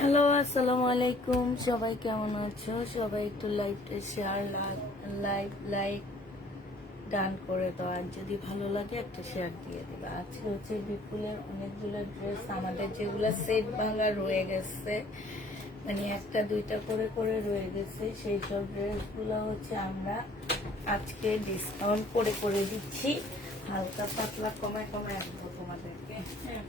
Hello, আসসালামু আলাইকুম। সবাই কেমন আছো? সবাই একটু লাইভটা শেয়ার, লাইক ডান করে দাও, আর যদি ভালো লাগে একটা শেয়ার দিয়ে দিবা। আজকে হচ্ছে বিপুলের অনেকগুলো ড্রেস আমাদের যেগুলো সেট ভাঙা রয়ে গেছে, মানে একটা দুইটা করে করে রয়ে গেছে, সেই সব ড্রেসগুলো হচ্ছে আমরা আজকে ডিসকাউন্ট করে করে দিচ্ছি। হালকা পাতলা কমায় কমায় আসবো তোমাদেরকে। হ্যাঁ,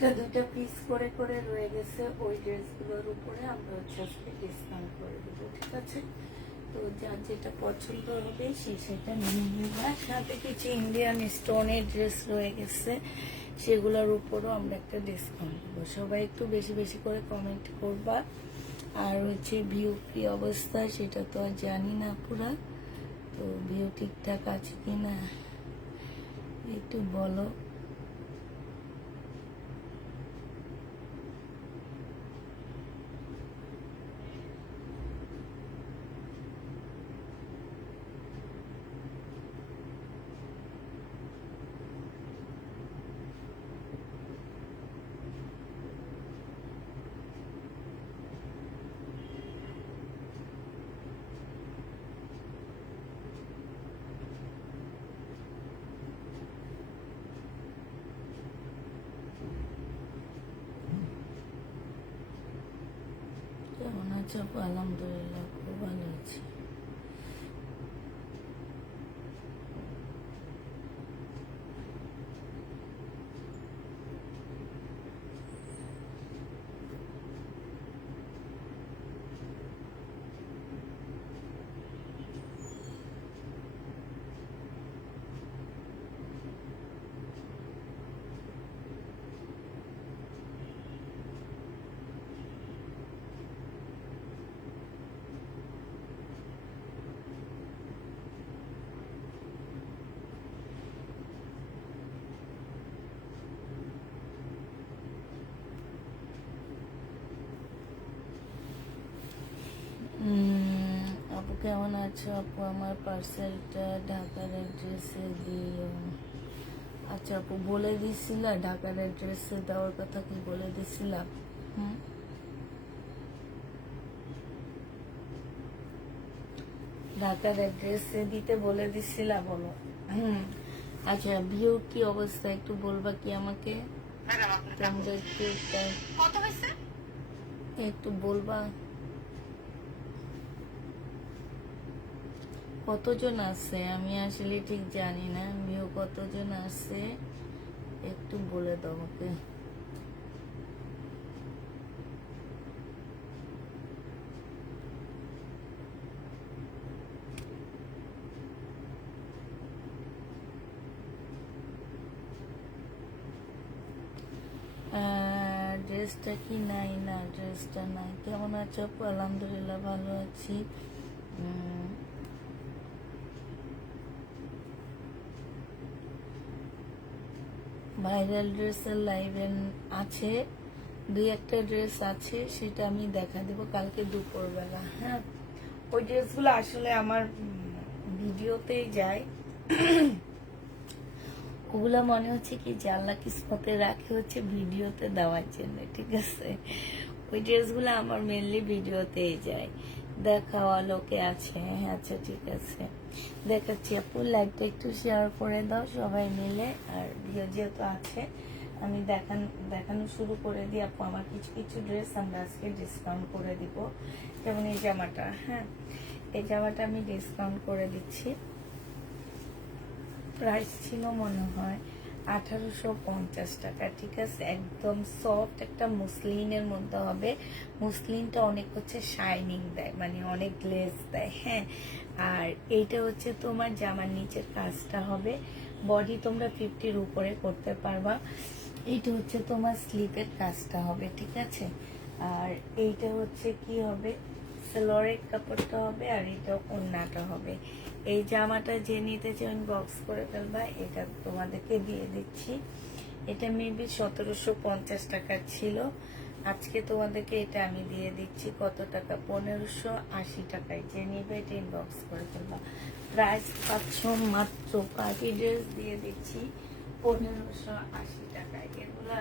একটা দুটা পিস করে করে রয়ে গেছে, ওই ড্রেসগুলোর উপরে আমরা হচ্ছে আজকে ডিসকাউন্ট করে দেবো, ঠিক আছে? তো যার যেটা পছন্দ হবে সে সেটা নিয়ে নেবে। সাথে কিছু ইন্ডিয়ান স্টোনের ড্রেস রয়ে গেছে, সেগুলোর উপরও আমরা একটা ডিসকাউন্ট দেবো। সবাই একটু বেশি বেশি করে কমেন্ট করবা। আর হচ্ছে ভিউ কি অবস্থা সেটা তো আর জানি না পুরা, তো ভিউ ঠিকঠাক আছে কি না একটু বলো। কেমন আছো? আলহামদুলিল্লাহ, খুব ভালো আছি। আপু কেমন আছো? আপু আমার পার্সেলটা ঢাকার অ্যাড্রেসে দিও। আচ্ছা আপু, বলে দিছিলা ঢাকার অ্যাড্রেসে দেওয়ার কথা, কি বলে দিছিলাম? ঢাকার অ্যাড্রেসে দিতে বলে দিছিলা, বলো। আচ্ছা, ভিউ কি অবস্থা একটু বলবা কি আমাকে? তোমরা একটু বলবা কতজন আছে, আমি আসলে ঠিক জানি না ভিউ কতজন আছে, একটু বলে দাও আমাকে। ড্রেসটা কি নাই? না, ড্রেসটা নাই। কেমন আছো? আলহামদুলিল্লাহ ভালো আছি। ভাইরাল ড্রেসের লাইভ আছে, দুই একটা ড্রেস আছে, সেটা আমি দেখা দেবো কালকে দুপুরবেলা। হ্যাঁ, ওই ড্রেসগুলো আসলে আমার ভিডিওতেই যায়। ওগুলো মনে হচ্ছে কি যে আল্লাহ কিসমতে রাখে হচ্ছে ভিডিওতে দেওয়ার জন্য, ঠিক আছে। ওই ড্রেসগুলো আমার মেনলি ভিডিওতেই যায়, দেখাওয়া লোকে আছে। হ্যাঁ আচ্ছা ঠিক আছে, দেখাচ্ছি আপু, লাইভটা একটু শেয়ার করে দাও সবাই মিলে। আর ভিডিও যেহেতু আছে, আমি দেখানো শুরু করে দিই আপু। আমার কিছু কিছু ড্রেস আমরা আজকে ডিসকাউন্ট করে দিব, যেমন এই জামাটা। হ্যাঁ, এই জামাটা আমি ডিসকাউন্ট করে দিচ্ছি। প্রাইস ছিল মনে হয় 1850 টাকা, ঠিক আছে। একদম সফট একটা মুসলিনের মধ্যে হবে। মুসলিনটা অনেক হচ্ছে শাইনিং দেয়, মানে অনেক গ্লেজ দেয়। হ্যাঁ, আর এইটা হচ্ছে তোমার জামার নিচের কাজটা হবে, বডি তোমরা 50-র উপরে করতে পারবা। এইটা হচ্ছে তোমার স্লিপের কাজটা হবে, ঠিক আছে। আর এইটা হচ্ছে কি হবে, সালোয়ারের কাপড়টা হবে, আর এটা ওড়নাটা হবে। এই জামাটা যে নিতে চাই বক্স করে ফেলবা, এটা তোমাদেরকে দিয়ে দিচ্ছি। এটা মেবি 1750 টাকা ছিল, আজকে তোমাদেরকে এটা আমি দিয়ে দিচ্ছি কত টাকা, 1580 টাকায়। যে নিবে এটা ইনবক্স করে ফেলবা। প্রাইস পাচ্ছ মাত্র, পার্টি ড্রেস দিয়ে দিচ্ছি 1580 টাকায়। এগুলা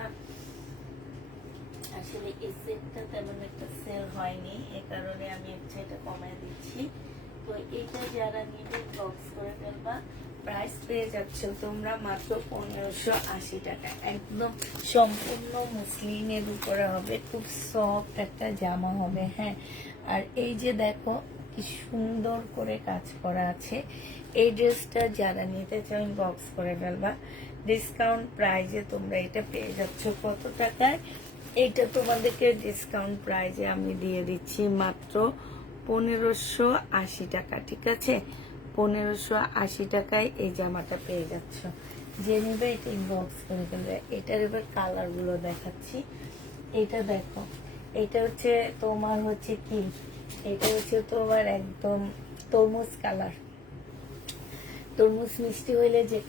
আসলে এই সেটটা তেমন একটা সেল হয়নি, এ কারণে আমি এটা কমায় দিচ্ছি। তো এটা যারা নিবে বক্স করে ফেলবা। প্রাইস পেয়ে যাচ্ছ তোমরা মাত্র 1580 টাকা। একদম সম্পূর্ণ মুসলিনের উপরে হবে, খুব সফট একটা জামা হবে। হ্যাঁ, আর এই যে দেখো কি সুন্দর করে কাজ করা আছে। এই ড্রেসটা যারা নিতে চাও বক্স করে ফেলবা। ডিসকাউন্ট প্রাইজে তোমরা এটা পেয়ে যাচ্ছ কত টাকায়, এইটা তোমাদেরকে ডিসকাউন্ট প্রাইজে আমি দিয়ে দিচ্ছি মাত্র 1580 টাকা, ঠিক আছে। 1580 টাকায় এই জামাটা পেয়ে যাচ্ছ। যে নিবে এটা ইনবক্স করে ফেলবে। এটার এবার কালার গুলো দেখাচ্ছি। এটা দেখো, এটা হচ্ছে তোমার হচ্ছে কি, এটা হচ্ছে তোমার একদম তরমুজ কালার। তরমুজ মিষ্টি হইলে যে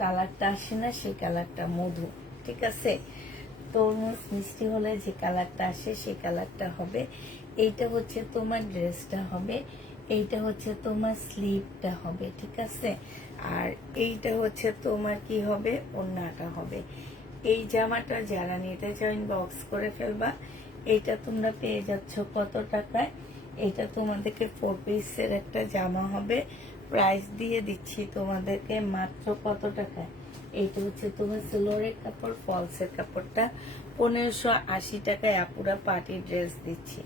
কালারটা আসে না, সেই কালারটা মধু, ঠিক আছে। তরমুজ মিষ্টি হলে যে কালারটা আসে সেই কালারটা হবে। এইটা হচ্ছে তোমার ড্রেসটা হবে, এইটা হচ্ছে তোমার স্লিভটা হবে, ঠিক আছে। আর এইটা হচ্ছে তোমার কি হবে, ওড়নাটা হবে। এই জামাটা যারা নিতে চাও বক্স করে ফেলবা। এইটা তোমরা পেয়ে যাচ্ছ কত টাকায়, এটা তোমাদেরকে 4 পিসের একটা জামা হবে। প্রাইস দিয়ে দিচ্ছি তোমাদেরকে মাত্র কত টাকায়, এইটা হচ্ছে তোমার সালোয়ারের কাপড়, ফলসের কাপড়টা 1580 টাকায় আপুরা পার্টি ড্রেস দিচ্ছি।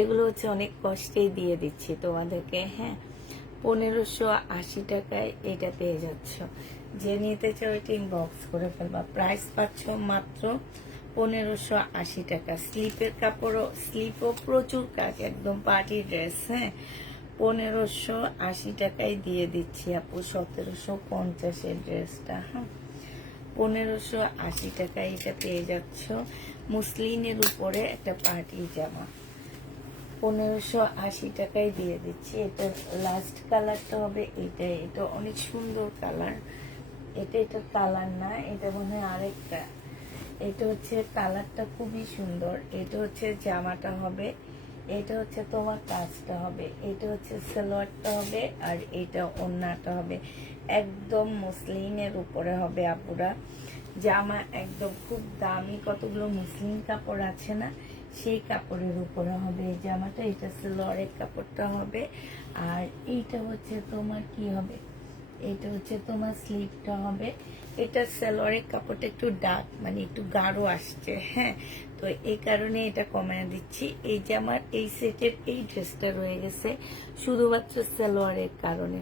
এগুলো হচ্ছে অনেক কষ্টেই দিয়ে দিচ্ছি তোমাদেরকে। হ্যাঁ, 1580 টাকায় এটা পেয়ে যাচ্ছ। যে নিতে চাও এটা ইনবক্স করে ফেলবা। প্রাইস পাচ্ছ মাত্র 1580 টাকা। স্লিপের কাপড়ও, স্লিপও প্রচুর কাজ, একদম পার্টি ড্রেস। হ্যাঁ, 1580 টাকায় দিয়ে দিচ্ছি আপু। 1750-এর ড্রেসটা। হ্যাঁ, 1580 টাকায় এটা পেয়ে যাচ্ছ। মুসলিনের উপরে একটা পার্টি জামা 1580 টাকায় দিয়ে দিচ্ছি। এটা লাস্ট কালারটা হবে এইটা। এটা অনেক সুন্দর কালার। এটা কালার না, এটা মনে হয় আরেকটা। এটা হচ্ছে কালারটা খুবই সুন্দর। এটা হচ্ছে জামাটা হবে, এটা হচ্ছে তোমার কাজটা হবে, এটা হচ্ছে সালোয়ারটা হবে, আর এটা ওড়নাটা হবে। একদম মুসলিনের উপরে হবে আপুরা জামা, একদম খুব দামি কতগুলো মুসলিম কাপড় আছে না, সেই কাপড়ের উপরে হবে এই জামাটা। এটা সালোয়ারের কাপড়টা হবে, আর এইটা হচ্ছে তোমার কি হবে, এটা হচ্ছে তোমার স্লিভটা হবে। এটা সালোয়ারের কাপড়টা একটু ডার্ক, মানে একটু গাঢ় আসছে। হ্যাঁ, তো এই কারণে এটা কমায় দিচ্ছি। এই জামার এই সেটের এই ড্রেসটা রয়ে গেছে শুধুমাত্র সালোয়ারের কারণে।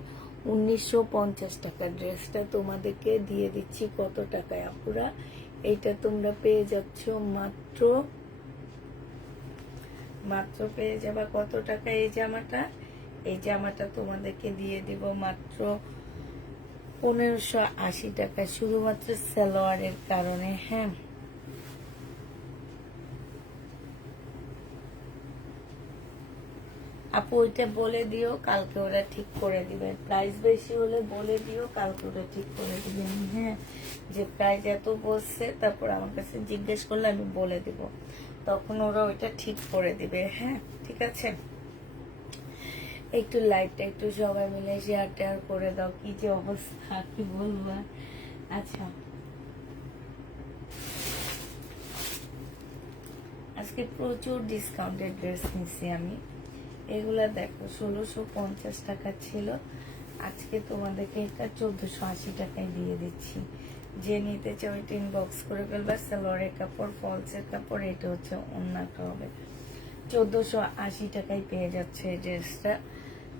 1950 টাকার ড্রেসটা তোমাদেরকে দিয়ে দিচ্ছি কত টাকায় আপুরা, এইটা তোমরা পেয়ে যাচ্ছ মাত্র পেয়ে যাবা কত টাকা এই জামাটা। এই জামাটা তোমাদেরকে দিয়ে দিব মাত্র 1580 টাকা, শুধুমাত্র সালোয়ারের কারণে। হ্যাঁ, আপু ওইটা বলে দিও, কালকে ওরা ঠিক করে দিবে। প্রাইস বেশি হলে বলে দিও, কালকে ওরা ঠিক করে দিবেন। হ্যাঁ, যে প্রাইস এত বলছে, তারপর আমার কাছে জিজ্ঞেস করলে আমি বলে দিব। তখন ওরা ওইটা ঠিক করে দিবে। হ্যাঁ, ঠিক আছে। একটু লাইটটা একটু সবাই মিলে শেয়ার টেয়ার করে দাও। কি যে অবস্থা, কি বলবো। আচ্ছা, আজকে প্রচুর ডিসকাউন্টেড ড্রেস নিচ্ছি আমি। এগুলা দেখো 1650 টাকা ছিল, আজকে তোমাদেরকে এটা 1480 টাকায় দিয়ে দিচ্ছি। যে নিতে চাও এটা ইনবক্স করে ফেলবা। সালোয়ারের কাপড়, ফলসের কাপড়, এটা হচ্ছে ওড়নাটা হবে। 1480 টাকায় পেয়ে যাচ্ছে এই ড্রেসটা।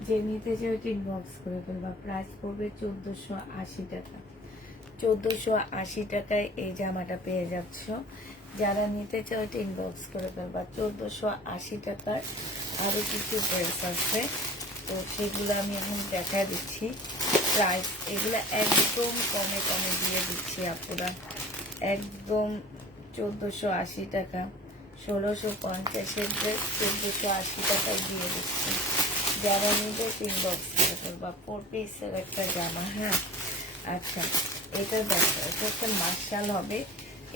যে নিতে চাও এটা ইনবক্স করে ফেলবা। প্রাইস পড়বে 1480 টাকা। 1480 টাকায় এই জামাটা পেয়ে যাচ্ছ। যারা নিতে চাও এটা ইনবক্স করে ফেলবা। 1480 টাকার আরো কিছু ড্রেস আছে, তো সেগুলো আমি এখন দেখা দিচ্ছি প্রাইস। এগুলো একদম কমে কমে দিয়ে দিচ্ছি আপনারা, একদম 1480 টাকা। 1650-এর ড্রেস 1480 টাকায় দিয়ে দিচ্ছি। যারা নিবে ইনবক্স করে ফেলবা। 4 পিসের একটা জামা। হ্যাঁ, আচ্ছা, এটা দেখো, এটা হচ্ছে মার্শাল হবে।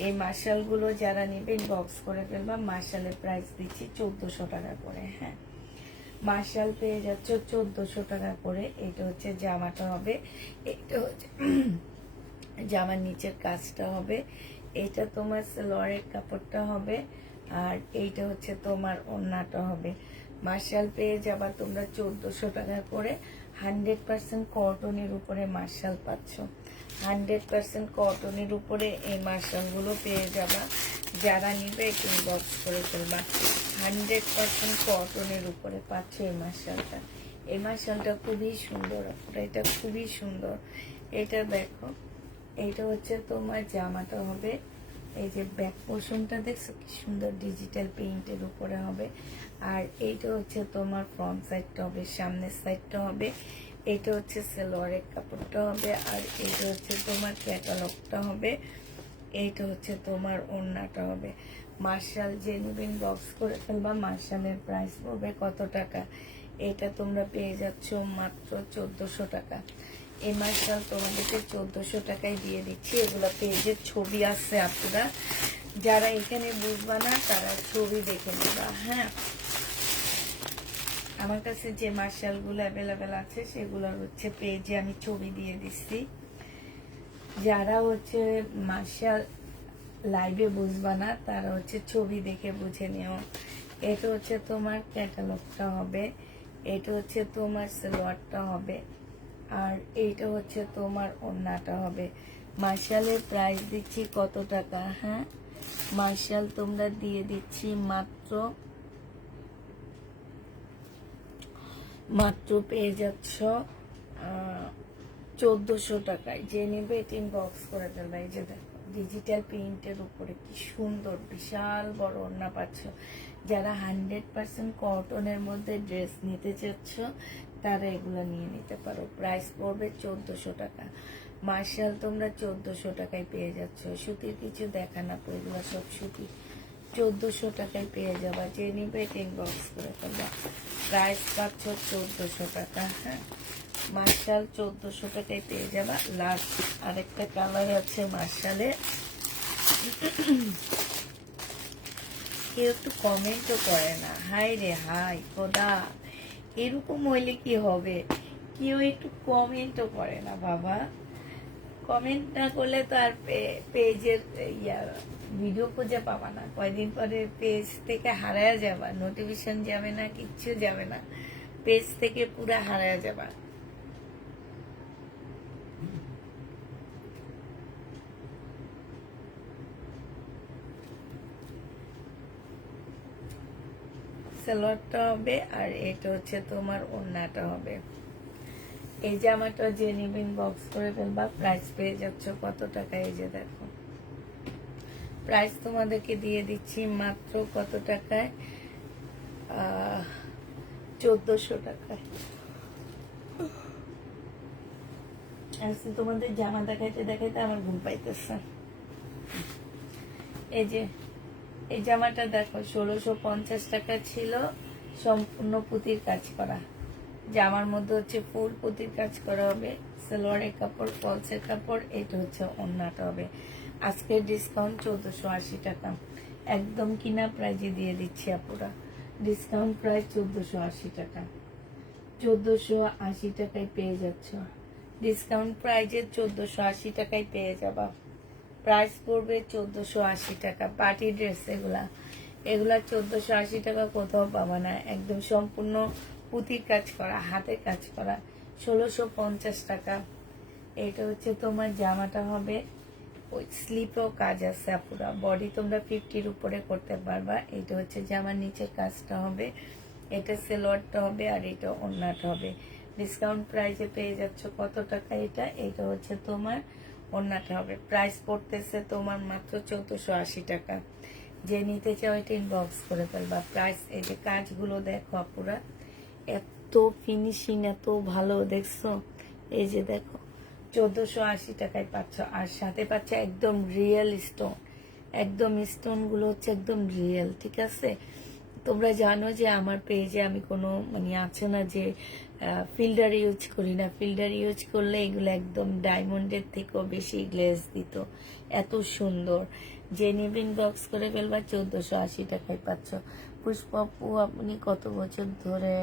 এই মার্শালগুলো যারা নিবে ইনবক্স করে ফেলবা। মার্শালের প্রাইস দিচ্ছি 1400 টাকা করে। হ্যাঁ, মার্শাল পেয়ে যাচ্ছে 1400 টাকা করে। এটা হচ্ছে জামাটা হবে, এটা হচ্ছে জামার নিচের কাজটা হবে, এটা তোমার সালোয়ারের কাপড়টা হবে, আর এইটা হচ্ছে তোমার ওড়নাটা হবে। মার্শাল পেয়ে যাবা তোমরা 1400 টাকা করে। 100% কটনের উপরে মার্শাল পাচ্ছ। 100% কটনের উপরে এই মার্শালগুলো পেয়ে যাবা। যারা নিবে একটু বক্স করে ফেলবা। 100% কটনের উপরে পাচ্ছ এই মার্শালটা। এই মার্শালটা খুবই সুন্দর, এটা খুবই সুন্দর। এটা দেখো, এইটা হচ্ছে তোমার জামাটা হবে। এই যে ব্যাক পোর্শনটা দেখছো কি সুন্দর, ডিজিটাল প্রিন্টের উপরে হবে। আর এইটা হচ্ছে তোমার ফ্রন্ট সাইডটা হবে, সামনের সাইডটা হবে। এটা হচ্ছে সালোয়ারের কাপড়টা হবে, আর এইটা হচ্ছে তোমার ক্যাটালগটা হবে। এইটা হচ্ছে তোমার ওড়নাটা হবে। মার্শাল যে নেবেন বক্স করে ফেলবা। মার্শালের প্রাইস পড়বে কত টাকা? এটা তোমরা পেয়ে যাচ্ছ মাত্র 1400 টাকা। এই মার্শাল তোমাদেরকে 1400 টাকায় দিয়ে দিচ্ছি। এগুলো পেজের ছবি আছে, আপনারা যারা এখানে বুঝবা না তারা ছবি দেখে নেবা। হ্যাঁ, আমার কাছে যে মার্শালগুলো অ্যাভেলেবেল আছে সেগুলোর হচ্ছে পেজে আমি ছবি দিয়ে দিচ্ছি। যারা হচ্ছে মার্শাল লাইভে বুঝবা না তারা হচ্ছে ছবি দেখে বুঝে নিও। এটা হচ্ছে তোমার ক্যাটালগটা হবে, এটা হচ্ছে তোমার সালোয়ারটা হবে, আর এইটা হচ্ছে তোমার ওড়নাটা হবে। মার্শালের প্রাইস দিচ্ছি কত টাকা? হ্যাঁ, মার্শাল তোমরা দিয়ে দিচ্ছি মাত্র পেয়ে যাচ্ছ 1400 টাকায়। যে নেবে টিন বক্স করে ফেলবে। এই যে দেখো, ডিজিটাল প্রিন্টের উপরে কি সুন্দর বিশাল বড় ওড়না পাচ্ছ। যারা 100% কটনের মধ্যে ড্রেস নিতে চাচ্ছ তারা এগুলো নিয়ে নিতে পারো। প্রাইস পড়বে 1400 টাকা। মার্শাল তোমরা 1400 টাকায় পেয়ে যাচ্ছ। সুতির কিছু দেখা না তো, এগুলো সব সুতি। 1400 টাকায় পেয়ে যাবা। যে নিবে টিন বক্স করে ফেলবা। প্রাইস পাচ্ছ 1400 টাকা। হ্যাঁ, মার্শাল 1400 টাকায় পেয়ে যাবা। লাস্ট আরেকটা কালার আছে মার্শালে। কেউ একটু কমেন্টও করে না, হাই রে হাই খোদা, এরকম হইলে কি হবে? কেউ একটু কমেন্টও করে না বাবা। কমেন্ট না করলে তো আর পেজের ভিডিও খুঁজে পাবা না। কয়দিন পরে পেজ থেকে হারায়া যাবা, নোটিফিকেশন যাবে না, কিচ্ছু যাবে না, পেজ থেকে পুরো হারায়া যাবা। সালোয়ারটা হবে, আর এটা হচ্ছে তোমার ওড়নাটা হবে। এই জামাটা যে নিবেন বক্স করে ফেলবা। প্রাইস পেয়ে যাচ্ছ কত টাকা? এই যে দেখো, প্রাইস তোমাদেরকে দিয়ে দিচ্ছি মাত্র কত টাকায়? 1400 টাকায়। আজকে তোমাদের জামা দেখাইতে দেখাইতে আমার ঘুম পাইতেছে। এই যে এই জামাটা দেখো, 1650 টাকা ছিল, সম্পূর্ণ পুঁতির কাজ করা। জামার মধ্যে হচ্ছে ফুল পুঁতির কাজ করা হবে। সালোয়ারের কাপড়, ফলসের কাপড়, এটা হচ্ছে ওড়নাটা হবে। আজকের ডিসকাউন্ট 1480 টাকা। একদম কিনা প্রাইজে দিয়ে দিচ্ছি আপুরা, ডিসকাউন্ট প্রাইস 1480 টাকা, 1480 টাকায় পেয়ে যাচ্ছ, ডিসকাউন্ট প্রাইজে 1480 টাকায় পেয়ে যাবা। প্রাইস পড়বে 1480 টাকা। পার্টি ড্রেস এগুলা, এগুলা 1480 টাকা কোথাও পাবা না, একদম সম্পূর্ণ পুঁতির কাজ করা, হাতে কাজ করা, 1650 টাকা। এটা হচ্ছে তোমার জামাটা হবে, ওই স্লিপেও কাজ আছে আপুরা, বডি তোমরা 50-র উপরে করতে পারবা। এটা হচ্ছে জামার নিচের কাজটা হবে, এটা সেলোয়ারটা হবে, আর এটা ওড়নাটা হবে। ডিসকাউন্ট প্রাইসে পেয়ে যাচ্ছ কত টাকা? এটা এটা হচ্ছে তোমার ওড়নাটা হবে, প্রাইস পড়তেছে তোমার মাত্র 1480 টাকা। যে নিতে চাও এটা ইনবক্স করে ফেলবা। প্রাইস, এই যে কাজগুলো দেখো আপুরা, এত ফিনিশিং, এত ভালো, দেখছো? এই যে দেখো 1480 টাকায় পাচ্ছ, আর সাথে পাচ্ছ একদম রিয়েল স্টোন, একদম স্টোন গুলো হচ্ছে একদম রিয়েল, ঠিক আছে? তোমরা জানো যে আমার পেজে আমি কোনো মানে আছে না যে ফিল্টার ইউজ করি না, ফিল্টার ইউজ করলে এগুলো একদম ডায়মন্ডের থেকেও বেশি গ্লেজ দিত, এত সুন্দর। যে নেবেন বক্স করে ফেলবা, 1480 টাকায় পাচ্ছ। পুষ্পাপু আপনি কত বছর ধরে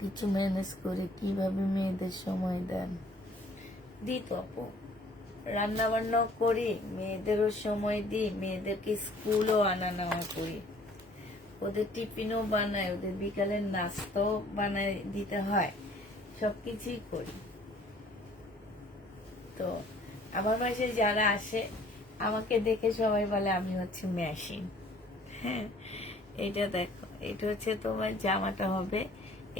কিছু ম্যানেজ করে কিভাবে মেয়েদের সময় দেন? দিত আপু, রান্না বান্নাও করি, মেয়েদেরও সময় দিই, মেয়েদেরকে স্কুলও আনা নেওয়া করি, ওদের টিফিনও বানাই, ওদের বিকালের নাস্তাও বানাই দিতে হয়, সবকিছুই করি। তো আমার বাসায় যারা আসে আমাকে দেখে সবাই বলে আমি হচ্ছে মেশিন। হ্যাঁ, এটা দেখো, এটা হচ্ছে তোমার জামাটা হবে,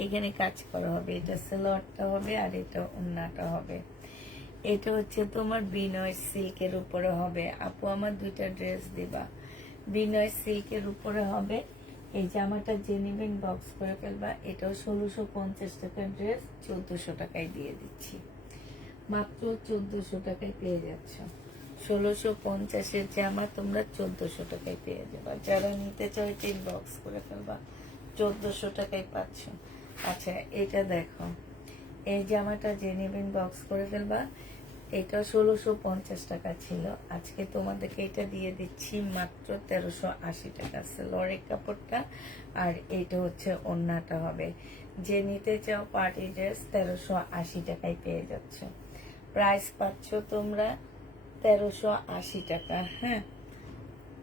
এখানে কাজ করা হবে, এটা সালোয়ারটা হবে, আর এটা ওড়নাটা হবে। এটা হচ্ছে তোমার বিনয় সিল্কের উপরে হবে। আপু আমার 2টা ড্রেস দিবা, বিনয় সিল্কের উপরে হবে। এই জামাটা যে নেবেন বক্স করে ফেলবা। এটাও 1650 টাকার ড্রেস, 1400 টাকায় দিয়ে দিচ্ছি, মাত্র 1400 টাকায় পেয়ে যাচ্ছ। 1650-এর জামা তোমরা 1400 টাকায় পেয়ে যাবা। যারা নিতে চাও এটা বক্স করে ফেলবা, 1400 টাকায় পাচ্ছ। আচ্ছা, এটা দেখো, এই জামাটা যে নেবেন বক্স করে ফেলবা। এটা 1650 টাকা ছিল, আজকে তোমাদেরকে এটা দিয়ে দিচ্ছি মাত্র 1380 টাকা। লরের কাপড়টা, আর এইটা হচ্ছে ওড়নাটা হবে। যে নিতে চাও পার্টি ড্রেস 1380 টাকায় পেয়ে যাচ্ছ। প্রাইস পাচ্ছ তোমরা 1380 টাকা। হ্যাঁ,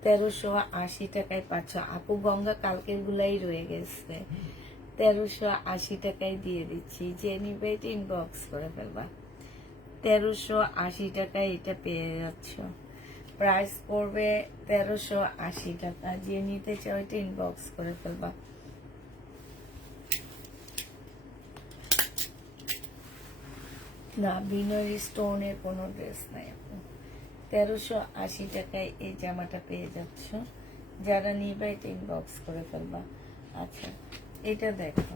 1380 টাকায় পাচ্ছ। আপু গঙ্গা কালকের গুলাই রয়ে গেছে, 1380 টাকায় দিয়ে দিচ্ছি। যে নিবে এটা ইনবক্স করে ফেলবা, 1380 টাকায় এটা পেয়ে যাচ্ছ। প্রাইস পড়বে 1380 টাকা। যে নিতে চাও এটা ইনবক্স করে ফেলবা। না, বিনয় স্টোনের কোনো ড্রেস নাই আপু। 1380 টাকায় এই জামাটা পেয়ে যাচ্ছ। যারা নিবে এটা ইনবক্স করে ফেলবা। আচ্ছা, এটা দেখো,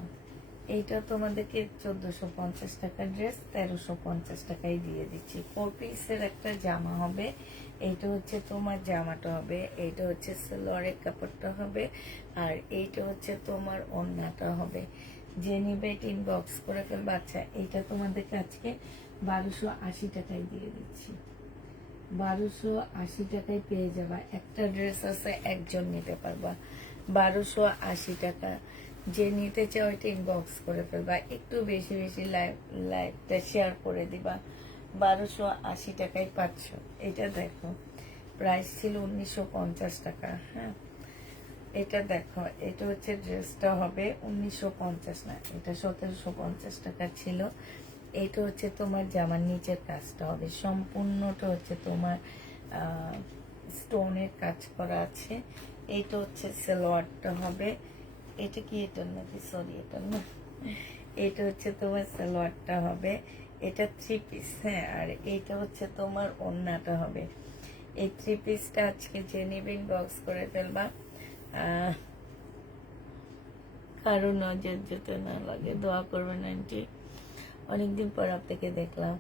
এইটা তোমাদেরকে 1450 টাকার ড্রেস 1350 টাকায় দিয়ে দিচ্ছি। 4 পিসের একটা জামা হবে। এইটা হচ্ছে তোমার জামাটা হবে, এইটা হচ্ছে সালোয়ারের কাপড়টা হবে, আর এইটা হচ্ছে তোমার ওড়নাটা হবে। যে নিবে এটা ইনবক্স করে ফেলবা। আচ্ছা, এইটা তোমাদেরকে আজকে 1280 টাকায় দিয়ে দিচ্ছি, 1280 টাকায় পেয়ে যাবা। একটা ড্রেস আছে, একজন নিতে পারবা, 1280 টাকা। যে নিতে চাও এটা ইনবক্স করে ফেলবা, একটু বেশি বেশি লাইভটা শেয়ার করে দিবা। 1280 টাকায় পাচ্ছ। এটা দেখো, প্রাইস ছিল 1950 টাকা। হ্যাঁ, এটা দেখো, এটা হচ্ছে ড্রেসটা হবে 1950 না, এটা 1750 টাকা ছিল। এটা হচ্ছে তোমার জামার নিচের কাজটা হবে, সম্পূর্ণটা হচ্ছে তোমার স্টোনের কাজ করা আছে। এইটা হচ্ছে সালোয়ারটা হবে, এটা কি এটা নাকি, সরি এটা না, এটা হচ্ছে তোমার সালোয়ারটা হবে। এটা 3 পিস। হ্যাঁ, আর এইটা হচ্ছে তোমার ওড়নাটা হবে। এই 3 পিসটা আজকে যে নেবেন বক্স করে ফেলবা। কারো নজর যেতে না লাগে, দোয়া করবেন আন্টি। অনেকদিন পর আপনাকে দেখলাম,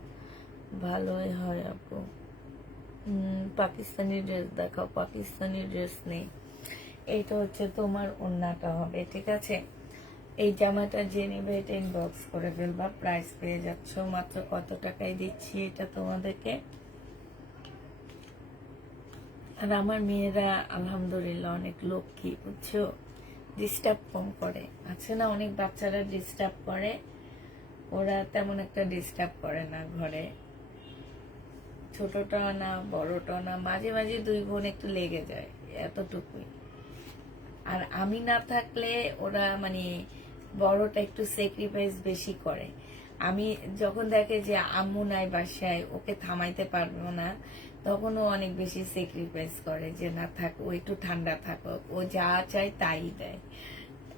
ভালোই হয় আপু। পাকিস্তানি ড্রেস দেখাও, পাকিস্তানি ড্রেস নেই। এইটা হচ্ছে তোমার ওড়নাটা হবে, ঠিক আছে? এই জামাটা যে নিবে এটা ইনবক্স করে ফেলবা। প্রাইস পেয়ে যাচ্ছ মাত্র কত টাকায় দিচ্ছি এটা তোমাদেরকে? আর আমার মেয়েরা আলহামদুলিল্লাহ অনেক লক্ষ্মী, বুঝছো, ডিস্টার্ব কম করে। আছে না অনেক বাচ্চারা ডিস্টার্ব করে, ওরা তেমন একটা ডিস্টার্ব করে না ঘরে। ছোটটাও না বড়টাও না, মাঝে মাঝে দুই বোন একটু লেগে যায়, এতটুকুই। আর আমি না থাকলে ওরা মানে বড়টা একটু স্যাক্রিফাইস বেশি করে। আমি যখন দেখে যে আম্মু নাই বাসায়, ওকে থামাইতে পারবো না, তখন ও অনেক বেশি স্যাক্রিফাইস করে যে না থাক, ও একটু ঠান্ডা থাকুক, ও যা চায় তাই দেয়,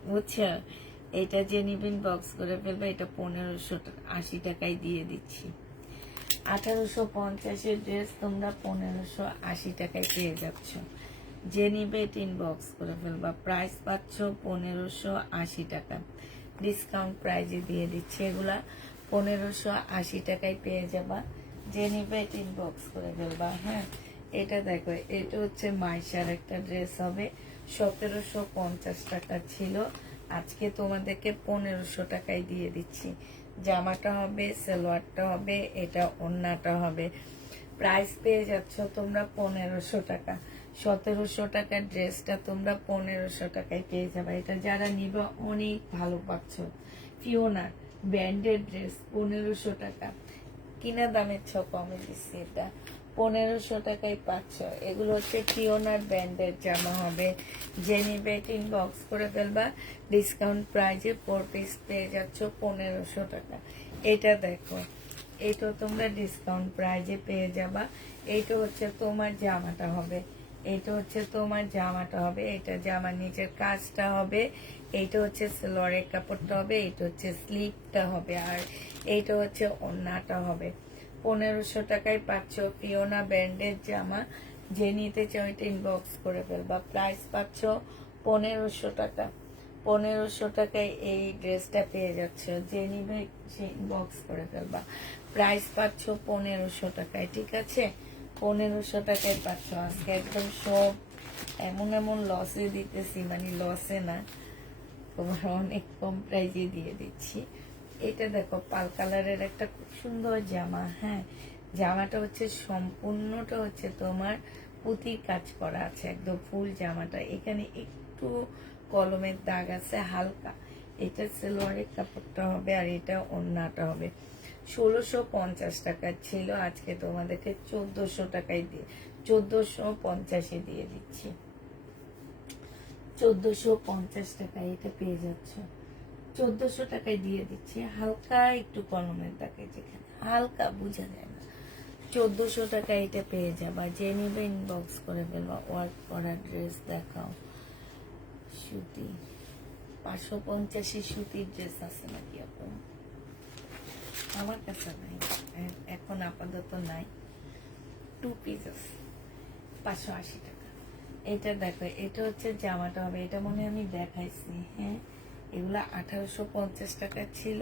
বুঝছো। এটা যে নিবেন বক্স করে ফেলবে, এটা 1580 টাকায় দিয়ে দিচ্ছি। 1850-এর ড্রেস তোমরা 1580 টাকায় পেয়ে যাচ্ছ। যে নিবে টিন বক্স করে ফেলবা, প্রাইস পাচ্ছ 1580 টাকা, ডিসকাউন্ট প্রাইজে দিয়ে দিচ্ছে। এগুলা 1580 টাকায় পেয়ে যাবা, যে নিবে টিন বক্স করে ফেলবা। হ্যাঁ, এটা দেখো, এটা হচ্ছে মাইশার একটা ড্রেস হবে, 1750 টাকা ছিল, আজকে তোমাদেরকে 1500 টাকায় দিয়ে দিচ্ছি। জামাটা হবে, সালোয়ারটা হবে, এটা ওড়নাটা হবে। প্রাইস পেয়ে যাচ্ছ তোমরা 1500 টাকা। 1700 টাকার ড্রেসটা তোমরা 1500 টাকায় পেয়ে যাবে। এটা যারা নিবে অনেক ভালো পাচ্ছ। ফিওনার ব্র্যান্ডের ড্রেস 1500 টাকা, কিনা দামের কমে দিচ্ছি, এটা 1500 টাকায় পাচ্ছ। এগুলো হচ্ছে ফিওনার ব্র্যান্ডের জামা হবে, যে নিবে বক্স করে ফেলবা, ডিসকাউন্ট প্রাইজে 4 পিস পেয়ে যাচ্ছ 1500 টাকা। এটা দেখো, এটা তোমরা ডিসকাউন্ট প্রাইজে পেয়ে যাবা। এইটা হচ্ছে তোমার জামাটা হবে, এটা হচ্ছে তোমার জামাটা হবে, এটা জামার নিচের কাজটা হবে, এইটা হচ্ছে সালোয়ারের কাপড়টা হবে, এটা হচ্ছে স্লিভটা হবে, আর এইটা হচ্ছে ওড়নাটা হবে। 1500 টাকায় পাচ্ছ ফিওনা ব্র্যান্ডের জামা, যে নিতে চাও এটা ইনবক্স করে ফেলবা। প্রাইস পাচ্ছ 1500 টাকা। 1500 টাকায় এই ড্রেসটা পেয়ে যাচ্ছ, যে নিবে সে ইনবক্স করে ফেলবা। প্রাইস পাচ্ছ 1500 টাকায়, ঠিক আছে? 1500 টাকায় পাচ্ছ। আজকে একদম সব এমন এমন লসে দিতেছি, মানে লসে না, তোমার অনেক কম প্রাইজে দিয়ে দিচ্ছি। এটা দেখো, পাল কালারের একটা খুব সুন্দর জামা। হ্যাঁ, জামাটা হচ্ছে সম্পূর্ণটা হচ্ছে তোমার পুঁতির কাজ করা আছে, একদম ফুল জামাটা। এখানে একটু কলমের দাগ আছে হালকা। এটা সালোয়ারের কাপড়টা হবে, আর এটা ওড়নাটা হবে। 1650 টাকা ছিল, আজকে তোমাদেরকে 1400 টাকায় দিয়ে 1450-এ দিয়ে দিচ্ছি। 1450 টাকায় এটা পেয়ে যাচ্ছ, 1400 টাকায় দিয়ে দিচ্ছি। হালকা একটু কলমের দাগে, যেখানে হালকা বোঝা যায় না, 1400 টাকায় এটা পেয়ে যাবা। যে নিবে ইনবক্স করে ফেলবা। ওয়ার্ক করা ড্রেস দেখাও, সুতি 550 সুতির ড্রেস আছে নাকি আপু? আমার কাছে নাই এখন, আপাতত নাই। 2 পিস আছে 580 টাকা। এটা দেখো, এটা হচ্ছে জামাটা হবে, এটা মনে হয় আমি দেখাইছি। হ্যাঁ, এগুলা 1850 টাকা ছিল,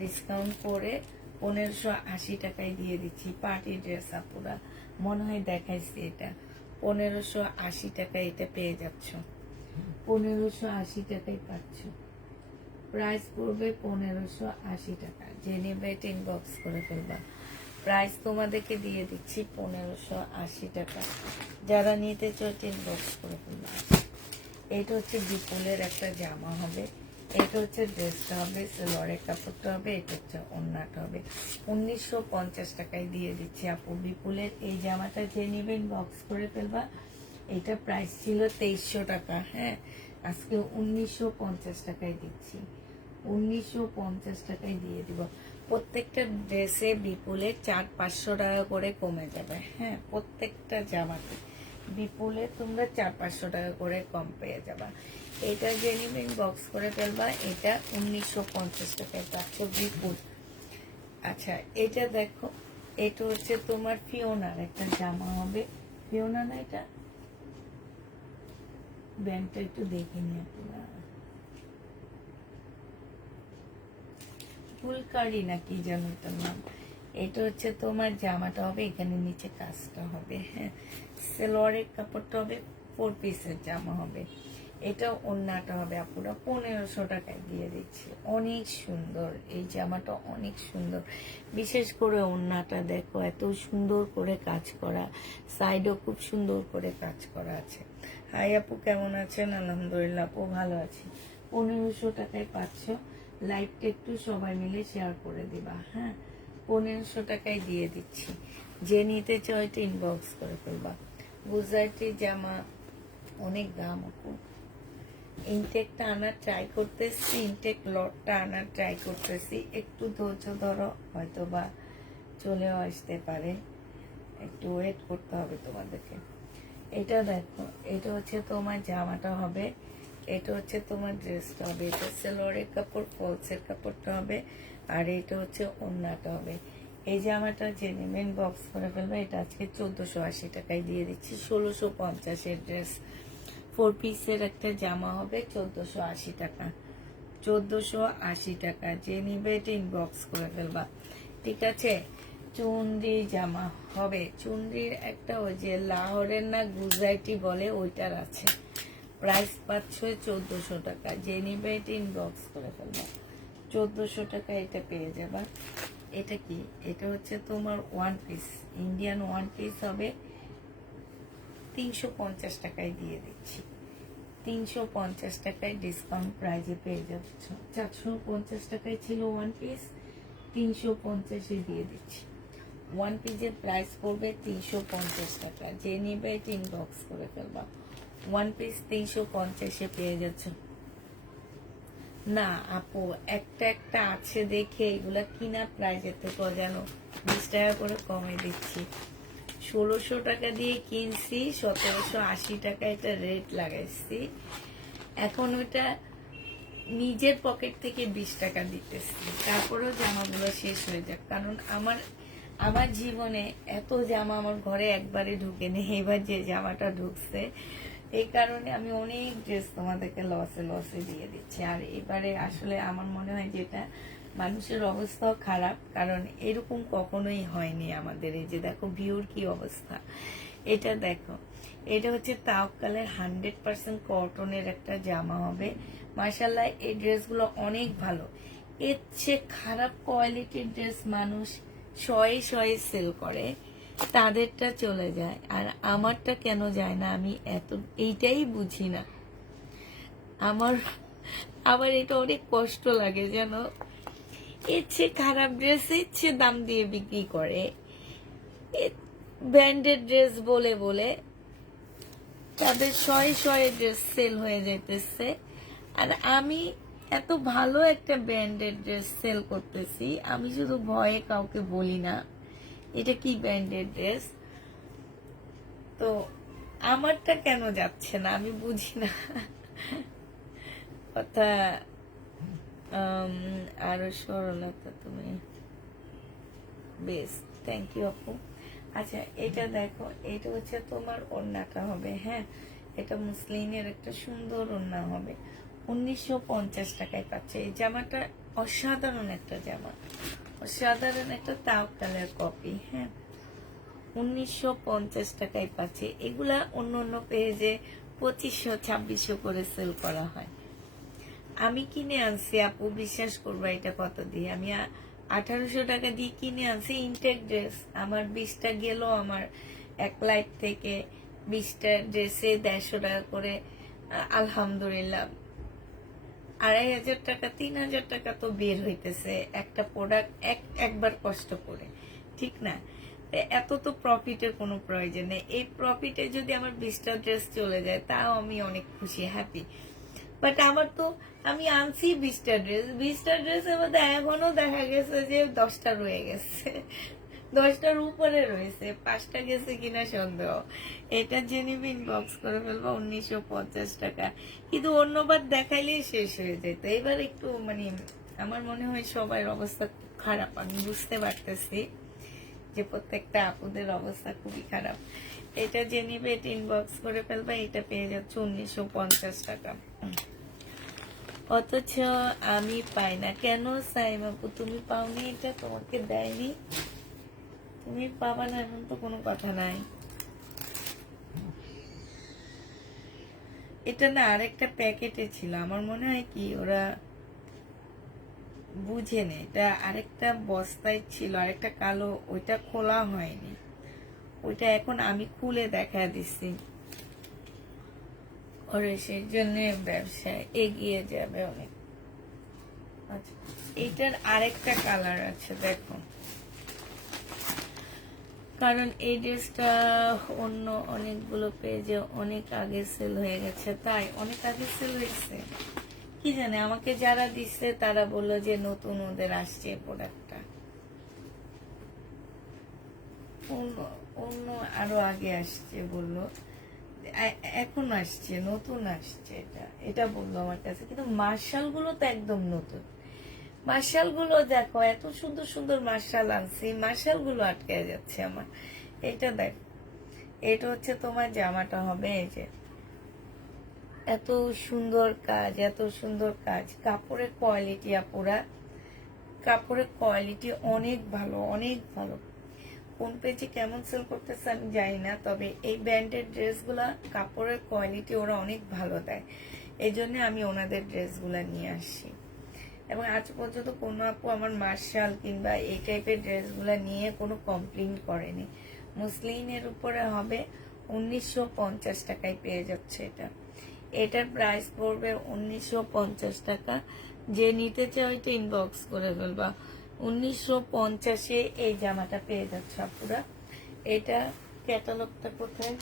ডিসকাউন্ট করে 1580 টাকায় দিয়ে দিচ্ছি। পার্টি ড্রেস আপুরা, মনে হয় দেখাইছি। এটা 1580 টাকায় এটা পেয়ে যাচ্ছ, 1580 টাকায় পাচ্ছ। প্রাইস পড়বে 1580 টাকা। যে নেবে এটা ইনবক্স করে ফেলবা। প্রাইস তোমাদেরকে দিয়ে দিচ্ছি 1580 টাকা। যারা নিতে চাও ইনবক্স করে ফেলবা। এটা হচ্ছে বিপুলের একটা জামা হবে, এটা হচ্ছে ড্রেসটা হবে, সালোয়ারের কাপড়টা হবে, এটা হচ্ছে ওড়নাটা হবে। 1950 টাকায় দিয়ে দিচ্ছি আপু। বিপুলের এই জামাটা যে নেবেন বক্স করে ফেলবা। এটা প্রাইস ছিল 2300 টাকা। হ্যাঁ, আজকে 1950 টাকায় দিচ্ছি, 1950 টাকায় দিয়ে দিব। প্রত্যেকটা ড্রেসে বিপুলে 400-500 টাকা করে কমে যাবে। হ্যাঁ, প্রত্যেকটা জামাতে বিপুলে তোমরা 400-500 টাকা করে কম পেয়ে যাবা। এটা জেনিমেন বক্স করে ফেলবা। এটা 1950 টাকায় পাচ্ছ বিপুল। আচ্ছা, এটা দেখো, এটা হচ্ছে তোমার ফিওনার একটা জামা হবে। ফিওনা না, এটা ব্যান্ডটা একটু দেখে নিয়ে ফুলকারি না কি যেন এটার নাম। এটা হচ্ছে তোমার জামাটা হবে, এখানে নিচে কাজটা হবে। হ্যাঁ, সালোয়ারের কাপড়টা হবে, 4 পিসের জামা হবে। এটা ওড়নাটা হবে আপুরা 1500 টাকায় দিয়ে দিচ্ছি। অনেক সুন্দর এই জামাটা, অনেক সুন্দর। বিশেষ করে ওড়নাটা দেখো, এত সুন্দর করে কাজ করা, সাইডও খুব সুন্দর করে কাজ করা আছে। হাই আপু, কেমন আছেন? আলহামদুলিল্লাহ আপু, ভালো আছি। 1500 টাকায় পাচ্ছ। লাইভটা একটু সবাই মিলে শেয়ার করে দিবা, হ্যাঁ। 1500 টাকায় দিয়ে দিচ্ছি। যে নিতে চাও এটা ইনবক্স করে ফেলবা। গুজরাটি জামা অনেক দাম আপু। ইনটেকটা আনার ট্রাই করতেছি, ইনটেক লটটা আনার ট্রাই করতেছি। একটু ধৈর্য ধরো, হয়তো বা চলেও আসতে পারে, একটু ওয়েট করতে হবে তোমাদেরকে। এটা দেখো, এটা হচ্ছে তোমার জামাটা হবে, এটা হচ্ছে তোমার ড্রেসটা হবে। এটা সেলোয়ারের কাপড়, ফলসের কাপড়টা হবে, আর এটা হচ্ছে ওড়নাটা হবে। এই জামাটা যে নেবেন বক্স করে ফেলবে। এটা আজকে 1480 টাকায় দিয়ে দিচ্ছি। 1650-এর ড্রেস, 4 পিসের একটা জামা হবে 1480 টাকা। 1480 টাকা। যে নিবে এটা ইনবক্স করে ফেলবা, ঠিক আছে। চুনরি জামা হবে, চুনরির একটা ওই যে লাহোরের না গুজরাটি বলে, ওইটার আছে। প্রাইস পাচ্ছ 1400 টাকা। যে নিবে এটা ইনবক্স করে ফেলবা। 1400 টাকা এটা পেয়ে যাবা। এটা কি? এটা হচ্ছে তোমার one piece, Indian one piece হবে। 350 টাকায় দিয়ে দিচ্ছি। 350 টাকায় ডিসকাউন্ট প্রাইজে পেয়ে যাচ্ছ। 450 টাকায় ছিল ওয়ান পিস, 350-এ দিয়ে দিচ্ছি। ওয়ান পিসের প্রাইস পড়বে 350 টাকা। যে নিবে এটা ইনবক্স করে ফেলবা। ওয়ান পিস 350-এ পেয়ে যাচ্ছ। না আপু, একটা একটা আছে দেখে এগুলা কিনা প্রাইজের থেকে জানো 20 টাকা করে কমে দিচ্ছি। 1600 টাকা দিয়ে কিনছি, 1780 টাকা এটা রেট লাগাইছি। এখন ওটা নিজের পকেট থেকে 20 টাকা দিতেছি, তারপরেও জামাগুলো শেষ হয়ে যাক। কারণ আমার জীবনে এত জামা আমার ঘরে একবারে ঢুকে নেই, এবার যে জামাটা ঢুকছে, এই কারণে আমি অনেক ড্রেস তোমাদেরকে লসে লসে দিয়ে দিচ্ছি। আর এবারে আসলে আমার মনে হয় যেটা মানুষের অবস্থাও খারাপ, কারণ এরকম কখনোই হয়নি আমাদের। এই যে দেখো ভিউর কি অবস্থা, এটা দেখো, এটা হচ্ছে তাওয়াক্কালের 100% কটনের একটা জামা হবে। মাশাআল্লাহ, এই ড্রেসগুলো অনেক ভালো। এর চেয়ে খারাপ কোয়ালিটির ড্রেস মানুষ শয়ে শয়ে সেল করে, তাদেরটা চলে যায়, আর আমারটা কেন যায় না আমি এইটাই বুঝি না। আমার এটা অনেক কষ্ট লাগে যেন। এর চেয়ে খারাপ ড্রেস এর চেয়ে দাম দিয়ে বিক্রি করে, ব্র্যান্ডেড ড্রেস বলে বলে তাদের শয়ে শয়ে ড্রেস সেল হয়ে যাইতেছে। আর আমি এত ভালো একটা ব্র্যান্ডেড ড্রেস সেল করতেছি, আমি শুধু ভয়ে কাউকে বলি না এটা কি ব্র্যান্ডেড ড্রেস। তো আমারটা কেন যাচ্ছে না আমি বুঝি না কথা। আরো সরলতা, তুমি বেশ, থ্যাংক ইউ আপু। আচ্ছা, এটা দেখো, এটা হচ্ছে তোমার ওড়নাটা হবে, হ্যাঁ। এটা মুসলিনের একটা সুন্দর ওড়না হবে। 1950 টাকায় পাচ্ছে এই জামাটা। অসাধারণ একটা জামা, অসাধারণ একটা তাওয়াক্কালের কপি, হ্যাঁ। 1950 টাকায় পাচ্ছে। এগুলা অন্য অন্য পেজে 2500-2600 করে সেল করা হয়। আমি কিনে আনছি আপু, বিশ্বাস করবো এটা কত দিয়ে, আমি 1800 টাকা দিয়ে কিনে আনছি। ইনটেক ড্রেস আমার 20টা গেল আমার এক লাইফ থেকে। 20টা ড্রেসে 150 টাকা করে, আলহামদুলিল্লাহ 2500 টাকা 3000 টাকা তো বের হইতেছে একটা প্রোডাক্ট একবার কষ্ট করে, ঠিক না? এত তো প্রফিটের কোনো প্রয়োজন নেই। এই প্রফিটে যদি আমার 20টা ড্রেস চলে যায় তাও আমি অনেক খুশি, হ্যাপি। বাট আমার তো, আমি আনছি 20টা ড্রেস, 20টা ড্রেসের মধ্যে এখনো দেখা গেছে যে 10টা রয়ে গেছে, 10টার উপরে রয়েছে, 5টা গেছে কিনা সন্দেহ। এটা জেনে ইনবক্স করে ফেলবো। 1950 টাকা, কিন্তু অন্যবার দেখাইলেই শেষ হয়ে যেত। এবার একটু মানে আমার মনে হয় সবার অবস্থা খুব খারাপ, আমি বুঝতে পারতেছি যে প্রত্যেকটা আপুদের অবস্থা খুবই খারাপ। এটা যে নিবে এটা ইনবক্স করে ফেলবা। এটা পেয়ে যাচ্ছে 1950 টাকা। অথচ আমি পাই না কেন? সাইম আপু, তুমি পাওনি? এটা তোমাকে দেয়নি, তুমি পাবা না এমন তো কোনো কথা নাই। এটা না আরেকটা প্যাকেটে ছিল, আমার মনে হয় কি ওরা বুঝেনি, এটা আরেকটা বস্তায় ছিল, আরেকটা কালো, ওইটা খোলা হয়নি, ওইটা এখন আমি খুলে দেখা দিছি ওরে, সেই জন্য ব্যবসা এগিয়ে যাবে অনেক। আচ্ছা, এইটার আরেকটা কালার আছে দেখো, কারণ এই ড্রেসটা অন্য অনেকগুলো পেজে অনেক আগে সেল হয়ে গেছে, তাই অনেক আগে সেল হয়েছে কি জানে, আমাকে যারা দিচ্ছে তারা বললো যে নতুন ওদের আসছে প্রোডাক্টটা, অন্য অন্য আরো আগে আসছে বললো, এখন আসছে, নতুন আসছে, এটা এটা বললো আমার কাছে, কিন্তু মার্শাল গুলো তো একদম নতুন। মার্শাল গুলো দেখো, এত সুন্দর সুন্দর মার্শাল আনছি, মার্শাল গুলো আটকে যাচ্ছে আমার। এটা দেখো, এটা হচ্ছে তোমার জামাটা হবে, এই যে এত সুন্দর কাজ, এত সুন্দর কাজ, কাপড়ের কোয়ালিটি আপুরা, কাপড়ের কোয়ালিটি অনেক ভালো, অনেক ভালো। কোন পেজে কেমন সেল করতেছে আমি জানি না, তবে এই ব্র্যান্ডের ড্রেসগুলা কাপড়ের কোয়ালিটি ওরা অনেক ভালো দেয়, এই জন্য আমি ওনাদের ড্রেসগুলা নিয়ে আসি। এবং আজ পর্যন্ত কোনো আপু আমার মার্শাল কিংবা এই টাইপের ড্রেসগুলা নিয়ে কোনো কমপ্লেইন করেনি। মুসলিনের উপরে হবে 1950 টাকায় পেয়ে যাচ্ছে এটা, এটার প্রাইস পড়বে 1950 টাকা। যে নিতে চাই ওইটা ইনবক্স করে ফেলবা। 1950-এ এই জামাটা পেয়ে যাচ্ছে আপুরা। এটা ক্যাটালগটা কোথায়?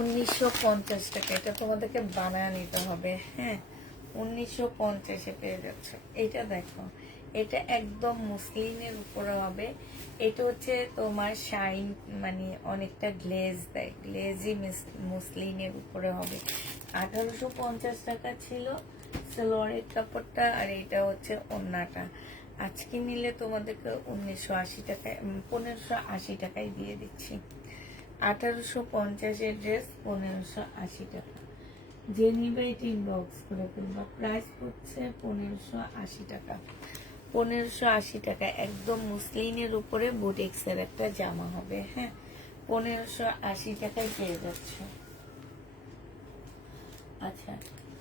1950 টাকা, এটা তোমাদেরকে বানায় নিতে হবে। হ্যাঁ, 1950-এ পেয়ে যাচ্ছে। এটা দেখো, এটা একদম মুসলিনের উপরে হবে। এটা হচ্ছে তোমার শাইন, মানে অনেকটা গ্লেজ দেয়, গ্লেজি মুসলিনের উপরে হবে। 1850 টাকা ছিল সালোয়ারের কাপড়টা, আর এটা হচ্ছে ওড়নাটা। আজকে নিলে তোমাদেরকে 1980 টাকায়, 1580 টাকায় দিয়ে দিচ্ছি। 1850-এর ড্রেস 1580 টাকা। যে নিবে এটি ইনবক্স করে ফেলবা। প্রাইস পড়ছে 1580 টাকা। 1580 টাকা, একদম মুসলিনের উপরে বুটিক্সের একটা জামা হবে। হ্যাঁ, 1580 টাকায় পেয়ে যাচ্ছে। আচ্ছা,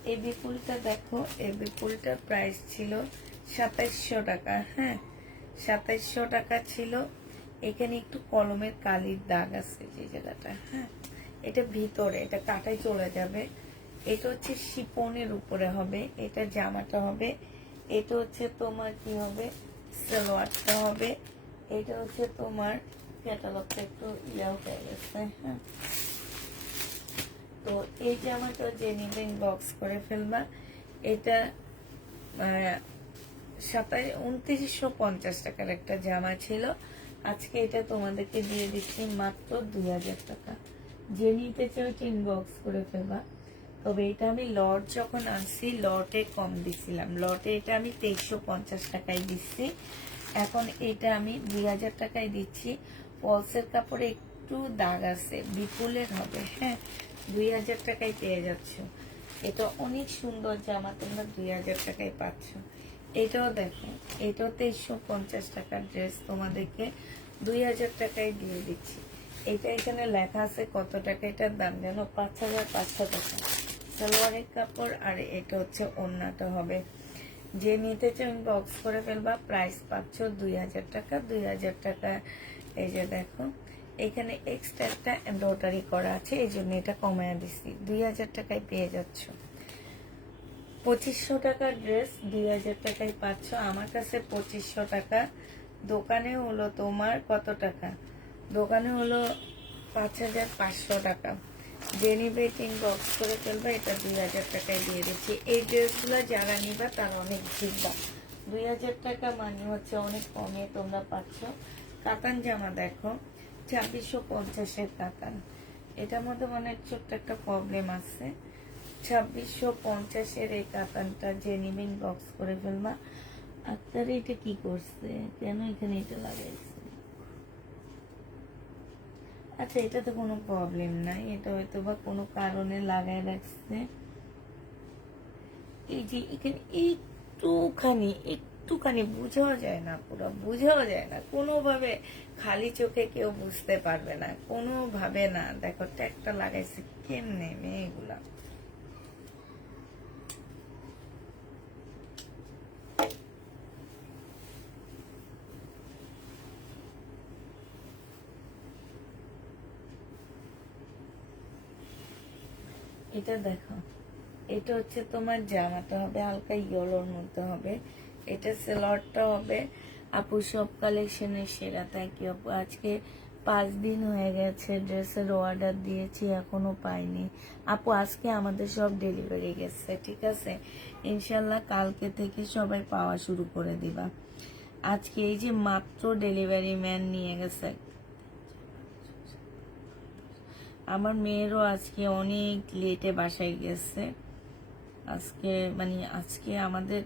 এই বিপুলটা দেখো, এই বিপুলটার প্রাইস ছিল 2700 টাকা। হ্যাঁ, 2700 টাকা ছিল। এখানে একটু কলমের কালির দাগ আছে যে জায়গাটা। হ্যাঁ, এটা ভিতরে, এটা কাটাই চলে যাবে। এটা হচ্ছে শিপনের উপরে হবে, এটা জামাটা হবে। এটা হচ্ছে তোমার কি হবে, সালোয়ারটা হবে। এটা হচ্ছে তোমার ক্যাটালগটা একটু ইয়াও হয়ে গেছে। হ্যাঁ, তো এই জামাটা যে নিবে বক্স করে ফেলবা। এটা 2950 টাকার একটা জামা ছিল, আজকে এটা তোমাদেরকে দিয়ে দিচ্ছি মাত্র 2000 টাকা। যে নিতে চাও ইনবক্স করে ফেলবা। তবে এটা আমি লট যখন আনছি, লটে কম দিছিলাম, লটে এটা আমি 2350 টাকায় দিচ্ছি, এখন এটা আমি 2000 টাকায় দিচ্ছি। ফলসের কাপড়ে একটু দাগ আছে, বিপুলের হবে। হ্যাঁ, 2000 টাকায় পেয়ে যাচ্ছ। এটা অনেক সুন্দর জামা, তোমরা 2000 টাকায় পাচ্ছ। এটাও দেখো, এটাও 2350 টাকার ড্রেস তোমাদেরকে 2000 টাকায় দিয়ে দিচ্ছি। এটা এখানে লেখা আছে কত টাকা এটার দাম জানো, 5500 টাকা সালোয়ারের কাপড়, আর এটা হচ্ছে ওড়নাটা হবে। যে নিতে চাও বক্স করে ফেলবা। প্রাইস পাচ্ছ 2000 টাকা। 2000 টাকা, এই যে দেখো এখানে এক্সট্রা একটা এমব্রয়ডারি করা আছে, এই জন্য এটা কমায় দিচ্ছি, 2000 টাকায় পেয়ে যাচ্ছ। 2500 টাকার ড্রেস 2000 টাকায় পাচ্ছ আমার কাছে। 2500 টাকা, দোকানে হলো তোমার কত টাকা, দোকানে হলো 5500 টাকা। যে নিবে বক্স করে ফেলবে, এটা 2000 টাকায় দিয়ে দিচ্ছি। এই ড্রেসগুলো যারা নিবা তারা অনেক জিতবা। 2000 টাকা মানে হচ্ছে অনেক কমে তোমরা পাচ্ছ। কাতান জামা দেখো, 2650-এর কাতান। এটার মধ্যে অনেক ছোট্ট একটা প্রবলেম আছে। 2650-এর এই কাতানটা যে নিবেন বক্স করে ফেলবা। আক্তার এটা কি করছে, কেন এখানে এটা লাগাইছে? আচ্ছা, এটা তো কোনো প্রবলেম নাই, এটা হয়তো বা কোনো কারণে লাগাই রাখছে। এই যে এখানে একটুখানি একটুখানি বোঝাও যায় না, পুরো বোঝাও যায় না কোনোভাবে, খালি চোখে কেউ বুঝতে পারবে না, কোনোভাবে না। দেখো ট্যাগটা লাগাইছে কেমনে মেয়েগুলা। এটা দেখো, এটা হচ্ছে তোমার জামাটা হবে হালকা ইয়েলোর মধ্যে হবে, এটা সেলরটা হবে। আপু সব কালেকশনের সেরা, থ্যাংক ইউ আপু। আজকে 5 দিন হয়ে গেছে ড্রেসের অর্ডার দিয়েছি, এখনো পাইনি আপু। আজকে আমাদের সব ডেলিভারি গেছে, ঠিক আছে, ইনশাল্লাহ কালকে থেকে সবাই পাওয়া শুরু করে দিবা। আজকে এই যে মাত্র ডেলিভারি ম্যান নিয়ে গেছে। আমার মেয়েরও আজকে অনেক লেটে বাসায় গেছে। আজকে আজকে আমাদের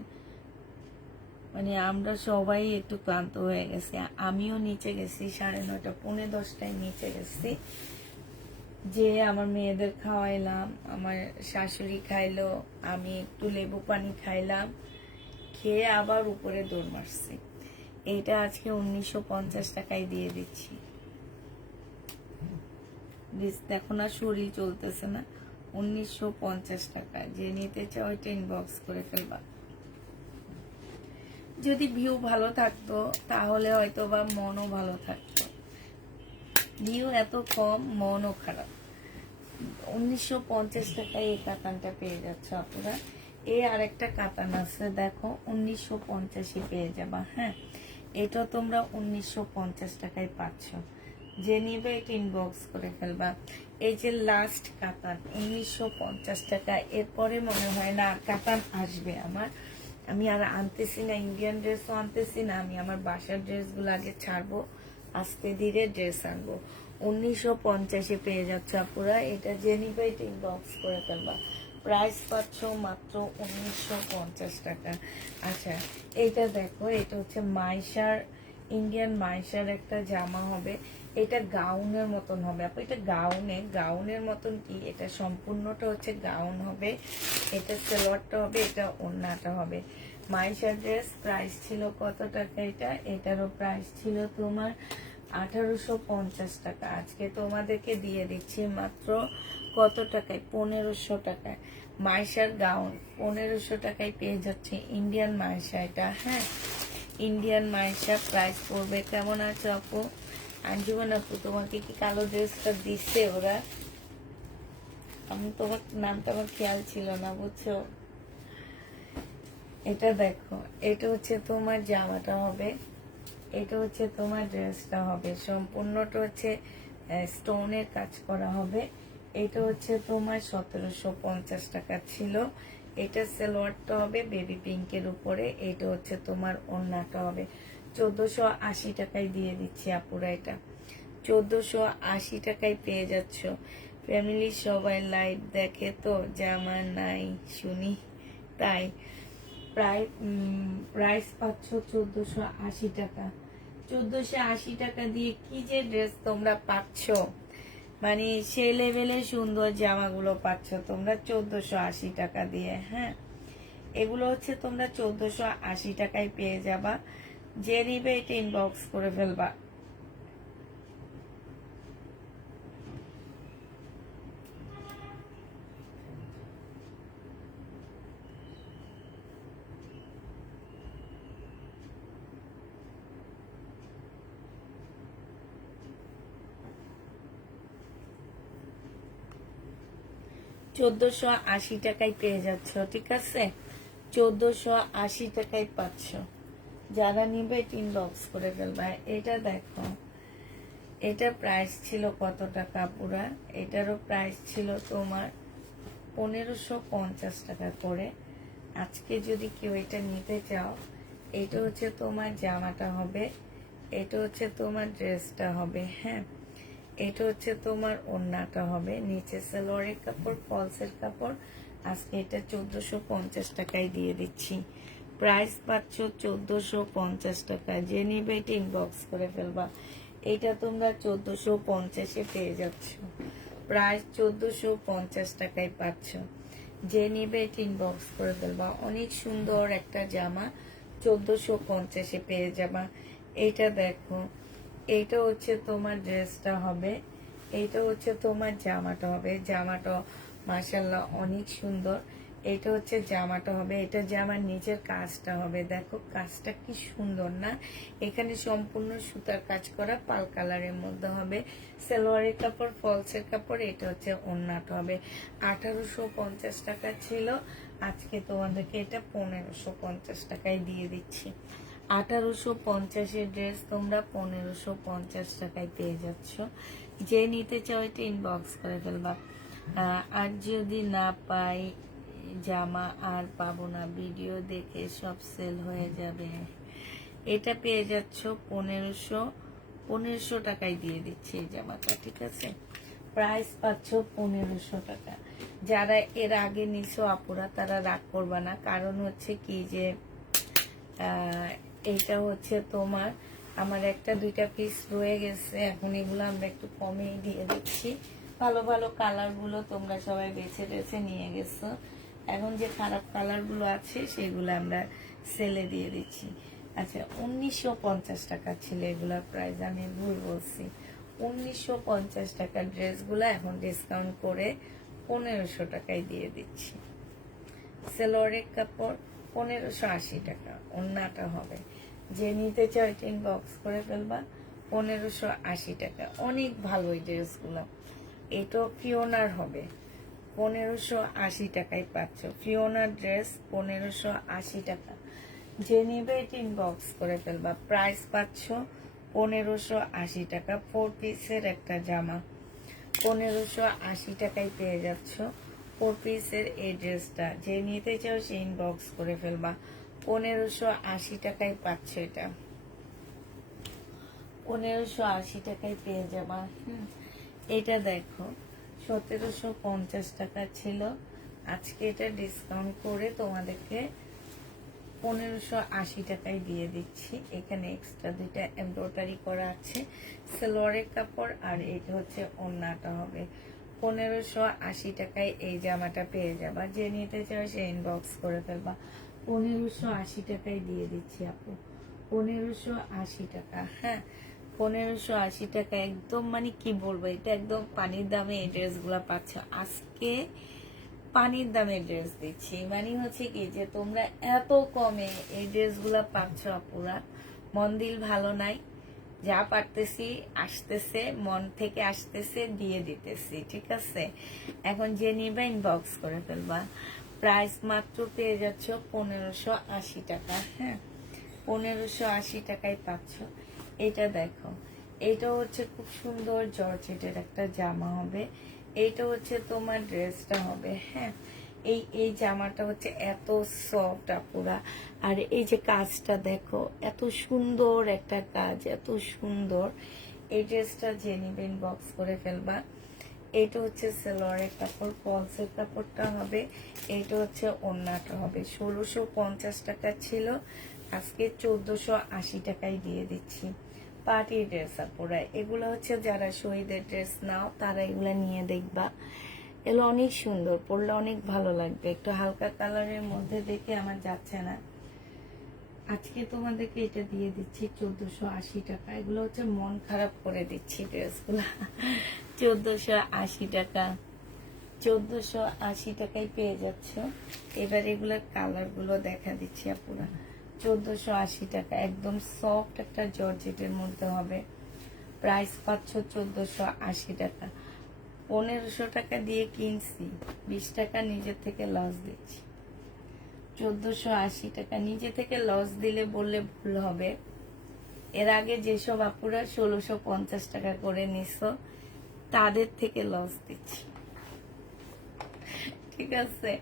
আমরা সবাই একটু ক্লান্ত হয়ে গেছি। আমিও নিচে গেছি 9:30 পৌনে 10টায় নিচে গেছি, যে আমার মেয়েদের খাওয়াইলাম, আমার শাশুড়ি খাইলো, আমি একটু লেবু পানি খাইলাম, খেয়ে আবার উপরে দৌড় মারছি। এইটা আজকে 1950 টাকায় দিয়ে দিচ্ছি। দেখো না, শরীর চলতেছে না। 1950 টাকা, যে নিতে চাও ওইটা ইনবক্স করে ফেলবা। যদি ভিউ ভালো থাকতো তাহলে হয়তো বা মনও ভালো থাকতো। ভিউ এত কম, মনও খারাপ। 1950 টাকায় এই কাতানটা পেয়ে যাচ্ছ আপনারা। এই আরেকটা কাতান আছে দেখো, 1950 পেয়ে যাবা। হ্যাঁ, এটা তোমরা 1950 টাকায় পাচ্ছ। যে নিবে এটা ইনবক্স করে ফেলবা। এই যে লাস্ট কাতান 1950 টাকা, এরপরে মনে হয় না কাতান আসবে আমার। আমি আর আনতেছি না, ইন্ডিয়ান ড্রেসও আনতেছি না। আমি আমার বাসার ড্রেসগুলো আগে ছাড়বো, আস্তে ধীরে ড্রেস আনবো। 1950 পেয়ে যাচ্ছে আপুরা। এটা যে নিবে এটা ইনবক্স করে ফেলবা। প্রাইস পাচ্ছ মাত্র 1950 টাকা। আচ্ছা, এটা দেখো, এটা হচ্ছে মাইশার, ইন্ডিয়ান মাইশার একটা জামা হবে। এটা গাউনের মতন হবে আপু। এটা গাউনের মতন কি, এটা সম্পূর্ণটা হচ্ছে গাউন হবে। এটা সেলোয়ারটা হবে, এটা ওড়নাটা হবে। মাইশার ড্রেস প্রাইস ছিল কত টাকা? এটারও প্রাইস ছিল তোমার 1850 টাকা। আজকে তোমাদেরকে দিয়ে দিচ্ছি মাত্র কত টাকায়? 1500 টাকায়। মাইশার গাউন 1500 টাকায় পেয়ে যাচ্ছে। ইন্ডিয়ান মাইশা এটা। হ্যাঁ, ইন্ডিয়ান মাইশা প্রাইস পড়বে। কেমন আছে আপু? আঞ্জুমান আপু, তোমাকে কি কালো ড্রেসটা দিচ্ছে ওরা? আমি তোমার নামটা আমার খেয়াল ছিল না, বুঝছো। এটা দেখো, এটা হচ্ছে তোমার জামাটা হবে, এটা হচ্ছে তোমার ড্রেসটা হবে। সম্পূর্ণটা হচ্ছে স্টোনের কাজ করা হবে। এটা হচ্ছে তোমার 1750 টাকা ছিল। এটা সালোয়ারটা হবে বেবি পিঙ্কের উপরে। এটা হচ্ছে তোমার ওড়নাটা হবে। 1480 টাকায় দিয়ে দিচ্ছি আপুরা। এটা 1480 টাকায় পেয়ে যাচ্ছ। ফ্যামিলির সবাই লাইভ দেখে তো, জামা নাই শুনি তাই। প্রাইস পাচ্ছ 1480 টাকা। 1480 টাকা দিয়ে কি যে ড্রেস তোমরা পাচ্ছ, সেই লেভেলে সুন্দর জামাগুলো পাচ্ছ তোমরা 1480 টাকা দিয়ে। হ্যাঁ, এগুলো হচ্ছে তোমরা 1480 টাকায় পেয়ে যাবা। যে নিবে এটা ইনবক্স করে ফেলবা। চোদ্দশো আশি টাকায় পেয়ে যাচ্ছ, ঠিক আছে। 1480 টাকায় পাচ্ছ। যারা নিবে ইনবক্স করে ফেলবা। এটা দেখো, এটা প্রাইস ছিল কত টাকা পুরা? এটারও প্রাইস ছিল তোমার 1550 টাকা করে। আজকে যদি কেউ এটা নিতে চাও, এটা হচ্ছে তোমার জামাটা হবে, এটা হচ্ছে তোমার ড্রেসটা হবে। হ্যাঁ, এটা হচ্ছে তোমার ওড়নাটা হবে। নিচে সালোয়ারের কাপড়, ফলসের কাপড়। আজকে এটা 1450 টাকায় দিয়ে দিচ্ছি। প্রাইস পাচ্ছ 1450 টাকা। যে নিবে এটা ইনবক্স করে ফেলবা। এটা তোমরা 1450 পেয়ে যাচ্ছ। প্রাইস 1450 টাকায় পাচ্ছ। যে নিবে এটা ইনবক্স করে ফেলবা। অনেক সুন্দর একটা জামা 1450 পেয়ে যাবা। এটা দেখো, এইটা হচ্ছে তোমার ড্রেসটা হবে, এইটা হচ্ছে তোমার জামাটা হবে। জামাটা মাশাআল্লাহ অনেক সুন্দর। এটা হচ্ছে জামাটা হবে, এটা জামার নিচের কাজটা হবে। দেখো কাজটা কি সুন্দর না, এখানে সম্পূর্ণ সুতার কাজ করা, পাল কালারের মধ্যে হবে। সালোয়ারের কাপড়, ফলসের কাপড়। এটা হচ্ছে ওড়নাটা হবে। 1850 টাকা ছিল, আজকে তোমাদেরকে এটা 1550 টাকায় দিয়ে দিচ্ছি। 1850-এর ড্রেস তোমরা 1550 টাকায় পেয়ে যাচ্ছ। যে নিতে চাও এটা ইনবক্স করে ফেলবা। আর যদি না পাই জামা আর পাবো না, ভিডিও দেখে সব সেল হয়ে যাবে। এটা পেয়ে যাচ্ছ 1500 টাকায় দিয়ে দিচ্ছি এই জামাটা, ঠিক আছে? প্রাইস পাচ্ছ 1500 টাকা। যারা এর আগে নিছো আপুরা তারা রাগ করবা না, কারণ হচ্ছে কি যে এইটা হচ্ছে তোমার আমার একটা দুইটা পিস রয়ে গেছে, এখন এগুলো আমরা একটু কমেই দিয়ে দিচ্ছি। ভালো ভালো কালার গুলো তোমরা সবাই বেছে বেছে নিয়ে গেছো, এখন যে খারাপ কালার গুলো আছে সেগুলো আমরা সেলে দিয়ে দিচ্ছি। আচ্ছা 1950 টাকা ছিল এগুলার প্রাইস, আমি ভুল বলছি। 1950 টাকার ড্রেসগুলো এখন ডিসকাউন্ট করে 1500 টাকায় দিয়ে দিচ্ছি। সেলোয়ারের কাপড় 1580 টাকা, ওড়নাটা হবে। যে নিতে চাও এটা ইনবক্স করে ফেলবা। 1580 টাকা, অনেক ভালো এই ড্রেসগুলো। এটাও ফিওনার হবে, 1580 টাকায় পাচ্ছ ফিওনার ড্রেস 1580 টাকা। যে নিবে এটা ইনবক্স করে ফেলবা। প্রাইস পাচ্ছ 1580 টাকা। 4 পিসের একটা জামা 1580 টাকায় পেয়ে যাচ্ছ। 4 পিসের এই ড্রেসটা যে নিতে চাও সে ইনবক্স করে ফেলবা। 1580 টাকায় পাচ্ছ এটা, 1580 টাকায় পেয়ে যাবা। এটা দেখো 1750 টাকা ছিল, আজকে এটা ডিসকাউন্ট করে তোমাদেরকে 1580 টাকায় দিয়ে দিচ্ছি। এখানে এক্সট্রা দুইটা এমব্রয়ডারি করা আছে, সালোয়ারের কাপড়, আর এটা হচ্ছে ওড়নাটা হবে। 1580 টাকায় এই জামাটা পেয়ে যাবা। যে নিতে চাও সে ইনবক্স করে ফেলবা। 1580 টাকায় দিয়ে দিচ্ছি আপু, 1580 টাকা। হ্যাঁ 1580 টাকা, একদম মানে কি বলবো, এটা একদম পানির দামে এই ড্রেসগুলো পাচ্ছ। আজকে পানির দামে ড্রেস দিচ্ছি, মানে হচ্ছে কি যে তোমরা এত কমে এই ড্রেসগুলো পাচ্ছ আপুরা। মন দিল ভালো নাই, যা পারতেছি আসতেছে, মন থেকে আসতেছে দিয়ে দিতেছি, ঠিক আছে? এখন যে নিবা ইনবক্স করে ফেলবা। প্রাইস মাত্র পেয়ে যাচ্ছ 1580 টাকা। হ্যাঁ 1580 টাকায় পাচ্ছ। এটা দেখো, এটা হচ্ছে খুব সুন্দর জর্জেটের একটা জামা হবে। এইটা হচ্ছে তোমার ড্রেসটা হবে। হ্যাঁ এই জামাটা হচ্ছে এত সফট আপুরা, আর এই যে কাজটা দেখো, এত সুন্দর একটা কাজ, এত সুন্দর। এই ড্রেসটা যে নিবেন বক্স করে ফেলবা। এইটা হচ্ছে সালোয়ারের কাপড়, ফলসের কাপড়টা হবে। এইটা হচ্ছে ওড়নাটা হবে। 1650 টাকা ছিল, আজকে 1480 টাকায় দিয়ে দিচ্ছি। পার্টি ড্রেস আপুরা, এগুলো হচ্ছে যারা শহীদের ড্রেস নাও তারা এগুলা নিয়ে দেখবা। এগুলো অনেক সুন্দর, পরলে অনেক ভালো লাগবে। একটু হালকা কালারের মধ্যে দেখে আমার যাচ্ছে না, আজকে তোমাদেরকে এটা দিয়ে দিচ্ছি 1480 টাকা। এগুলো হচ্ছে মন খারাপ করে দিচ্ছি ড্রেসগুলা। 1480 টাকা, 1480 টাকায় পেয়ে যাচ্ছ। এবার এগুলোর কালার গুলো দেখা দিচ্ছি আপুরা। 1480 টাকা, একদম সফট একটা জর্জেটের মধ্যে হবে। প্রাইস পাচ্ছ 1480 টাকা। 1500 টাকা দিয়ে কিনছি, 20 টাকা নিজের থেকে লস দিচ্ছি। 1480 টাকা, নিজে থেকে লস দিলে বললে ভুল হবে। এর আগে যেসব আপুরা 1650 টাকা করে নিছো তাদের থেকে লস দিচ্ছি, ঠিক আছে?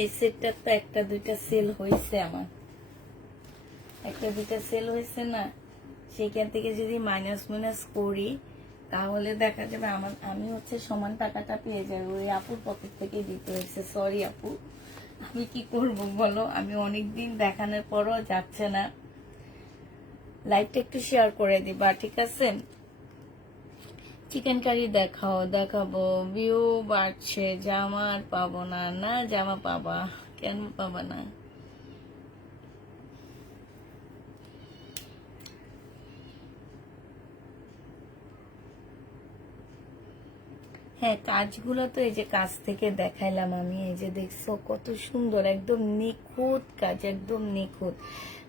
এই সেটটা তো একটা দুইটা সেল হয়েছে, আমার একটা দুইটা সেল হয়েছে না, সেখান থেকে যদি মাইনাস মাইনাস করি তাহলে দেখা যাবে আমি হচ্ছে সমান টাকাটা পেয়ে যাবে। ওই আপুর পকেট থেকে দিতে হয়েছে, সরি আপু। আমি কি করব বলো, আমি অনেকদিন দেখানোর পরও যাচ্ছে না। লাইভটা একটু শেয়ার করে দিবা, ঠিক আছে? চিকেন কারি দেখাবো, ভিউ বাড়ছে। জামা আর পাবো না? না জামা পাবা, কেন পাবা না? হ্যাঁ, কাজগুলো তো এই যে কাজ থেকে দেখাইলাম আমি, এই যে দেখছো কত সুন্দর, একদম নিখুঁত কাজ, একদম নিখুঁত।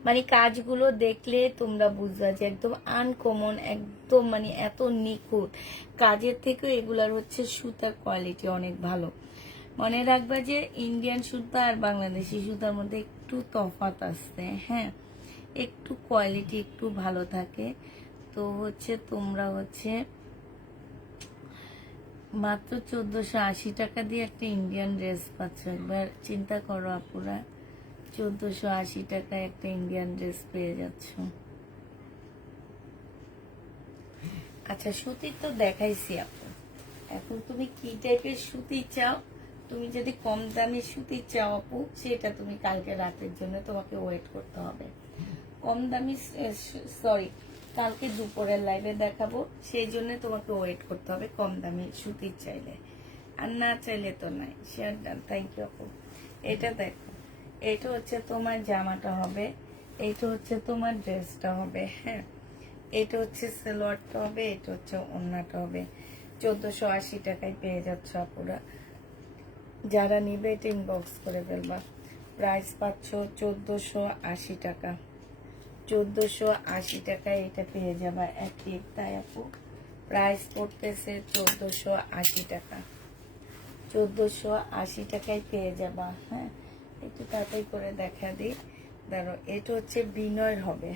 মানে কাজগুলো দেখলে তোমরা বুঝবা যে একদম আনকমন, একদম মানে এত নিখুঁত কাজের থেকে এগুলার হচ্ছে সুতার কোয়ালিটি অনেক ভালো। মনে রাখবা যে ইন্ডিয়ান সুতা আর বাংলাদেশি সুতার মধ্যে একটু তফাৎ আছে, হ্যাঁ, একটু কোয়ালিটি একটু ভালো থাকে। তো হচ্ছে তোমরা হচ্ছে মাত্র 1480 টাকা দিয়ে একটা ইন্ডিয়ান ড্রেস পাচ্ছ। একবার চিন্তা করো আপুরা, 1480 টাকায় একটা ইন্ডিয়ান ড্রেস পেয়ে যাচ্ছ। আচ্ছা, সুতির তো দেখাইছি আপু, এখন তুমি কি টাইপের সুতি চাও? তুমি যদি কম দামি সুতি চাও আপু, সেটা তুমি কালকে রাতের জন্য তোমাকে ওয়েট করতে হবে। কম দামি, সরি, কালকে দুপুরের লাইভে দেখাবো, সেই জন্য তোমাকে ওয়েট করতে হবে কম দামি সুতির চাইলে, আর না চাইলে তো নাই। শেয়ার ডান, থ্যাংক ইউ আপু। এটা দেখো, এটা হচ্ছে তোমার জামাটা হবে, এটা হচ্ছে তোমার ড্রেসটা হবে, হ্যাঁ, এটা হচ্ছে সালোয়ারটা হবে, এটা হচ্ছে ওড়নাটা হবে। 1480 টাকায় পেয়ে যাচ্ছ আপুরা। যারা নিবে এটা ইনবক্স করে ফেলবা। প্রাইস পাচ্ছ 1480 টাকা। 1480 টাকায় এটা পেয়ে যাবা অ্যাক্টিভ, তাই আপু প্রাইস পড়তেছে 1480 টাকা। 1480 টাকায় পেয়ে যাবা, হ্যাঁ। একটু তাড়াতাড়ি করে দেখা দিই, ধরো এটা হচ্ছে বিনয়ের হবে,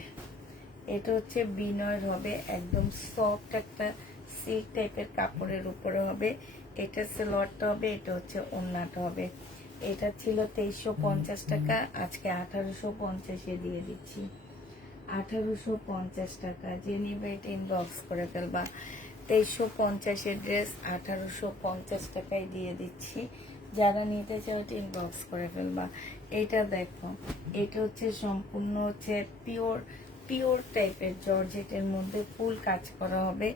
এটা হচ্ছে বিনয়ের হবে, একদম সফট একটা সিল্ক টাইপের কাপড়ের উপরে হবে। এটা সালোয়ারটা হবে, এটা হচ্ছে ওড়নাটা হবে। এটা ছিল 2350 টাকা, আজকে 1850-এ দিয়ে দিচ্ছি। 1850 টাকা, যে নিবে এটা ইনবক্স করে ফেলবা। 2350-এর ড্রেস 1850 টাকায় দিয়ে দিচ্ছি। যারা নিতে চাও এটা ইনবক্স করে ফেলবা। এটা দেখো, এটা হচ্ছে সম্পূর্ণ হচ্ছে পিওর পিওর টাইপের জর্জেটের মধ্যে ফুল কাজ করা হবে।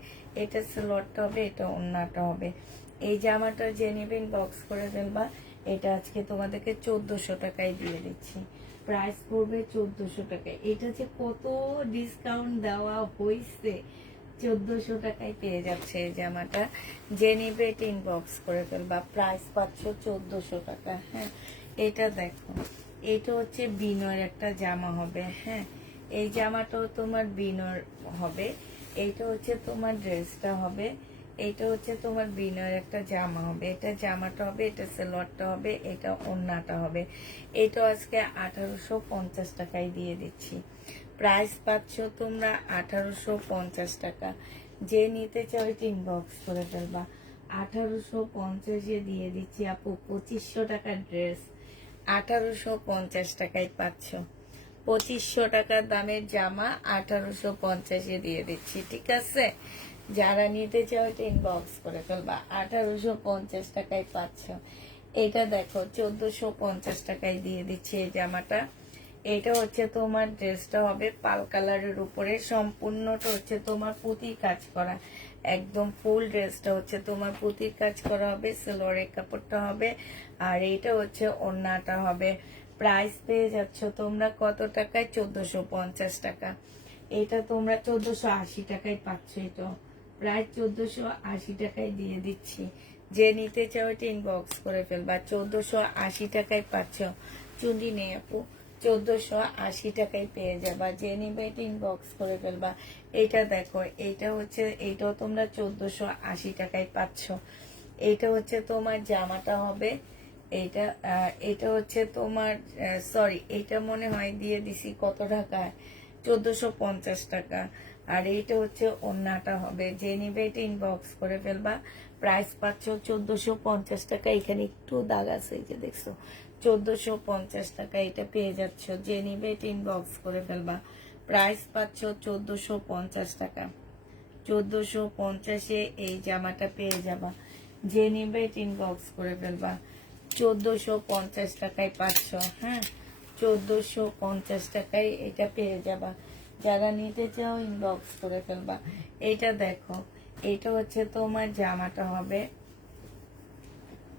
এটা সালোয়ারটা হবে, এটা ওড়নাটা হবে। এই জামাটা যে নেবে ইনবক্স করে ফেলবা। এটা আজকে তোমাদেরকে 1400 টাকায় দিয়ে দিচ্ছি। প্রাইস পড়বে 1400 টাকায়। এটা যে কত ডিসকাউন্ট দেওয়া হয়েছে, 1400 টাকায় পেয়ে যাচ্ছে এই জামাটা। যে নিবে এটা ইনবক্স করে ফেলবা। প্রাইস পাচ্ছ 1400 টাকা, হ্যাঁ। এটা দেখো, এটা হচ্ছে বিনয়ের একটা জামা হবে, হ্যাঁ। এই জামাটাও তোমার বিনয়ের হবে। এইটা হচ্ছে তোমার ড্রেসটা হবে। এইটা হচ্ছে তোমার বিনয়ের একটা জামা হবে। এটা জামাটা হবে, এটা সালোয়ারটা হবে, এটা ওড়নাটা হবে। এটা আজকে 1850 টাকায় দিয়ে দিচ্ছি। প্রাইস পাচ্ছ তোমরা 1850 টাকা। যে নিতে চাও এটা ইনবক্স করে ফেলবা। 1850-এ দিয়ে দিচ্ছি আপু। 2500 টাকার ড্রেস 1850 টাকায় পাচ্ছ। 2500 টাকার দামের জামা 1850-এ দিয়ে দিচ্ছি, ঠিক আছে? যারা নিতে চাও এটা ইনবক্স করে ফেলবা। 1850 টাকায় পাচ্ছ। এটা দেখো, 1450 টাকায় দিয়ে দিচ্ছি এই জামাটা। এটা হচ্ছে তোমার ড্রেসটা হবে পাল কালারের উপরে, সম্পূর্ণটা হচ্ছে তোমার পুঁতির কাজ করা। একদম ফুল ড্রেসটা হচ্ছে তোমার পুঁতির কাজ করা হবে, সালোয়ারের কাপড়টা হবে, আর এইটা হচ্ছে ওড়নাটা হবে। প্রাইস পেয়ে যাচ্ছ তোমরা কত টাকায়? 1450 টাকা। এটা তোমরা 1480 টাকায় পাচ্ছ। এটা প্রায় 1480 টাকায় দিয়ে দিচ্ছি। যে নিতে চাও এটা ইনবক্স করে ফেলবা। 1480 টাকায় পাচ্ছ। চুন্ডি নেই আপু, 1480 টাকায় পেয়ে যাবা। যে নিবে এটা ইনবক্স করে ফেলবা। এটা দেখো, এইটা হচ্ছে, এইটাও তোমরা 1480 টাকায় পাচ্ছ। এইটা হচ্ছে তোমার জামাটা হবে। এইটা এটা হচ্ছে তোমার, সরি, এইটা মনে হয় দিয়ে দিছি কত টাকায়, 1450 টাকা। আর এইটা হচ্ছে ওড়নাটা হবে। যে নিবে এটা ইনবক্স করে ফেলবা। প্রাইস পাচ্ছ 1450 টাকা। এখানে একটু দাগ আছে, এই যে দেখছো, 1450 টাকা এটা পেয়ে যাচ্ছ। যে নিবে এটা ইনবক্স করে ফেলবা। প্রাইস পাচ্ছ 1450 টাকা। 1450-এ এই জামাটা পেয়ে যাবা। যে নিবে এটা ইনবক্স করে ফেলবা। 1450 টাকায় পাচ্ছ, হ্যাঁ। 1450 টাকায় এটা পেয়ে যাবা। যারা নিতে চাও ইনবক্স করে ফেলবা। এইটা দেখো, এইটা হচ্ছে তোমার জামাটা হবে,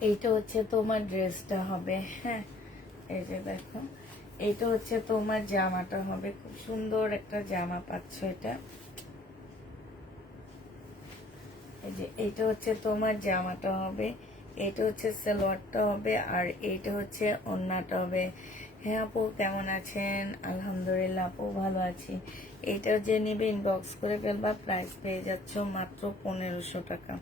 এইটা হচ্ছে তোমার ড্রেসটা হবে, হ্যাঁ। এই যে দেখো, এইটা হচ্ছে তোমার জামাটা হবে। খুব সুন্দর একটা জামা পাচ্ছ। এটা এই যে এইটা হচ্ছে তোমার জামাটা হবে, এটা হচ্ছে সালোয়ারটা হবে, আর এইটা হচ্ছে ওড়নাটা হবে। হ্যাঁ আপু কেমন আছেন? আলহামদুলিল্লাহ আপু ভালো আছি। এটা যে নিবে ইনবক্স করে ফেলবা, প্রাইস পেয়ে যাচ্ছ মাত্র 1500 টাকা।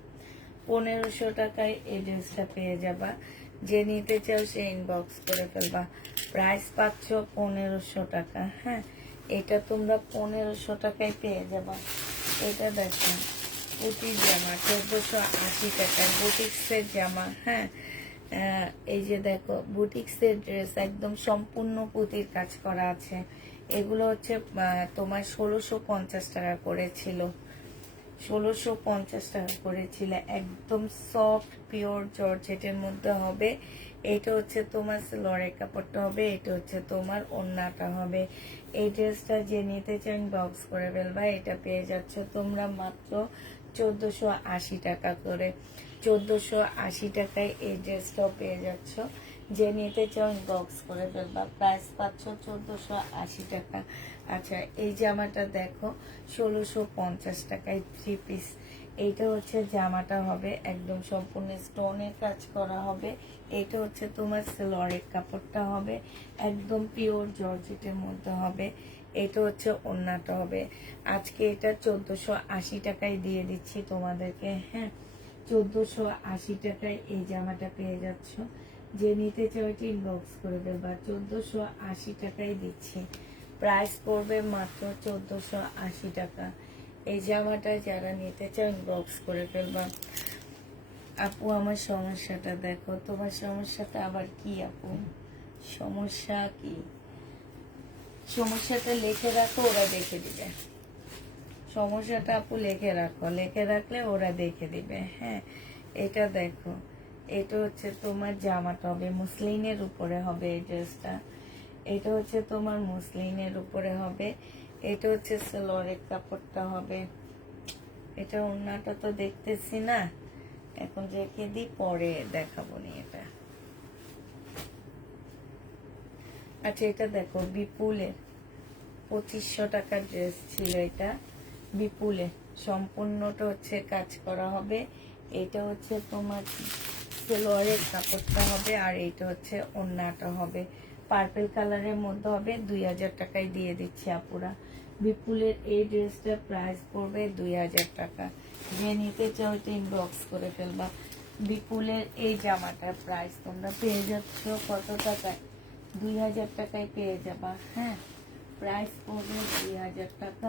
1500 টাকায় এই ড্রেসটা পেয়ে যাবা। যে নিতে চাও সে ইনবক্স করে ফেলবা, প্রাইস পাচ্ছ 1500 টাকা। হ্যাঁ এটা তোমরা 1500 টাকায় পেয়ে যাবা। এটা দেখো বুটিক জামা 1480 টাকায়, বুটিক্সের জামা। হ্যাঁ এই যে দেখো বুটিক্সের ড্রেস একদম সম্পূর্ণ পুঁতির কাজ করা আছে। এগুলো হচ্ছে তোমার 1650 টাকা করেছিল, 1650 টাকা করেছিল। একদম সফট পিওর জর্জেটের মধ্যে হবে। এটা হচ্ছে তোমার লরের কাপড়টা হবে, এটা হচ্ছে তোমার ওড়নাটা হবে। এই ড্রেসটা যে নিতে চান বক্স করে ফেলবা। এটা পেয়ে যাচ্ছ তোমরা মাত্র 1480 টাকা করে। 1480 টাকায় এই ড্রেসটাও পেয়ে যাচ্ছ। যে নিতে চাও বক্স করে ফেলবা, প্রাইস পাচ্ছ 1480 টাকা। আচ্ছা এই জামাটা দেখো 1650 টাকায় 3 পিস। এইটা হচ্ছে জামাটা হবে, একদম সম্পূর্ণ স্টোনের কাজ করা হবে। এইটা হচ্ছে তোমার সেলরের কাপড়টা হবে, একদম পিওর জর্জেটের মধ্যে হবে। এটা হচ্ছে ওড়নাটা হবে। আজকে এটা 1480 টাকায় দিয়ে দিচ্ছি তোমাদেরকে। হ্যাঁ 1480 টাকায় এই জামাটা পেয়ে যাচ্ছ। যে নিতে চাও এটি ইনবক্স করে দেবা, 1480 টাকায় দিচ্ছি। প্রাইস পড়বে মাত্র 1480 টাকা। এই জামাটা যারা নিতে চাও ইনবক্স করে ফেলবা। আপু আমার সমস্যাটা দেখো। তোমার সমস্যাটা আবার কি আপু? সমস্যা কি? সমস্যাটা লিখে রাখো, ওরা দেখে দিবে। সমস্যাটা আপু লিখে রাখো, লিখে রাখলে ওরা দেখে দিবে। হ্যাঁ এটা দেখো, এটা হচ্ছে তোমার জামাটা হবে, মুসলিনের উপরে হবে এই ড্রেসটা। এটা হচ্ছে তোমার মুসলিনের উপরে হবে। এটা হচ্ছে সালোয়ারের কাপড়টা হবে। এটা ওড়নাটা তো দেখতেছি না, এখন রেখে দিই, পরে দেখাবো নি এটা। আচ্ছা এটা দেখো বিপুলের 2500 টাকার ড্রেস ছিল এটা। বিপুলে সম্পূর্ণটা হচ্ছে কাজ করা হবে। এটা হচ্ছে তোমার সালোয়ারের কাপড়টা হবে, আর এইটা হচ্ছে ওড়নাটা হবে। পার্পল কালারের মধ্যে হবে। 2000 টাকায় দিয়ে দিচ্ছি আপুরা। বিপুলের এই ড্রেসটা প্রাইস পড়বে 2000 টাকা। যে নিতে চাও এটা ইনবক্স করে ফেলবা। বিপুলের এই জামাটার প্রাইস তোমরা পেয়ে যাচ্ছ কত টাকায়? 2000 টাকায় পেয়ে যাবা। হ্যাঁ প্রাইস পড়বে 2000 টাকা।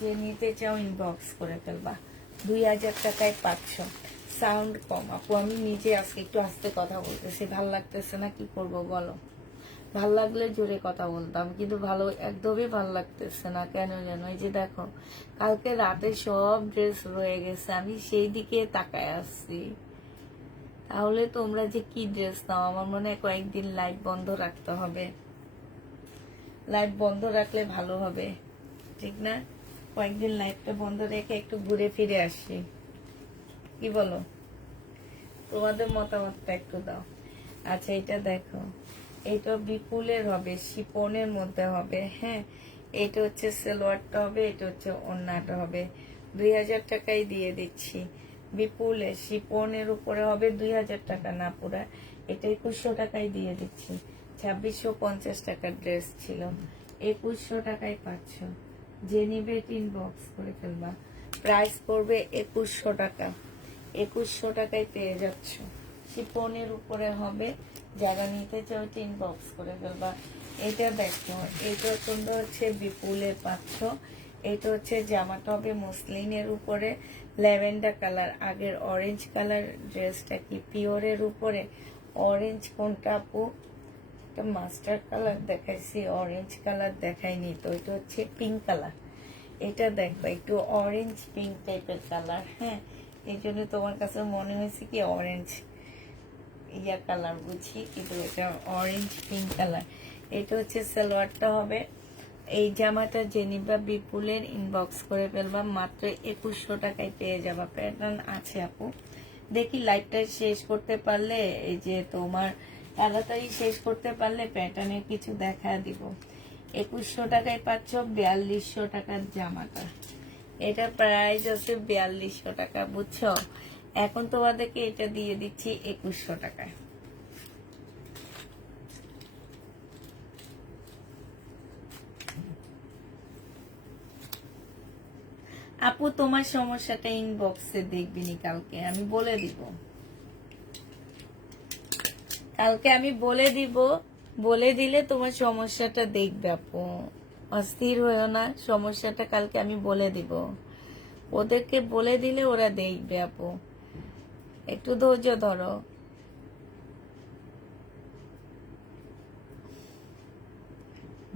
যে নিতে চাও ইনবক্স করে ফেলবা। 2000 টাকায় পাচ্ছ। সাউন্ড কম আপু, আমি নিজে আজকে একটু আস্তে কথা বলতেছি, ভাল লাগতেছে না, কি করব বলো? ভাল লাগলে জোরে কথা বলতাম, কিন্তু ভালো একদমই ভাল লাগতেছে না কেন যেন। এই যে দেখো কালকে রাতে সব ড্রেস রয়ে গেছে, আমি সেই দিকে তাকায় আসছি। তাহলে তোমরা যে কি ড্রেস নাও, আমার মনে হয় কয়েকদিন লাইভ বন্ধ রাখতে হবে। লাইভ বন্ধ রাখলে ভালো হবে, ঠিক না? কয়েকদিন লাইভটা বন্ধ রেখে একটু ঘুরে ফিরে আসি, কি বলো? তোমাদের মতামতটা একটু দাও। আচ্ছা এটা দেখো, এটা বিপুলের হবে, শিপনের মধ্যে হবে। হ্যাঁ এটা হচ্ছে সালোয়ারটা হবে, এটা হচ্ছে ওড়নাটা হবে। 2000 টাকায় দিয়ে দিচ্ছি। বিপুলের শিপনের উপরে হবে 2000 টাকা না পুরা, এটা 2100 টাকায় দিয়ে দিচ্ছি। 2650 টাকার ড্রেস ছিল, 2100 টাকায় পাচ্ছ। যে নিবে ইনবক্স করে ফেলবা। প্রাইস পড়বে 2100 টাকা। 2100 টাকায় পেয়ে যাচ্ছ। শিপনের উপরে হবে। যারা নিতে চাও ইনবক্স করে ফেলবা। এটা দেখো, এটা তোমরা হচ্ছে বিপুলের পাচ্ছ। এটা হচ্ছে জামাটা হবে মুসলিনের উপরে, ল্যাভেন্ডার কালার। আগের অরেঞ্জ কালার ড্রেসটা কি পিওরের উপরে? অরেঞ্জ কোনটা আপু? একটা মাস্টার কালার দেখাইছি, অরেঞ্জ কালার দেখাইনি তো। এটা হচ্ছে পিঙ্ক কালার। এটা দেখো একটু অরেঞ্জ পিঙ্ক টাইপের কালার। হ্যাঁ এই জন্য তোমার কাছে মনে হয়েছে কি অরেঞ্জ ইয়া কালার বুঝি, কিন্তু এটা অরেঞ্জ পিঙ্ক কালার। এটা হচ্ছে সালোয়ারটা হবে। এই জামাটা জেনিবা বিপুলের ইনবক্স করে ফেলবা, মাত্র 2100 টাকায় পেয়ে যাবা। প্যাটার্ন আছে আপু, দেখি লাইভটা শেষ করতে পারলে, এই যে তোমার তাড়াতাড়ি শেষ করতে পারলে প্যাটার্নের কিছু দেখা দিব। 2100 টাকায় পাচ্ছ 4200 টাকার জামাটা। এটা প্রাইস আছে 4200 টাকা, বুঝছো? এখন তোমাদেরকে এটা দিয়ে দিচ্ছি 2100 টাকায়। আপু তোমার সমস্যাটা ইনবক্সে দেখবিনি, কালকে আমি বলে দিব, কালকে আমি বলে দিব, বলে দিলে তোমার সমস্যাটা দেখবে আপু। অস্থির হয়েও না, সমস্যাটা কালকে আমি বলে দিব, ওদেরকে বলে দিলে ওরা দেখবে আপু, একটু ধৈর্য ধরো।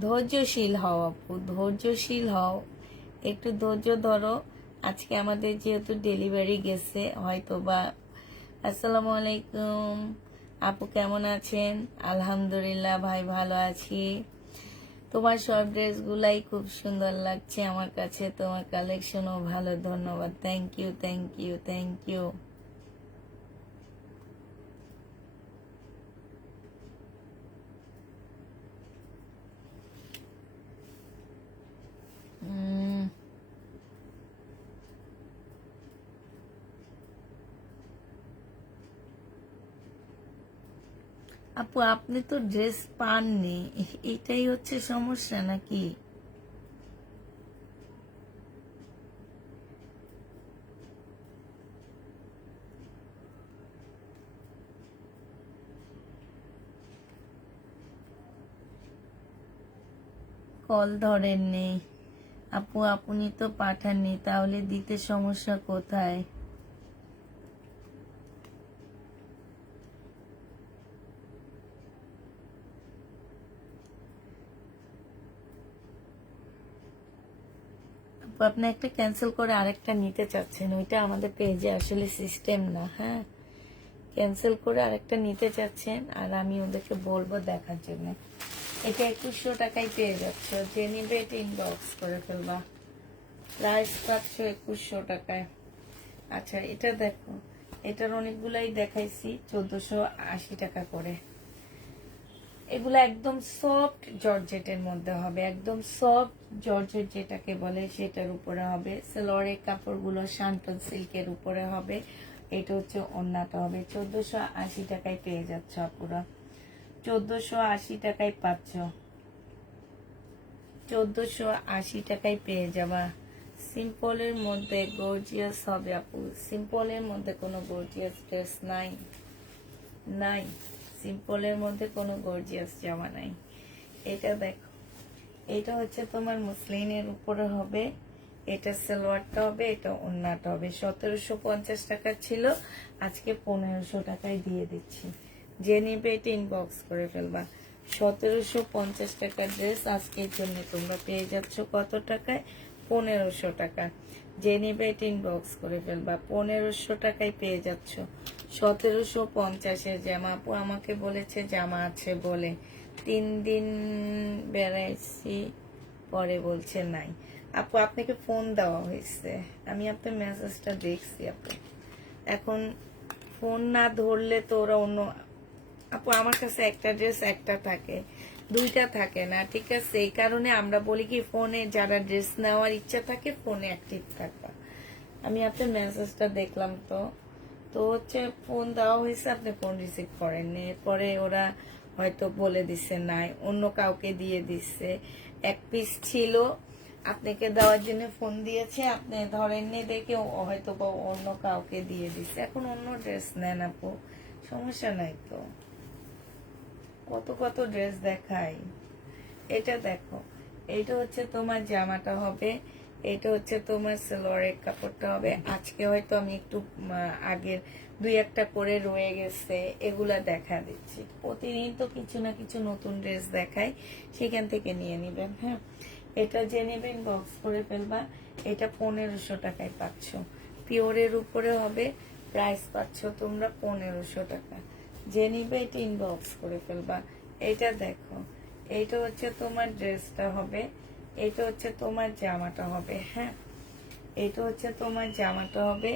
ধৈর্যশীল হও আপু, ধৈর্যশীল হও, একটু ধৈর্য ধরো। আজকে আমাদের যেহেতু ডেলিভারি গেছে হয়তো বা। আসসালামু আলাইকুম আপু, কেমন আছেন? আলহামদুলিল্লাহ ভাই, ভালো আছি। তোমার সব ড্রেসগুলাই খুব সুন্দর লাগছে আমার কাছে, তোমার কালেকশনও ভালো, ধন্যবাদ। Thank you, thank you, thank you. আপু আপনি তো ড্রেস পাননি, এটাই হচ্ছে সমস্যা নাকি? কল ধরেননি আপু, আপনি তো পাঠাননি, তাহলে দিতে সমস্যা কোথায়? আপু আপনি একটা ক্যান্সেল করে আরেকটা নিতে চাচ্ছেন, ওইটা আমাদের পেজে আসলে সিস্টেম না। হ্যাঁ, ক্যান্সেল করে আরেকটা নিতে চাচ্ছেন, আর আমি ওদেরকে বলবো দেখার জন্য। এটা 2100 টাকায় পেয়ে যাচ্ছ, যে নিবে এটা ইনবক্স করে ফেলবা। প্রাইস পাচ্ছ 2100 টাকায়। আচ্ছা এটা দেখো, এটার অনেকগুলাই দেখাইছি 1480 টাকা করে। এগুলো একদম সফট জর্জেটের মধ্যে হবে, একদম সফট জর্জেট যেটাকে বলে সেটার উপরে হবে। সেলোয়ারের কাপড়গুলো শান্তন সিল্কের উপরে হবে। এটা হচ্ছে ওড়নাটা হবে। 1480 টাকায় পেয়ে যাচ্ছ আপুরা, 1480 টাকায় পাচ্ছ, 1480 টাকায় পেয়ে যাবা। সিম্পলের মধ্যে গর্জিয়াস হবে আপু, সিম্পলের মধ্যে কোনো গর্জিয়াস ড্রেস নাই, নাই, সিম্পলের মধ্যে কোনো গর্জিয়াস জামা নাই। এটা দেখো, এটা হচ্ছে তোমার মুসলিনের উপরে হবে, এটা সালোয়ারটা হবে, এটা ওড়নাটা হবে। 1750 টাকা ছিল, আজকে 1500 টাকায় দিয়ে দিচ্ছি। যে নিবে এটা ইনবক্স করে ফেলবা। 1750 টাকার ড্রেস আজকের জন্য তোমরা পেয়ে যাচ্ছ কত টাকায়? 1500 টাকা। যে নিবে এটা ইনবক্স করে ফেলবা, 1500 টাকায় পেয়ে যাচ্ছ। 1750-এর জামা। আপু আমাকে বলেছে জামা আছে বলে, 3 দিন বেড়াইছি, পরে বলছে নাই। আপু আপনাকে ফোন দেওয়া হয়েছে, আমি আপনার মেসেজটা দেখছি আপু। এখন ফোন না ধরলে তো ওরা অন্য। আপু আমার কাছে একটা ড্রেস একটা থাকে, দুইটা থাকে না, ঠিক আছে? এই কারণে আমরা বলি কি, ফোনে যারা ড্রেস নেওয়ার ইচ্ছা থাকে ফোনে অ্যাক্টিভ থাকবা। আমি আপনার মেসেজটা দেখলাম, তো তো হচ্ছে ফোন দেওয়া হয়েছে, আপনি ফোন রিসিভ করেননি, এরপরে ওরা হয়তো বলে দিছে নাই, অন্য কাউকে দিয়ে দিচ্ছে। এক পিস ছিল, আপনাকে দেওয়ার জন্য ফোন দিয়েছে, আপনি ধরেননি দেখে হয়তো অন্য কাউকে দিয়ে দিচ্ছে। এখন অন্য ড্রেস নেন আপু, সমস্যা নাই তো, কত কত ড্রেস দেখাই। এটা দেখো, এটা হচ্ছে তোমার জামাটা হবে, এটা হচ্ছে তোমার সালোয়ারের কাপড়টা হবে। আজকে হয়তো আমি একটু আগের দুই একটা করে রয়ে গেছে, এগুলা দেখা দিচ্ছি। প্রতিদিন তো কিছু না কিছু নতুন ড্রেস দেখাই, সেখান থেকে নিয়ে নিবেন। হ্যাঁ, এটা যে নেবেন বক্স করে ফেলবা। এটা 1500 টাকায় পাচ্ছ, পিওরের উপরে হবে। প্রাইস পাচ্ছ তোমরা 1500 টাকা। যে নিবে এটা ইনবক্স করে ফেলবা। এটা দেখো, এইটা হচ্ছে তোমার ড্রেসটা হবে, এটা হচ্ছে তোমার জামাটা হবে। হ্যাঁ, এইটা হচ্ছে তোমার জামাটা হবে,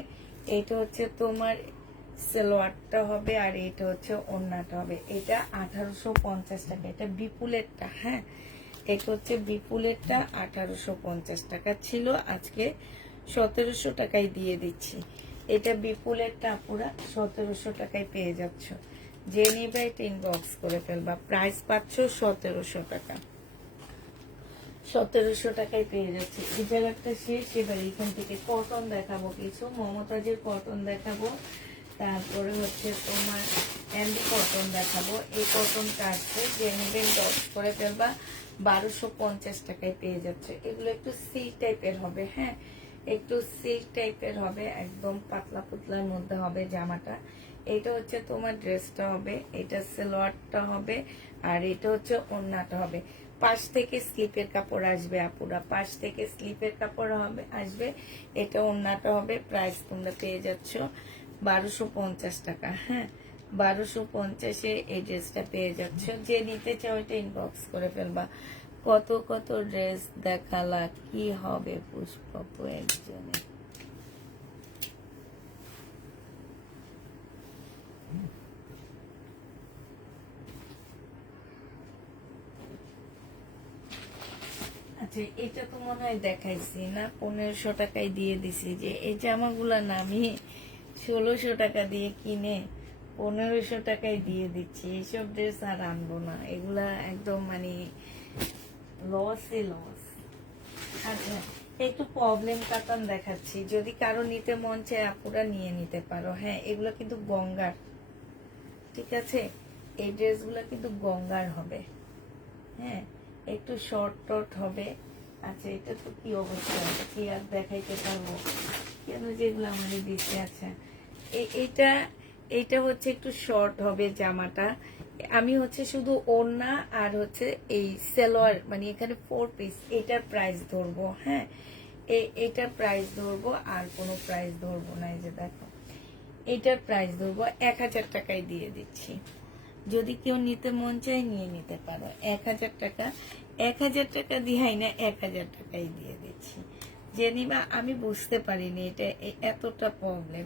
এইটা হচ্ছে তোমার সালোয়ারটা হবে, আর এইটা হচ্ছে ওড়নাটা হবে। এটা 1850 টাকা, এটা বিপুলেরটা। হ্যাঁ, এটা হচ্ছে বিপুলেরটা, 1850 টাকা ছিল, আজকে 1700 টাকায় দিয়ে দিচ্ছি। এটা বিপুলেরটা আপুরা 1700 টাকায় পেয়ে যাচ্ছ। যে নিবে এটা ইনবক্স করে ফেলবা। প্রাইস পাচ্ছ 1700 টাকা। 1700 টাকায় পেয়ে যাচ্ছে। এই জায়গাটা শেষ। এবার এখান থেকে কটন দেখাবো, কিছু মমতাজের কটন দেখাবো, তারপরে হচ্ছে তোমার এমডি কটন দেখাবো। এই কটনটা আসছে, যে নেবেন ডট করে ফেলবা। 1250 টাকায় পেয়ে যাচ্ছে। এগুলো একটু সি টাইপের হবে, হ্যাঁ একটু সি টাইপের হবে, একদম পাতলা পুতলার মধ্যে হবে জামাটা। এটা হচ্ছে তোমার ড্রেসটা হবে, এটা সালোয়ারটা হবে, আর এটা হচ্ছে ওড়নাটা হবে। পাশ থেকে স্লিপের কাপড় আসবে আপুরা, পাশ থেকে স্লিপের কাপড় হবে আসবে। এটা ওড়নাটা হবে। প্রাইস তোমরা পেয়ে যাচ্ছ 1250 টাকা। হ্যাঁ 1250-এ এই ড্রেসটা পেয়ে যাচ্ছ। যে নিতে চাও এটা ইনবক্স করে ফেলবা। কত কত ড্রেস দেখালা, কি হবে পুষ্পপু একজনে। আচ্ছা এটা তো মনে হয় দেখাইছি না, 1500 টাকায় দিয়ে দিছি। যে এই জামাগুলা না আমি 1600 টাকা দিয়ে কিনে 1500 টাকায় দিয়ে দিচ্ছি। এইসব ড্রেস আর আনবো না, এগুলা একদম মানে লসে লস। আচ্ছা একটু প্রবলেম কাতান দেখাচ্ছি, যদি কারো নিতে মন চায় আপুরা নিয়ে নিতে পারো। হ্যাঁ এগুলো কিন্তু গঙ্গার, ঠিক আছে, এই ড্রেসগুলো কিন্তু গঙ্গার হবে। হ্যাঁ একটু শর্ট টট হবে। আচ্ছা এটা তো কি অবস্থা, এটা কি আর দেখাইতে পারবো কেন, যেগুলো আমাদের দিচ্ছে। আচ্ছা এইটা এইটা হচ্ছে একটু শর্ট হবে জামাটা। আমি হচ্ছে শুধু ওড়না আর হচ্ছে এই সালোয়ার, মানে এখানে 4 পিস, এটার প্রাইস ধরবো। হ্যাঁ এটার প্রাইস ধরবো, আর কোনো প্রাইস ধরবো না। এই যে দেখো এটার প্রাইস ধরবো 1000 টাকায় দিয়ে দিচ্ছি। যদি কেউ নিতে মন চায় নিয়ে নিতে পারো। 1000 টাকা, 1000 টাকা দিহাই না, 1000 টাকাই দিয়ে দিচ্ছি। যে নিবা, আমি বুঝতে পারিনি এটা এতটা প্রবলেম।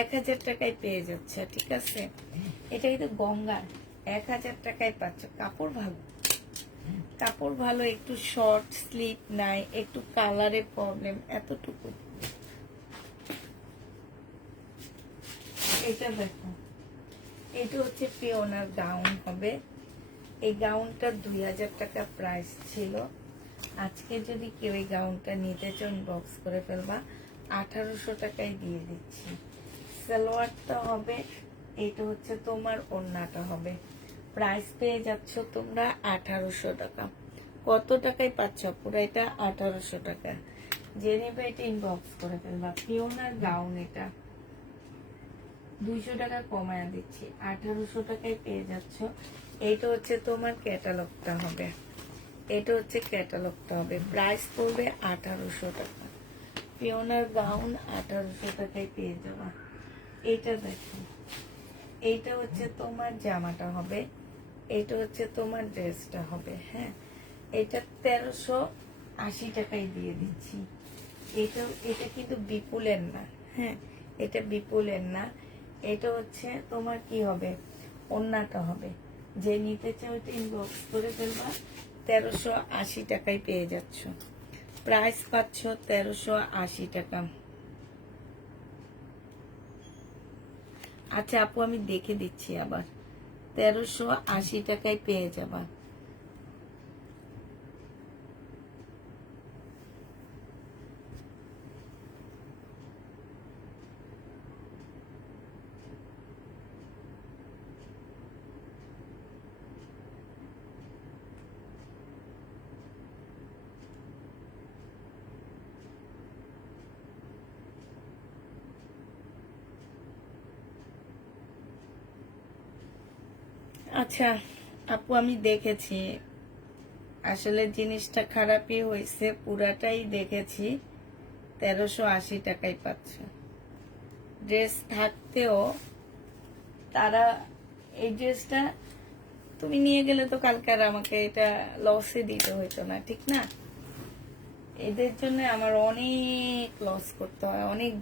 1000 টাকায় পেয়ে যাচ্ছে, ঠিক আছে। এটা কিন্তু গঙ্গার, 1000 টাকায় পাচ্ছ। কাপড় ভালো, কাপড় ভালো, একটু শর্ট স্লিপ নাই, একটু কালারে প্রবলেম, এতটুকু। এটা দেখো, এটা হচ্ছে পিওনার গাউন হবে। এই গাউনটা 2000 টাকা প্রাইস ছিল। আজকে যদি কেউ এই গাউনটা নিতে চান বক্স করে ফেলবা, 1800 টাকায় দিয়ে দিচ্ছি। সালোয়ারটা হবে, এটা হচ্ছে তোমার ওড়নাটা হবে। প্রাইস পেয়ে যাচ্ছ তোমরা 1800 টাকা। কত টাকায় পাচ্ছ পুরো? এটা 1800 টাকা। যে নেবে এটা ইনবক্স করে ফেলবা। পিওনার গাউন, এটা 200 টাকা কমায়া দিচ্ছি, 1800 টাকায় পেয়ে যাচ্ছ। এইটা হচ্ছে তোমার ক্যাটালগটা হবে, এটা হচ্ছে ক্যাটালগটা হবে। প্রাইস পড়বে 1800 টাকা। পিওনার গাউন 1800 টাকায় পেয়ে যাবা। এইটা দেখো, এইটা হচ্ছে তোমার জামাটা হবে, এইটা হচ্ছে তোমার ড্রেসটা হবে। হ্যাঁ এটা 1380 টাকায় দিয়ে দিচ্ছি। এটা কিন্তু বিপুলের না, হ্যাঁ এটা বিপুলের না। এটা হচ্ছে তোমার কি হবে, ওড়নাটা হবে। যে নিতে চাও এটা ইনবক্স করে ফেলবা। 1380 টাকায় পেয়ে যাচ্ছ। প্রাইস পাচ্ছ 1380 টাকা। আচ্ছা আপু আমি দেখে দিচ্ছি আবার, 1380 টাকায় পেয়ে যাবা। আচ্ছা আপু আমি দেখেছি, আসলে জিনিসটা খারাপই হয়েছে, পুরাটাই দেখেছি। 1380 টাকায় পাচ্ছ। ড্রেস থাকতেও তারা, এই ড্রেসটা তুমি নিয়ে গেলে তো কালকে আর আমাকে এটা লসে দিতে হইতো না, ঠিক না? এদের জন্য আমার অনেক লস করতে হয়, অনেক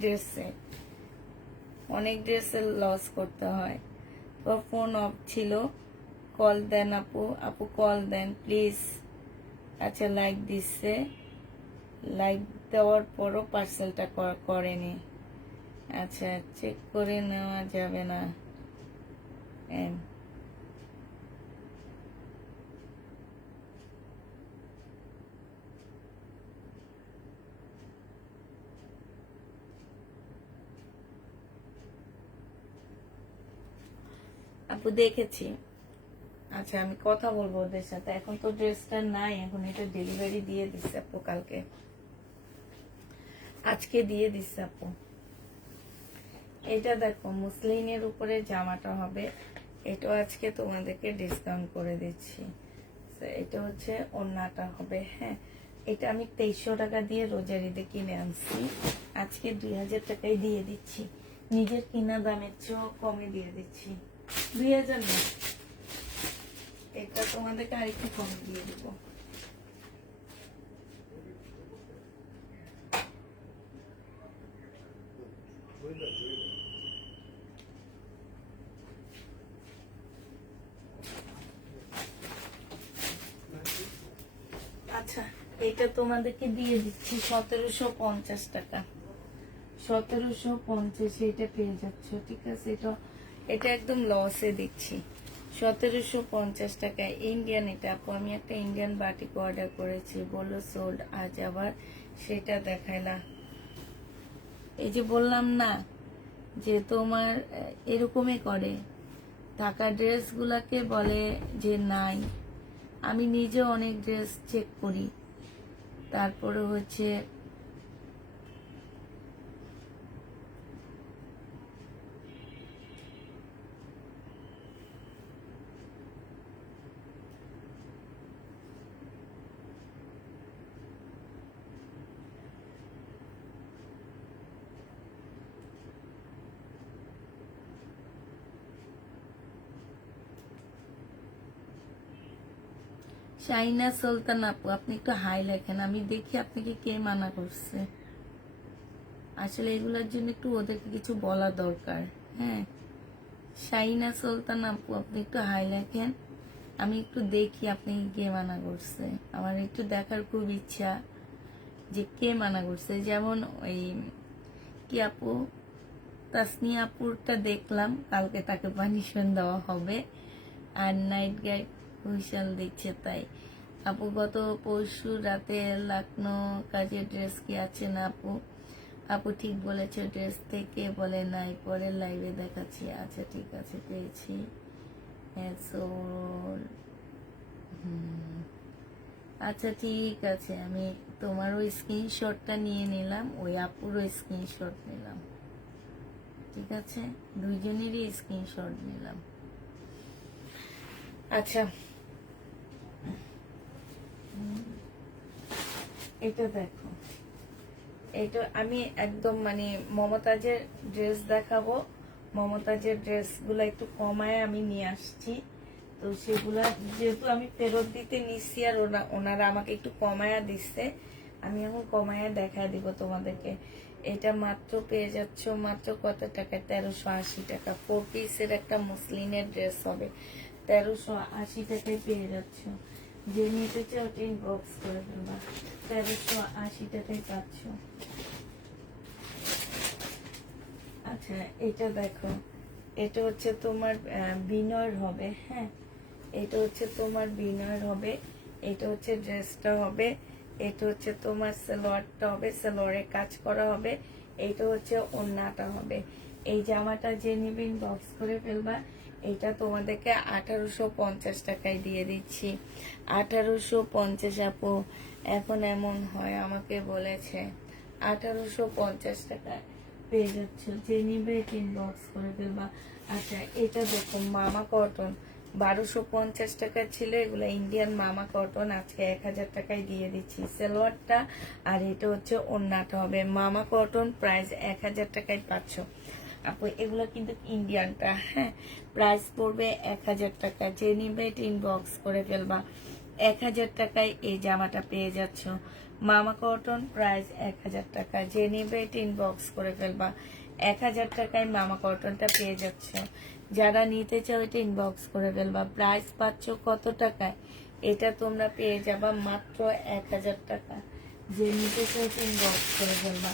ড্রেসে লস করতে হয়। তো ফোন অফ ছিল, কল দেন আপু, আপু কল দেন প্লিজ। আচ্ছা লাইক দিচ্ছে, লাইক দেওয়ার পরও পার্সেলটা করেনি। আচ্ছা, চেক করে নেওয়া যাবে না। আপু দেখেছি। আচ্ছা, আমি কথা বলবো ওদের সাথে। এখন তো ড্রেসটা নাই, এখন এটা ডেলিভারি দিয়ে দিচ্ছে আপু, কালকে আজকে দিয়ে দিচ্ছে আপু। এটা দেখো মুসলিনের উপরে জামাটা হবে, এটা আজকে তোমাদেরকে ডিসকাউন্ট করে দিচ্ছি। এটা হচ্ছে ওড়নাটা হবে। হ্যাঁ, এটা আমি 2300 টাকা দিয়ে রোজার ঈদে কিনে আনছি, আজকে 2000 টাকায় দিয়ে দিচ্ছি। নিজের কিনা দামের চেয়েও কমে দিয়ে দিচ্ছি। 2000 না, এটা তোমাদেরকে আরেকটু কমে দিয়ে দিব। আচ্ছা, এটা তোমাদেরকে দিয়ে দিচ্ছি 1750 টাকা। 1750 এটা পেয়ে যাচ্ছ, ঠিক আছে? এটা একদম লসে দিচ্ছি। 1750 টাকায় ইন্ডিয়ান। এটা আপু আমি একটা ইন্ডিয়ান বাটিক অর্ডার করেছি, বললো সোল্ড, আজ আবার সেটা দেখাইলা। এই যে বললাম না যে তোমার এরকমই করে, ঢাকা ড্রেসগুলাকে বলে যে নাই। আমি নিজে অনেক ড্রেস চেক করি, তারপরে হচ্ছে শাইনা সুলতান আপু, আপনি একটু হাই লেখেন, আমি দেখি আপনাকে কে মানা করছে। আসলে এগুলোর জন্য একটু ওদেরকে কিছু বলা দরকার। হ্যাঁ, শাইনা সুলতান আপু, আপনি একটু হাই লেখেন, আমি একটু দেখি আপনি কে মানা করছে। আমার একটু দেখার খুব ইচ্ছা যে কে মানা করছে। যেমন ওই কি আপু, তাসনিয়া আপুরটা দেখলাম, কালকে তাকে পানিশমেন্ট দেওয়া হবে। আর নাইট গাইড হুইশাল দিচ্ছে তাই। আপু গত পরশু রাতে লখনৌ কাজের ড্রেস কি আছে না আপু? আপু ঠিক বলেছে, ড্রেস থেকে বলে নাই, পরে লাইভে দেখাচ্ছি। আচ্ছা ঠিক আছে, পেয়েছি। হ্যাঁ আচ্ছা ঠিক আছে, আমি তোমারও স্ক্রিনশটটা নিয়ে নিলাম, ওই আপুরও স্ক্রিনশট নিলাম। ঠিক আছে, দুইজনেরই স্ক্রিনশট নিলাম। আচ্ছা, এটা দেখো, এটা আমি একদম মানে মমতাজের ড্রেস দেখাবো। মমতাজের ড্রেসগুলো একটু কমায় আমি নিয়ে আসছি, তো সেগুলা যেহেতু আমি ফেরত দিতে নিচ্ছি আর ওনারা আমাকে একটু কমায়া দিচ্ছে, আমি এখন কমায়া দেখায় দিব তোমাদেরকে। এটা মাত্র পেয়ে যাচ্ছ মাত্র কত টাকায়? 1380 টাকা। 4 পিসের একটা মুসলিনের ড্রেস হবে, 1380 টাকায় পেয়ে যাচ্ছ। যে নিতে চাও ওটা ইনবক্স করে ফেলবা, 1380 টাকায় পাচ্ছ। আচ্ছা, এটা দেখো, এটা হচ্ছে তোমার বিনয়ের হবে। হ্যাঁ, এটা হচ্ছে তোমার বিনয়ের হবে, এটা হচ্ছে ড্রেসটা হবে, এটা হচ্ছে তোমার সালোয়ারটা হবে, সালোয়ারে কাজ করা হবে, এটা হচ্ছে ওড়নাটা হবে। এই জামাটা যে নিবে ইনবক্স করে ফেলবা। এটা তোমাদেরকে 1850 টাকায় দিয়ে দিচ্ছি। 1850 আপু, এখন এমন হয়, আমাকে বলেছে 1850 টাকায় পেয়ে যাচ্ছ, যে নিবে ইনবক্স করে ফেলবা। আচ্ছা, এটা দেখো মামা কটন, 1250 টাকা ছিল, এগুলো ইন্ডিয়ান মামা কটন, আজকে 1000 টাকায় দিয়ে দিচ্ছি সালোয়ারটা। আর এটা হচ্ছে ওড়নাটা হবে মামা কটন, প্রাইস 1000 টাকায় পাচ্ছ আপু। এগুলো কিন্তু ইন্ডিয়ানটা। হ্যাঁ, প্রাইস পড়বে 1000 টাকা, যে নিবে ইনবক্স করে ফেলবা। 1000 টাকায় এই জামাটা পেয়ে যাচ্ছ, মামা কটন, প্রাইস 1000 টাকা, যে নিবে ইনবক্স করে ফেলবা। 1000 টাকায় মামা কটনটা পেয়ে যাচ্ছ, যারা নিতে চাও এটা ইনবক্স করে ফেলবা। প্রাইস পাচ্ছ কত টাকায়? এটা তোমরা পেয়ে যাবা মাত্র 1000 টাকা। যে নিতে চাইছে ইনবক্স করে ফেলবা।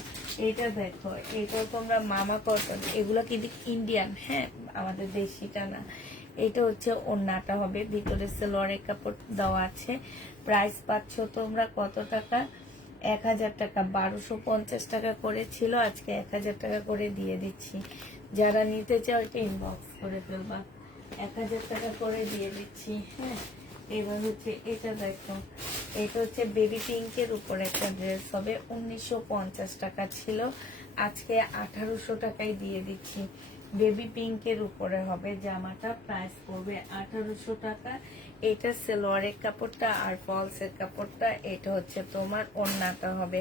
এটা দেখো, এটা তোমরা মামা কটন, এগুলো কিন্তু ইন্ডিয়ান, হ্যাঁ, আমাদের দেশিটা না। এটা হচ্ছে ওড়নাটা হবে, ভিতরে সেলোয়ারের কাপড় দেওয়া আছে। প্রাইস পাচ্ছ তোমরা কত টাকা? 1000 টাকা। 1250 টাকা করে ছিল, আজকে 1000 টাকা করে দিয়ে দিচ্ছি। যারা নিতে চাও এটা ইনবক্স করে ফেলবা। 1000 টাকা করে দিয়ে দিচ্ছি। হ্যাঁ, এবার হচ্ছে এটা দেখো, এটা হচ্ছে বেবি পিঙ্কের উপর একটা ড্রেস হবে, 1950 টাকা ছিল, আজকে 1800 টাকায় দিয়ে দিচ্ছি। বেবি পিঙ্কের উপরে হবে জামাটা, প্রাইস পড়বে 1800 টাকা। এটা সেলোয়ারের কাপড়টা আর ফলসের কাপড়টা, এটা হচ্ছে তোমার ওড়নাটা হবে,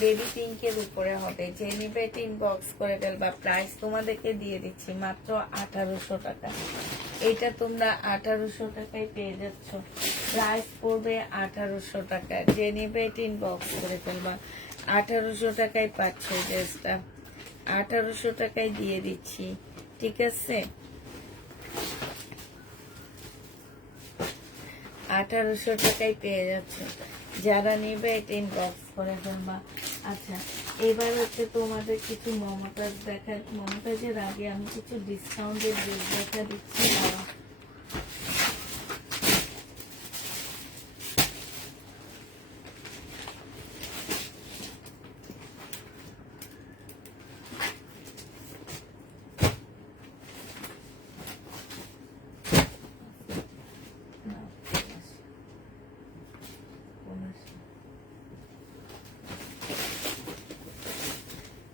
বেবি পিঙ্কের উপরে হবে। যে নিবে এটা ইনবক্স করে ফেলবা। প্রাইস তোমাদেরকে দিয়ে দিচ্ছি মাত্র 1800 টাকা। এটা তোমরা 1800 টাকায় পেয়ে যাচ্ছ, প্রাইস পড়বে 1800 টাকা। যে নিবে এটা ইনবক্স করে ফেলবা। 1800 টাকায় পাচ্ছ ড্রেসটা, 1800 টাকায় দিয়ে দিচ্ছি, ঠিক আছে? 1800 টাকায় পেয়ে যাচ্ছে, যারা নিবে এটা ইনবক্স করে ফেলবা। আচ্ছা, এবার হচ্ছে তোমাদের কিছু মমতাজ দেখা, মমতাজের আগে আমি কিছু ডিসকাউন্টের ড্রেস দেখা দিচ্ছি।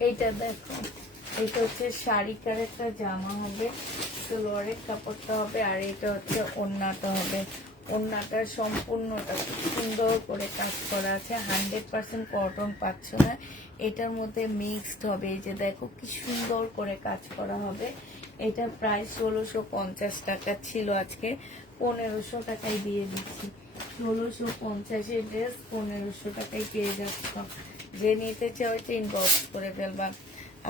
এইটা দেখো, এটা হচ্ছে শাড়িকার একটা জামা হবে, সালোয়ারের কাপড়টা হবে, আর এটা হচ্ছে ওড়নাটা হবে। ওড়নাটা সম্পূর্ণটা সুন্দর করে কাজ করা আছে, 100% কটন পাচ্ছ না, এটার মধ্যে মিক্সড হবে। এই যে দেখো কি সুন্দর করে কাজ করা হবে। এটার প্রাইস 1650 টাকা ছিল, আজকে 1500 টাকায় দিয়ে দিচ্ছি। 1650-এর ড্রেস 1500 টাকায় পেয়ে যাচ্ছ। যে নিতে চাও এটা ইনবক্স করে ফেলবা।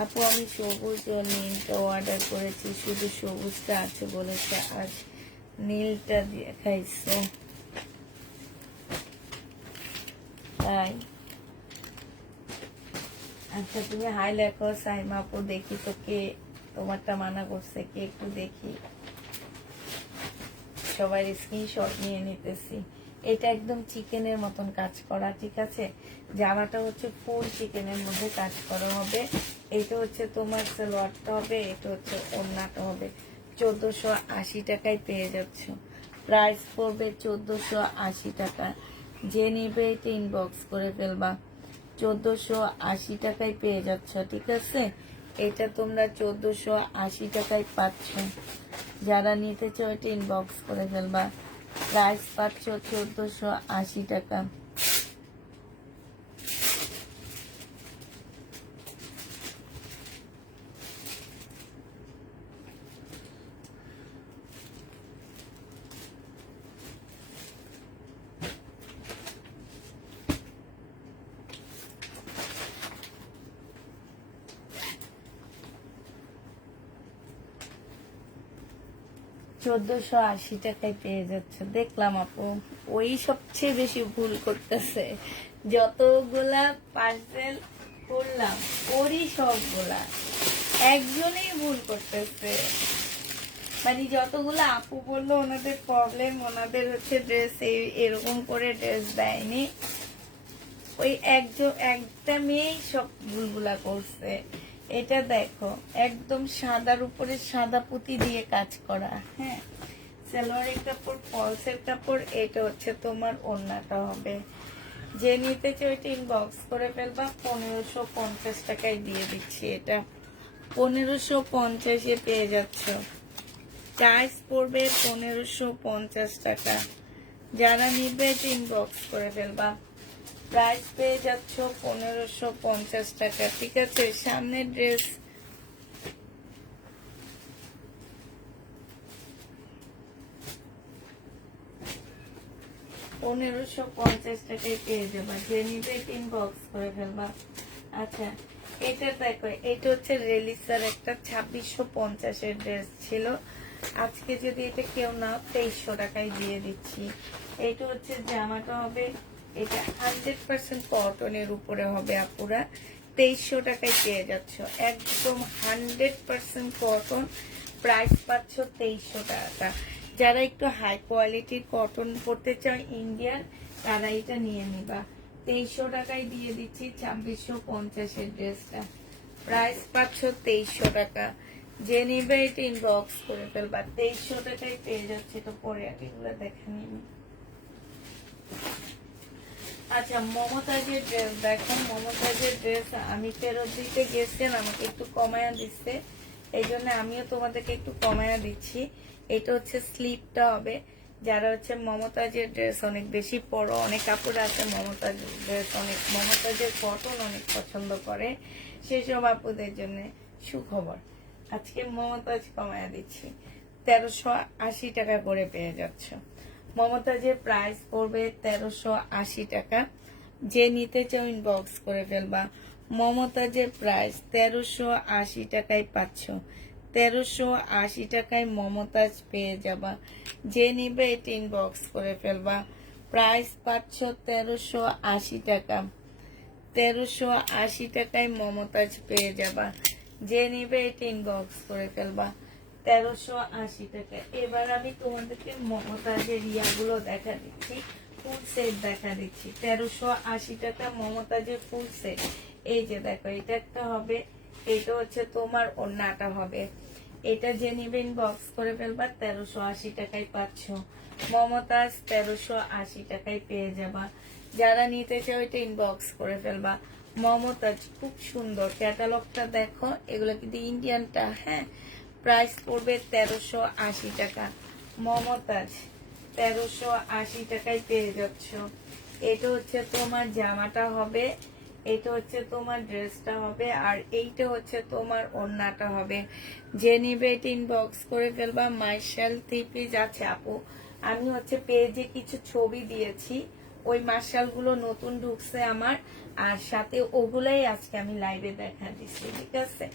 আপু আমি সবুজ ও নীলটা অর্ডার করেছি, শুধু সবুজটা আছে বলেছে, আজ নীলটা দিয়ে খাইছো তাই? আচ্ছা তুমি হাই লেখো সাইমা আপু, দেখি তো কে তোমারটা মানা করছে, কে একটু দেখি। সবাই স্ক্রিনশট নিয়ে নিতেছি। এটা একদম চিকেনের মতন কাজ করা, ঠিক আছে? জামাটা হচ্ছে ফুল চিকেনের মধ্যে কাজ করা হবে। এটা হচ্ছে তোমার সালোয়ারটা হবে, এটা হচ্ছে ওড়নাটা হবে। 1480 টাকায় পেয়ে যাচ্ছ, প্রাইস পড়বে 1480 টাকা। যে নিবে এটা ইনবক্স করে ফেলবা। 1480 টাকায় পেয়ে যাচ্ছ, ঠিক আছে? এটা তোমরা 1480 টাকায় পাচ্ছ। যারা নিতে চাও এটা ইনবক্স করে ফেলবা। প্রাইস পাচ্ছ 1480 টাকা। চোদ্দশো আশি টাকায় পেয়ে যাচ্ছে। দেখলাম আপু ওই সবচেয়ে বেশি ভুল করতেছে, যতগুলা পার্সেল করলাম ওরই সবগুলা একজনেই ভুল করতেছে। মানে যতগুলো আপু বললো ওনাদের প্রবলেম, ওনাদের হচ্ছে ড্রেস এরকম করে ড্রেস দেয়নি, ওই একটা মেয়েই সব ভুলগুলা করছে। এটা দেখো একদম সাদার উপরে সাদা পুঁতি দিয়ে কাজ করা, হ্যাঁ, সালোয়ারের কাপড়, ফলসের কাপড়, এটা হচ্ছে তোমার ওড়নাটা হবে। যে নিতে চাও এটা ইনবক্স করে ফেলবা। 1550 টাকায় দিয়ে দিচ্ছি, এটা 1550-এ পেয়ে যাচ্ছ। প্রাইস পড়বে 1550 টাকা। যারা নিবে এটা ইনবক্স করে ফেলবা। প্রাইস পেয়ে যাচ্ছ 1550 টাকা, ঠিক আছে? সামনের ড্রেস 1550 টাকায় পেয়ে যাবা। যে নিবে ইনবক্স করে ফেলবা। আচ্ছা, এটা দেখো, এটা হচ্ছে রেলিসার একটা 2650-এর ড্রেস ছিল, আজকে যদি এটা কেউ না 2300 টাকায় দিয়ে দিচ্ছি। এটা হচ্ছে জামাটা হবে, এটা 100% কটনের উপরে হবে আপুরা, 2300 টাকায় পেয়ে যাচ্ছ, একদম 100% কটন, প্রাইস পাচ্ছ 2300 টাকা। যারা একটু হাই কোয়ালিটির কটন পড়তে চায় ইন্ডিয়ান, তারা এটা নিয়ে নিবা। 2300 টাকায় দিয়ে দিচ্ছি 2650 ড্রেসটা, প্রাইস পাচ্ছ 2300 টাকা। যে নিবে এটা ইনবক্স করে ফেলবা, 2300 টাকায় পেয়ে যাচ্ছে। তো পরে এগুলো দেখে নিবি। আচ্ছা, মমতাজের ড্রেস দেখুন, মমতাজের ড্রেস আমি ফেরত দিতে গেছেন, আমাকে একটু কমায়া দিচ্ছে, এই জন্য আমিও তোমাদেরকে একটু কমায়া দিচ্ছি। এটা হচ্ছে স্লিপটা হবে। যারা হচ্ছে মমতাজের ড্রেস অনেক বেশি পরো, অনেক কাপড় আছে মমতাজের ড্রেস, অনেক মমতাজের কটন অনেক পছন্দ করে, সেসব আপুদের জন্য সুখবর, আজকে মমতাজ কমায়া দিচ্ছি, 1380 টাকা করে পেয়ে যাচ্ছ। মমতাজের প্রাইস পড়বে 1380 টাকা। যে নিতে চাও ইনবক্স করে ফেলবা। মমতাজের প্রাইস 1380 টাকায় পাচ্ছ, 1380 টাকায় মমতাজ পেয়ে যাবা। যে নিবে এটা ইনবক্স করে ফেলবা, প্রাইস পাচ্ছ 1380 টাকা, 1380 টাকায় মমতাজ পেয়ে যাবা। যে নিবে এটা ইনবক্স করে ফেলবা, 1380 টাকা। এবার আমি তোমাদেরকে মমতাজের ইয়াগুলো দেখা দিচ্ছি, ফুল সেট দেখা দিচ্ছি। 1380 টাকা মমতাজের ফুল সেট। এই যে দেখো, এটা একটা হবে, এটা হচ্ছে তোমার ওড়নাটা হবে। এটা যে নিবে ইনবক্স করে ফেলবা, 1380 টাকায় পাচ্ছ। মমতাজ 1380 টাকায় পেয়ে যাবা। যারা নিতে চাও এটা ইনবক্স করে ফেলবা। মমতাজ খুব সুন্দর, ক্যাটালগটা দেখো, এগুলো কিন্তু ইন্ডিয়ানটা, হ্যাঁ। প্রাইস পড়বে 1380 টাকা। মমতাজ 1380 টাকায় পেয়ে যাচ্ছ। এটা হচ্ছে তোমার জামাটা হবে, এটা হচ্ছে তোমার ড্রেসটা হবে, আর এইটা হচ্ছে তোমার ওড়নাটা হবে। যে নিবে এটা ইনবক্স করে ফেলবা। মার্শাল 3 পিস আছে আপু, আমি হচ্ছে পেজে কিছু ছবি দিয়েছি, ওই মার্শাল গুলো নতুন ঢুকছে আমার, আর সাথে ওগুলাই আজকে আমি লাইভে দেখা দিচ্ছি, ঠিক আছে।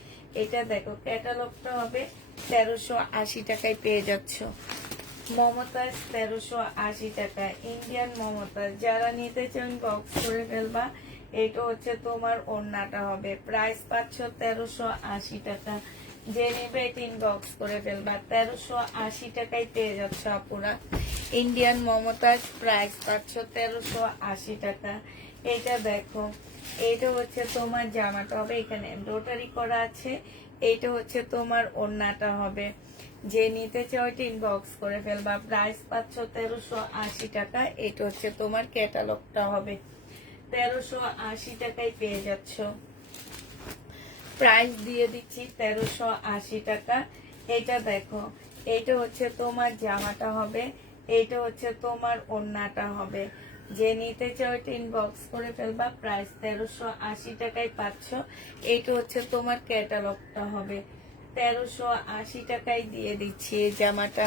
এটা দেখো, ক্যাটালগটা হবে, 1380 টাকায় পেয়ে যাচ্ছ। মমতাজ 1380 টাকা, ইন্ডিয়ান মমতাজ। যারা নিতে চান বক্স করে ফেলবা। এটা হচ্ছে তোমার ওড়নাটা হবে, প্রাইস পাচ্ছ 1380 টাকা। যে নেবে এটা ইনবক্স করে ফেলবা, 1380 টাকায় পেয়ে যাচ্ছ আপুরা। ইন্ডিয়ান মমতাজ, প্রাইস পাচ্ছ 1380 টাকা। এটা দেখো, এইটা হচ্ছে তোমার জামাটা হবে, এখানে এমব্রয়ডারি করা আছে। এইটা হচ্ছে তোমার ওড়নাটা হবে। যে নিতে চাও এটা ইনবক্স করে ফেলবা, প্রাইস পাচ্ছ 1380 টাকা। এটা হচ্ছে তোমার ক্যাটালগটা হবে, 1380 টাকায় পেয়ে যাচ্ছ। প্রাইস দিয়ে দিচ্ছি 1380 টাকা। এটা দেখো, এইটা হচ্ছে তোমার জামাটা হবে, এইটা হচ্ছে তোমার ওড়নাটা হবে। যে নিতে চাও এটা ইনবক্স করে ফেলবা, প্রাইস 1380 টাকায় পাচ্ছ। এইটা হচ্ছে তোমার ক্যাটালগটা হবে, 1380 টাকায় দিয়ে দিচ্ছি এই জামাটা।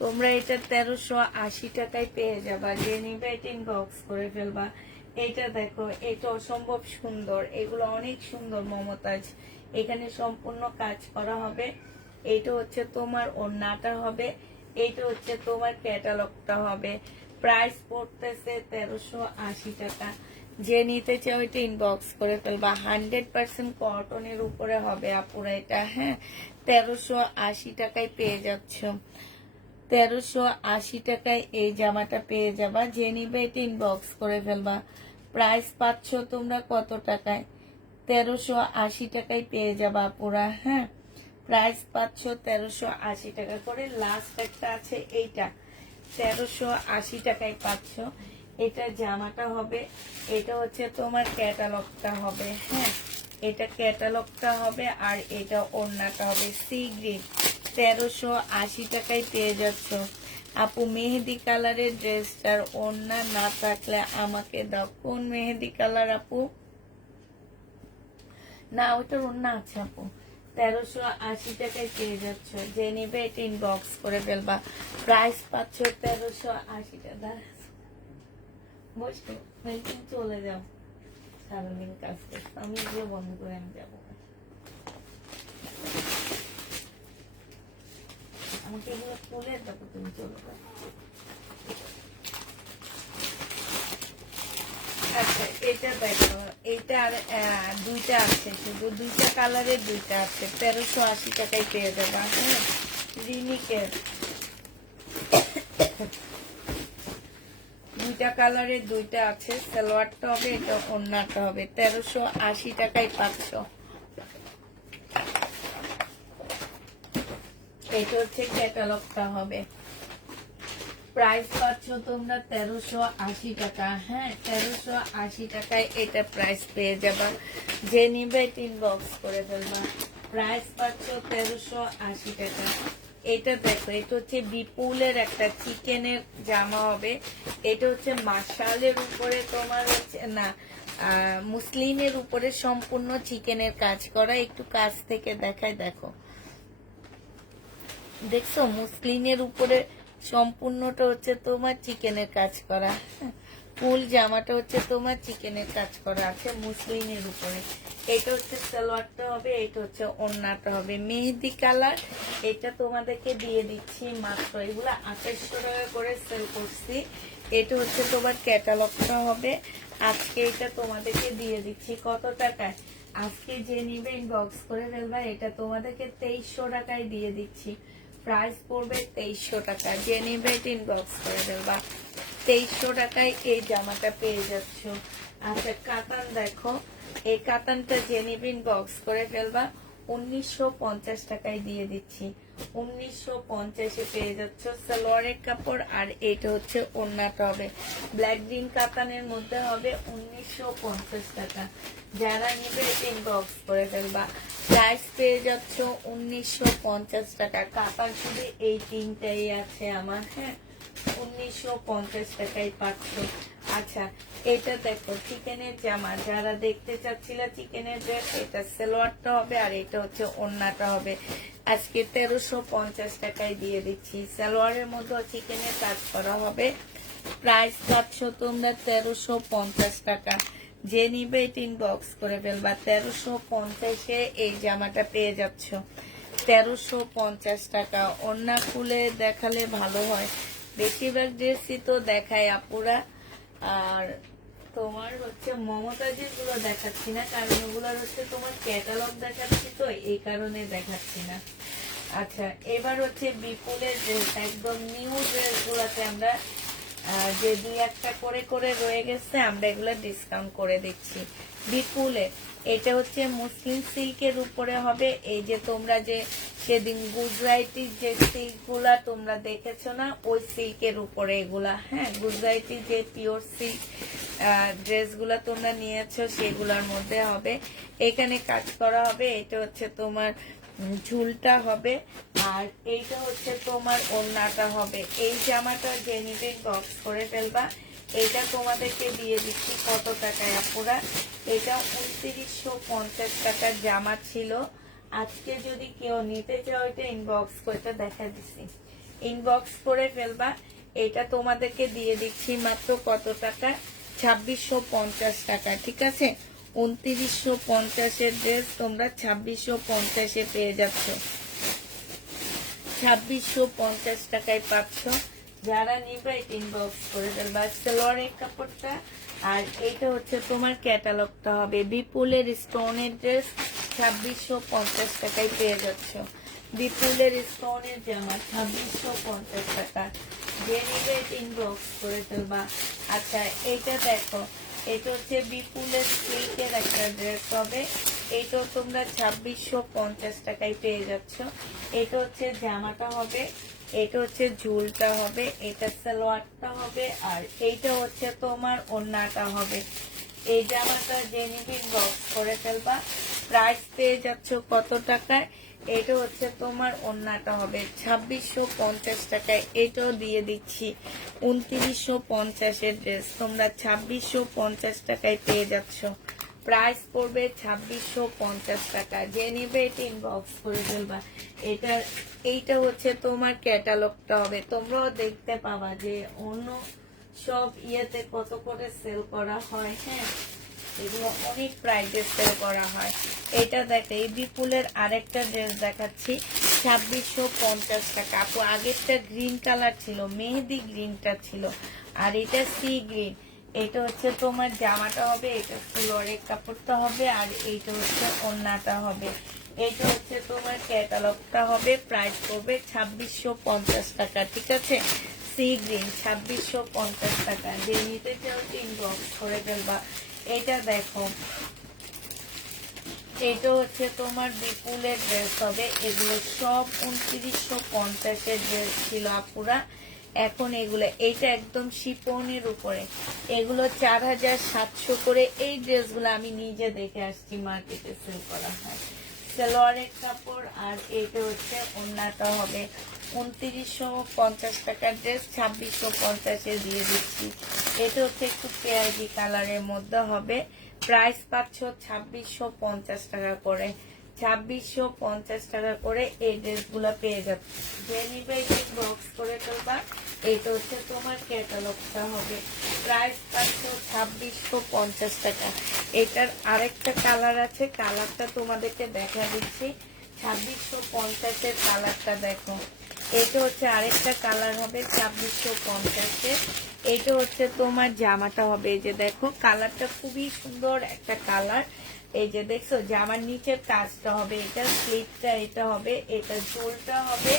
তোমরা এটা 1380 টাকায় পেয়ে যাবা। যে নিবে এটা ইনবক্স করে ফেলবা। এটা দেখো, এটা অসম্ভব সুন্দর, এগুলো অনেক সুন্দর মমতাজ। এখানে সম্পূর্ণ কাজ করা হবে। এইটা হচ্ছে তোমার ওড়নাটা হবে, এইটা হচ্ছে তোমার ক্যাটালগটা হবে। প্রাইস পড়তেছে 1380 টাকা। যে নিতে চাও এটা ইনবক্স করে ফেলবা। 100% কটনের উপরে হবে আপুরা এটা, হ্যাঁ। 1380 টাকায় পেয়ে যাচ্ছ, 1380 টাকায় এই জামাটা পেয়ে যাবা। যে নিবে এটা ইনবক্স করে ফেলবা। প্রাইস পাচ্ছ তোমরা কত টাকায়? 1380 টাকায় পেয়ে যাবা পুরা, হ্যাঁ। প্রাইস পাচ্ছ 1380 টাকা করে। লাস্ট একটা আছে এইটা, 1380 টাকায় পাচ্ছ। এটা জামাটা হবে, এটা হচ্ছে তোমার ক্যাটালগটা হবে, হ্যাঁ। এটা ক্যাটালগটা হবে, আর এটা ওড়নাটা হবে সি গ্রিন। 1380 টাকায় পেয়ে যাচ্ছ আপু। মেহেদি কালারের ড্রেসটার ওড়না না থাকলে আমাকে দাও। কোন মেহেদি কালার আপু? না, ওইটার ওড়না আছে আপু। 1380 টাকায় পেয়ে যাচ্ছ। যে নেবে এটা ইনবক্স করে ফেলবা। প্রাইস পাচ্ছ 1380 টাকা। বুঝছো, চলে যাও, সারাদিন কাজ করছো, আমি এগুলো বন্ধ করে আমি যাবো। আমাকে এগুলো খুলে তারপর তুমি চলে যাও। এটা দেখো, এটা আর দুইটা আছে, শুধু দুইটা কালারের দুইটা আছে, 1380 টাকায় পেয়ে যাবে। হ্যাঁ, রিমিকের দুইটা কালারের দুইটা আছে, সালোয়ারটা হবে, এটা ওড়নাটা হবে, 1380 টাকায় 500। এটা হচ্ছে ক্যাটালগটা হবে। প্রাইস পাচ্ছ তোমরা 1380 টাকা। হ্যাঁ, 1380 টাকায় এটা প্রাইস পেয়ে যাবা। যে নিবে ইনবক্স করে ফেলবা। প্রাইস পাচ্ছ 1380 টাকা। এটা দেখো, এটা হচ্ছে বিপুলের একটা চিকেনের জামা হবে। এটা হচ্ছে মাশালের উপরে তোমার হচ্ছে না, মুসলিনের উপরে সম্পূর্ণ চিকেনের কাজ করা। একটু কাছ থেকে দেখায়, দেখো, দেখছো মুসলিনের উপরে সম্পূর্ণটা হচ্ছে তোমার চিকেনের কাজ করা। ফুল জামাটা হচ্ছে তোমার চিকেনের কাজ করা আছে মুসলিনের উপরে। এটা হচ্ছে সালোয়ারটা হবে, এটা হচ্ছে ওড়নাটা হবে মেহেদি কালার। এটা তোমাদেরকে দিয়ে দিচ্ছি মাত্র, এগুলা 2800 টাকা করে সেল করছি। এটা হচ্ছে তোমার ক্যাটালগটা হবে। আজকে এটা তোমাদেরকে দিয়ে দিচ্ছি কত টাকায়? আজকে যে নিবে ইনবক্স করে ফেলবা। এটা তোমাদেরকে 2300 টাকায় দিয়ে দিচ্ছি। প্রাইস পড়বে 2300 টাকা। যে নিবে ইনবক্স করে ফেলবা। 2300 টাকায় এই জামাটা পেয়ে যাচ্ছ। আচ্ছা, কাতান দেখো, এই কাতানটা যে নিবে ইনবক্স করে ফেলবা। 1950 টাকায় দিয়ে দিচ্ছি। 1950-এ পেয়ে যাচ্ছ সালোয়ারের কাপড়, আর এটা হচ্ছে ওড়নাটা হবে ব্ল্যাক গ্রিন কাতানের মধ্যে হবে। 1950 টাকা। যারা নিবে ইনবক্স করে ফেলবা। প্রাইস পেয়ে যাচ্ছ 1950 টাকা। কাতান শুধু এই তিনটাই আছে আমার। হ্যাঁ, 1950 টাকায় পাচ্ছ। আচ্ছা, এটা দেখো চিকেনের জামা, যারা দেখতে চাচ্ছিল চিকেনের ড্রেস, এটা সালোয়ারটা হবে, আর এটা হচ্ছে ওড়নাটা হবে। আজকে 1350 টাকায় দিয়ে দিচ্ছি। সালোয়ারের মধ্যে চিকেনের কাজ করা হবে। প্রাইস পাচ্ছ তোমরা 1350 টাকা। যে নিবে ইনবক্স করে ফেলবা। 1350-এ এই জামাটা পেয়ে যাচ্ছ। 1350 টাকা। ওড়না খুলে দেখালে ভালো হয়। বেশিরভাগ ড্রেসই তো দেখায় আপুরা, আর তোমার হচ্ছে মমতাজের গুলো দেখাচ্ছি না, কারণ ওগুলোর হচ্ছে তোমার ক্যাটালগ দেখাচ্ছি, তো এই কারণে দেখাচ্ছি না। আচ্ছা, এবার হচ্ছে বিপুলের ড্রেস, একদম নিউ ড্রেস গুলাতে আমরা যে দুই একটা করে করে রয়ে গেছে, আমরা এগুলো ডিসকাউন্ট করে দিচ্ছি। বিপুলে এটা হচ্ছে মুসলিম সিল্কের উপরে হবে। এই যে তোমরা যে সেদিন গুজরাটি যে সিল্ক গুলা তোমরা দেখেছো না, ওই সিল্কের উপরে এগুলা। হ্যাঁ, গুজরাটি যে পিওর সিল্ক ড্রেস গুলা তোমরা নিয়েছো সেগুলার মধ্যে হবে। এখানে কাজ করা হবে। এটা হচ্ছে তোমার ঝুলটা হবে, আর এইটা হচ্ছে তোমার ওড়নাটা হবে। এই জামাটা যে নিবে বক্স করে ফেলবা। এটা তোমাদেরকে দিয়ে দিচ্ছি কত টাকায় আপুরা? এটা 2950 টাকার জামা ছিল। আজকে যদি কেউ নিতে চাও, এটা ইনবক্স করতে দেখা দিচ্ছি, ইনবক্স করে ফেলবা। এটা তোমাদেরকে দিয়ে দিচ্ছি মাত্র কত টাকা? 2650 টাকা। ঠিক আছে, 2950-এর ড্রেস তোমরা 2650-এ পেয়ে যাচ্ছ। 2650 টাকায় পাচ্ছ। যারা নিবে ইনবক্স করে ফেলবা। সালোয়ারের কাপড়টা, আর এইটা হচ্ছে তোমার ক্যাটালগটা হবে। বিপুলের স্টোনের ড্রেস 2650 টাকায় পেয়ে যাচ্ছ। বিপুলের স্টোনের জামা 2650 টাকা। যে নিবে ইনবক্স করে ফেলবা। আচ্ছা, এইটা দেখো, এটা হচ্ছে বিপুলের সিল্কের একটা ড্রেস হবে। এইটাও তোমরা 2650 টাকায় পেয়ে যাচ্ছ। এটা হচ্ছে জামাটা হবে, এটা হচ্ছে ঝুলটা হবে, এটা সালোয়ারটা হবে, আর এইটা হচ্ছে তোমার ওড়নাটা হবে। এই জামাটা যে নিবে বক্স করে ফেলবা। প্রাইস পেয়ে যাচ্ছ কত টাকায়? এটা হচ্ছে তোমার ওড়নাটা হবে 2650 টাকায়। এটাও দিয়ে দিচ্ছি 2950-এর ড্রেস তোমরা 2650 টাকায় পেয়ে যাচ্ছ। প্রাইস পড়বে 2650 টাকা। যে নিবে এটা ইনবক্স করে ফেলবা। এইটা হচ্ছে তোমার ক্যাটালগটা হবে। তোমরাও দেখতে পাবা যে অন্য সব ইয়েতে কত করে সেল করা হয়। হ্যাঁ, এগুলো অনেক প্রাইসে সেল করা হয়। এটা দেখো, এই বিপুলের আরেকটা ড্রেস দেখাচ্ছি 2650 টাকা। আপু আগেরটা গ্রিন কালার ছিল, মেহেদি গ্রিনটা ছিল, আর এটা সি গ্রিন। এটা হচ্ছে তোমার জামাটা হবে, এটা ফ্লোরের কাপড়টা হবে, আর এইটা হচ্ছে ওড়নাটা হবে। এটা হচ্ছে তোমার ক্যাটালগটা হবে, প্রাইস করবে 2650 টাকা। ঠিক আছে, সি গ্রিন 2650 টাকা। যে নিতে চাও ইনবক্স করে ফেলবা। এটা দেখো, এটা হচ্ছে তোমার বিপুলের ড্রেস হবে। এগুলো সব 2950-এর ড্রেস ছিল আপুরা, এখন এগুলো, এইটা একদম শিপনের উপরে, এগুলো 4700 করে। এই ড্রেসগুলো আমি নিজে দেখে আসছি, মার্কেটে সেল করা হয়। সালোয়ারের কাপড়, আর এইটা হচ্ছে ওড়নাটা হবে। 2950 টাকার ড্রেস 2650-এ দিয়ে দিচ্ছি। এটা হচ্ছে একটু পেঁয়াজি কালারের মধ্যে হবে, প্রাইস পাচ্ছ 2650 টাকা করে। 2650 টাকা করে এই ড্রেসগুলো পেয়ে যাচ্ছে। যে নিবে বক্স করে ফেলবা। এটা হচ্ছে তোমার ক্যাটালগটা হবে, প্রাইস পাচ্ছ 2650 টাকা। এটার আরেকটা কালার আছে, কালারটা তোমাদেরকে দেখা দিচ্ছি। 2650-এর কালারটা দেখো, এটা হচ্ছে আরেকটা কালার হবে 2650-এর। এটা হচ্ছে তোমার জামাটা হবে, এই যে দেখো কালারটা খুবই সুন্দর একটা কালার। এই যে দেখছো জামার নিচের কাজটা হবে, এটা স্লিপটা এটা হবে, এটা ঝোলটা হবে,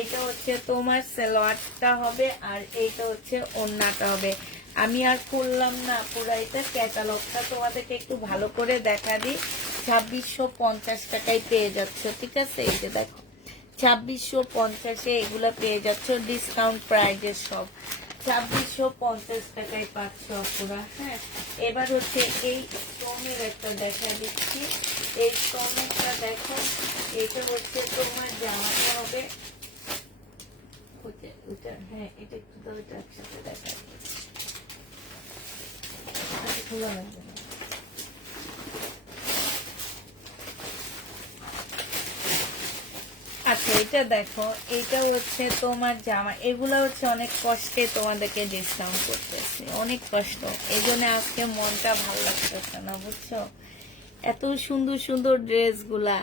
এটা হচ্ছে তোমার সালোয়ারটা হবে, আর এইটা হচ্ছে ওড়নাটা হবে। আমি আর করলাম না পুরো, এটা ক্যাটালগটা তোমাদেরকে একটু ভালো করে দেখা দিই। 2650 টাকায় পেয়ে যাচ্ছ। ঠিক আছে, এই যে দেখো 2650-এ এগুলো পেয়ে যাচ্ছ, ডিসকাউন্ট প্রাইজের সব। 2650 টাকায় পাচ্ছ পুরা। হ্যাঁ, এবার হচ্ছে এই স্টোনের একটা দেখা দিচ্ছি। এই স্টোনেরটা দেখো, এটা হচ্ছে তোমার জামাটা হবে, হ্যাঁ এটা একটু তো ওইটা একসাথে দেখা খোলা লাগবে না। আচ্ছা, এটা দেখো, এটা হচ্ছে তোমার জামা। এগুলো হচ্ছে অনেক কষ্টে তোমাদেরকে ডিসকাউন্ট করতেছি, অনেক কষ্ট, এই জন্য আজকে মনটা ভালো লাগতেছে না, বুঝছো? এত সুন্দর সুন্দর ড্রেস গুলা,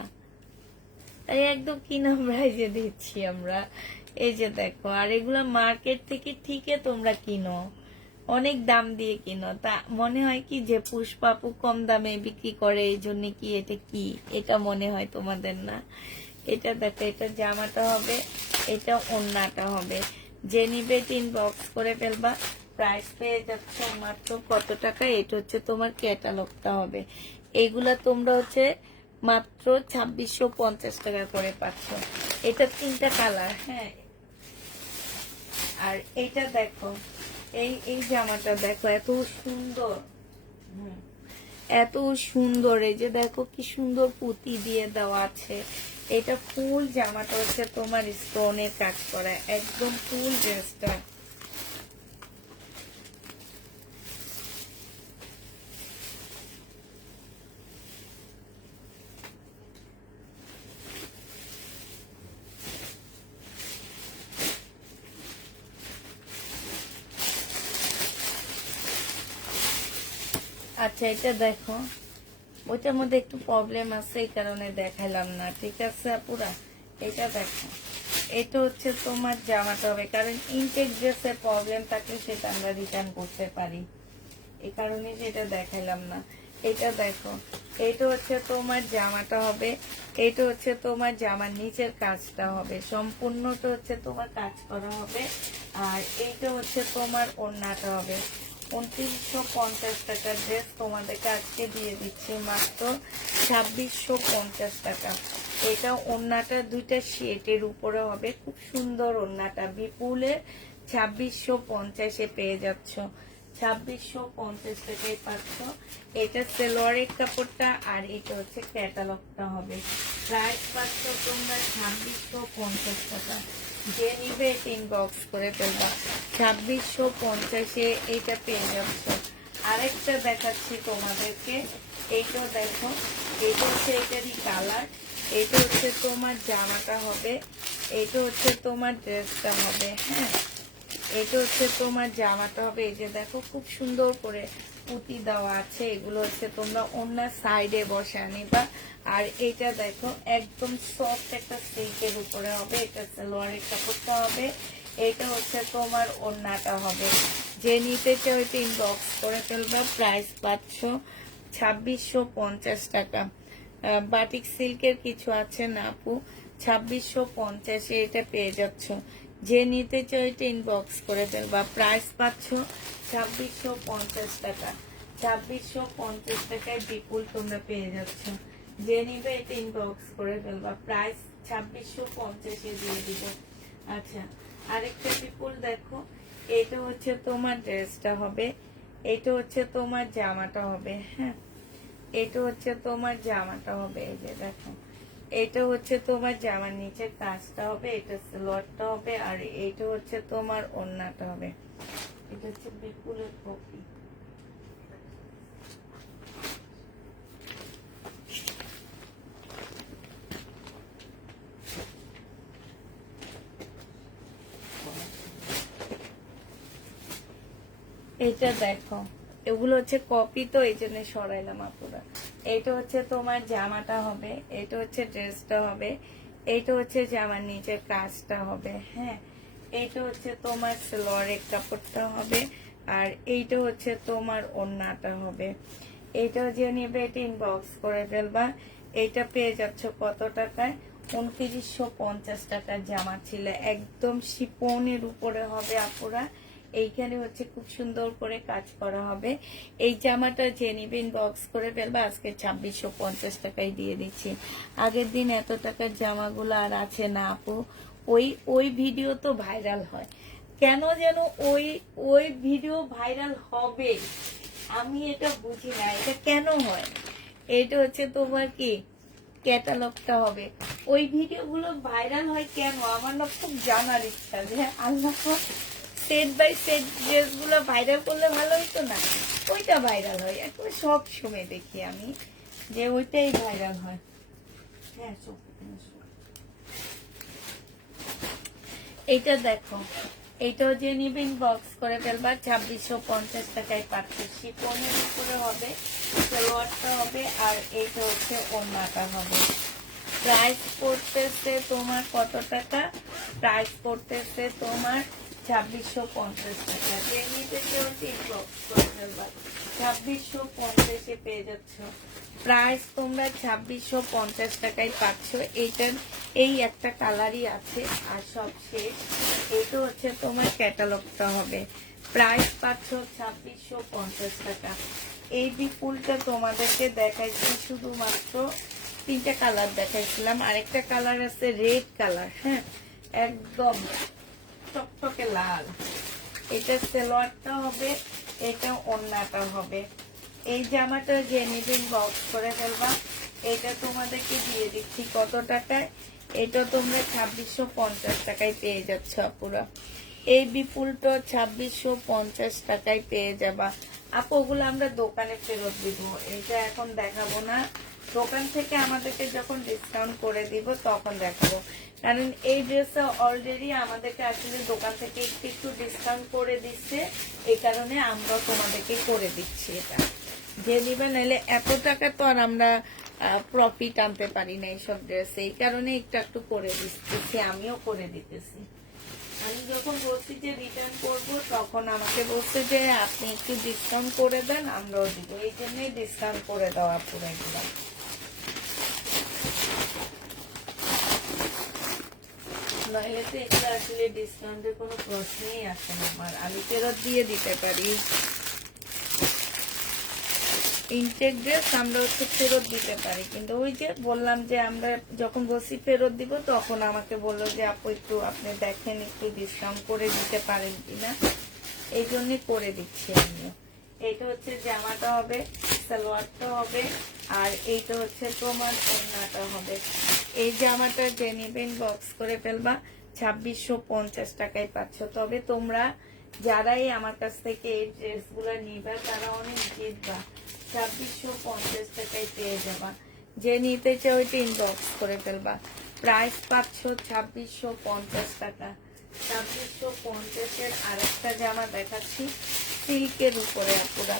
তাই একদম কিনা প্রাইজে দিচ্ছি আমরা। এই যে দেখো, আর এগুলা মার্কেট থেকে ঠিকই তোমরা কিনো, অনেক দাম দিয়ে কিনো, তা মনে হয় কি যে পুষ্পাপু কম দামে বিক্রি করে, এই জন্য কি এটা কি, এটা মনে হয় তোমাদের না? এটা দেখো, এটা জামাটা হবে, এটা ওড়নাটা হবে। যে নিবে ইনবক্স করে ফেলবা। প্রাইস পেয়ে যাচ্ছে মাত্র কত টাকা? এটা হচ্ছে তোমার ক্যাটালগটা হবে। এইগুলা তোমরা হচ্ছে মাত্র 2650 টাকা করে পাচ্ছ। এটা 3টা কালার। হ্যাঁ, আর এইটা দেখো, এই জামাটা দেখো, এত সুন্দর, এত সুন্দর। এই যে দেখো কি সুন্দর পুঁতি দিয়ে দেওয়া আছে। এটা ফুল জামাটা হচ্ছে তোমার স্টোনের কাজ করা, একদম ফুল ড্রেসটা। আচ্ছা, এটা দেখো, ওইটার মধ্যে একটু প্রবলেম আছে, এই কারণে দেখাইলাম না। ঠিক আছে আপুরা, এটা দেখো, এটা হচ্ছে তোমার জামাটা হবে, কারণ ইনটেক ড্রেসে প্রবলেম থাকলে সেটা আমরা রিটার্ন করতে পারি, এই কারণে যেটা দেখাইলাম না। এটা দেখো, এটা হচ্ছে তোমার জামাটা হবে, এটা হচ্ছে তোমার জামার নিচের কাজটা হবে, সম্পূর্ণটা হচ্ছে তোমার কাজ করা হবে, আর এইটা হচ্ছে তোমার ওড়নাটা হবে। 2950 টাকার ড্রেস তোমাদেরকে আজকে দিয়ে দিচ্ছি মাত্র 2650 টাকা। এটা ওড়নাটা দুইটা শেটের উপরে হবে, খুব সুন্দর ওড়নাটা, বিপুলের 2650-এ পেয়ে যাচ্ছ। 2650 টাকায় পাচ্ছ। এটা সালোয়ারের কাপড়টা, আর এটা হচ্ছে ক্যাটালগটা হবে। প্রাইস পাচ্ছ তোমরা 2650 টাকা। যে নিবে ইনবক্স করে ফেলবা। 2650-এ এটা পেয়ে যাচ্ছ। আরেকটা দেখাচ্ছি তোমাদেরকে, এইটা দেখো, এটা হচ্ছে এটারই কালার, এটা হচ্ছে তোমার জামাটা হবে, এটা হচ্ছে তোমার ড্রেসটা হবে। হ্যাঁ, এটা হচ্ছে তোমার জামাটা হবে। এই যে দেখো খুব সুন্দর করে পুঁতি দেওয়া আছে, এগুলো হচ্ছে তোমরা অন্য সাইডে বসে আনিবা। আর এটা দেখো একদম সফট একটা সিল্কের উপরে হবে, এটা সালোয়ারের কাপড়টা হবে, এটা হচ্ছে তোমার ওড়নাটা হবে। যে নিতে চাও এটা ইনবক্স করে ফেলবা। প্রাইস পাচ্ছ 2650 টাকা। বাটিক সিল্কের কিছু আছে না আপু, 2650 এটা পেয়ে যাচ্ছ। যে নিতে চাও এটা ইনবক্স করে ফেলবা। প্রাইস পাচ্ছ 2650 টাকা। 2650 টাকায় বিপুল তোমরা পেয়ে যাচ্ছ। যে নিবে এটা ইনবক্স করে ফেলবা। প্রাইস 2650 দিয়ে দিব। আচ্ছা, আরেকটা বিপুল দেখো, এটা হচ্ছে তোমার ড্রেসটা হবে, এটা হচ্ছে তোমার জামাটা হবে। হ্যাঁ, এটা হচ্ছে তোমার জামাটা হবে। এই যে দেখো, এটা হচ্ছে তোমার জামার নিচে কাজটা হবে, এটা সালোয়ারটা হবে, আর এইটা হচ্ছে তোমার ওড়নাটা হবে। এটা হচ্ছে বিপুলের কপি। এটা দেখো, এগুলো হচ্ছে কপি, তো এই জন্য সরাইলাম আপুরা। এটা হচ্ছে তোমার জামাটা হবে, এটা হচ্ছে ড্রেসটা হবে, এইটা হচ্ছে জামার নিচের কাজটা হবে। হ্যাঁ, এইটা হচ্ছে তোমার সালোয়ারের কাপড়টা হবে, আর এইটা হচ্ছে তোমার ওড়নাটা হবে। এইটা যে নেবে এটা ইনবক্স করে ফেলবা। এইটা পেয়ে যাচ্ছ কত টাকায়? 2950 টাকার জামা ছিল, একদম শিপনের উপরে হবে আপুরা। এইখানে হচ্ছে খুব সুন্দর করে কাজ করা হবে। এই জামাটা যে নিবে ইনবক্স করে ফেলবা। আজকে 2650 টাকায় দিয়ে দিচ্ছি। আগের দিন এত টাকার জামাগুলো আর আছে না আপু। ওই ভিডিও তো ভাইরাল হয় কেন যেন, ওই ভিডিও ভাইরাল হবে, আমি এটা বুঝি না, এটা কেন হয়। এটা হচ্ছে তোমার কি ক্যাটালগটা হবে। ওই ভিডিওগুলো ভাইরাল হয় কেন, আমার না খুব জানার ইচ্ছা, যে আল্লাহ সেট বাই সেট ড্রেসগুলো ভাইরাল করলে ভালো হইতো না? ওইটা ভাইরাল হয়, একবার সব সময় দেখি আমি যে ওইটাই ভাইরাল হয়। হ্যাঁ, এইটা দেখো, এইটাও যে নিবে ইনবক্স করে ফেলবা। 2650 টাকায় পাচ্ছ। শিপনের উপরে হবে, সালোয়ারটা হবে, আর এইটা হচ্ছে ওড়নাটা হবে। প্রাইস পড়তেছে তোমার কত টাকা? প্রাইস পড়তেছে তোমার 2650 টাকা। যে নিতে কেউ ইনবক্স করে ফেলবা। 2650 পেয়ে যাচ্ছ। প্রাইস তোমরা 2650 টাকায় পাচ্ছ। এইটার এই একটা কালারই আছে, আর সব শেষ। এটা হচ্ছে তোমার ক্যাটালগটা হবে। প্রাইস পাচ্ছ 2650 টাকা। এই বিপুলটা তোমাদেরকে দেখাইছি শুধুমাত্র 3টা কালার দেখাইছিলাম। আরেকটা কালার আছে রেড কালার। হ্যাঁ, একদম টকটকে লাল। এটা সালোয়ারটা হবে, এটা ওড়নাটা হবে। এই জামাটা যে নিবেন বক্স করে ফেলবা। এটা তোমাদেরকে দিয়ে দিচ্ছি কত টাকায়? এটা তোমরা 2650 টাকায় পেয়ে যাচ্ছ আপুরা। এই বিপুলটা 2650 টাকায় পেয়ে যাবা আপু। ওগুলো আমরা দোকানে ফেরত দিব, এটা এখন দেখাবো না। দোকান থেকে আমাদেরকে যখন ডিসকাউন্ট করে দিব তখন দেখাবো। কারণ এই ড্রেসটা অলরেডি আমাদেরকে আসলে দোকান থেকে একটু ডিসকাউন্ট করে দিচ্ছে, এই কারণে আমরা তোমাদেরকে করে দিচ্ছি এটা। যে দিবে, নাহলে এত টাকা তো আর আমরা প্রফিট আনতে পারি না এইসব ড্রেসে। এই কারণে একটু করে দিচ্ছি, আমিও করে দিতেছি। আমি যখন বলছি যে রিটার্ন করব, তখন আমাকে বলছে যে আপনি একটু ডিসকাউন্ট করে দেন, আমরাও দিব। এই জন্যই ডিসকাউন্ট করে দেওয়া পুরো এগুলো। নইলে তো এগুলো আসলে ডিসকাউন্টের কোনো প্রশ্নই আসে না আমার। আমি ফেরত দিয়ে দিতে পারি। ইনটেক ড্রেস আমরা হচ্ছে ফেরত দিতে পারি, কিন্তু ওই যে বললাম যে আমরা যখন বলছি ফেরত দিব, তখন আমাকে বললো যে আপু একটু আপনি দেখেন, একটু ডিসকাউন্ট করে দিতে পারেন কিনা। এই জন্যই করে দিচ্ছি আমিও। এইটা হচ্ছে জামাটা হবে, সালোয়ারটা হবে, আর এইটা হচ্ছে তোমার ওড়নাটা হবে। এই জামাটা যে নিবেন বক্স করে ফেলবা। 2650 টাকায় পাচ্ছ। তবে তোমরা যারাই আমার কাছ থেকে এই ড্রেসগুলো নিবে তারা অনেক জিতবা। 2650 টাকায় পেয়ে যাবা। যে নিতে চাও ওইটা ইনবক্স করে ফেলবা। প্রাইস পাচ্ছ 2650 টাকা। 2650 আরেকটা জামা দেখাচ্ছি, সিল্কের উপরে আপুরা।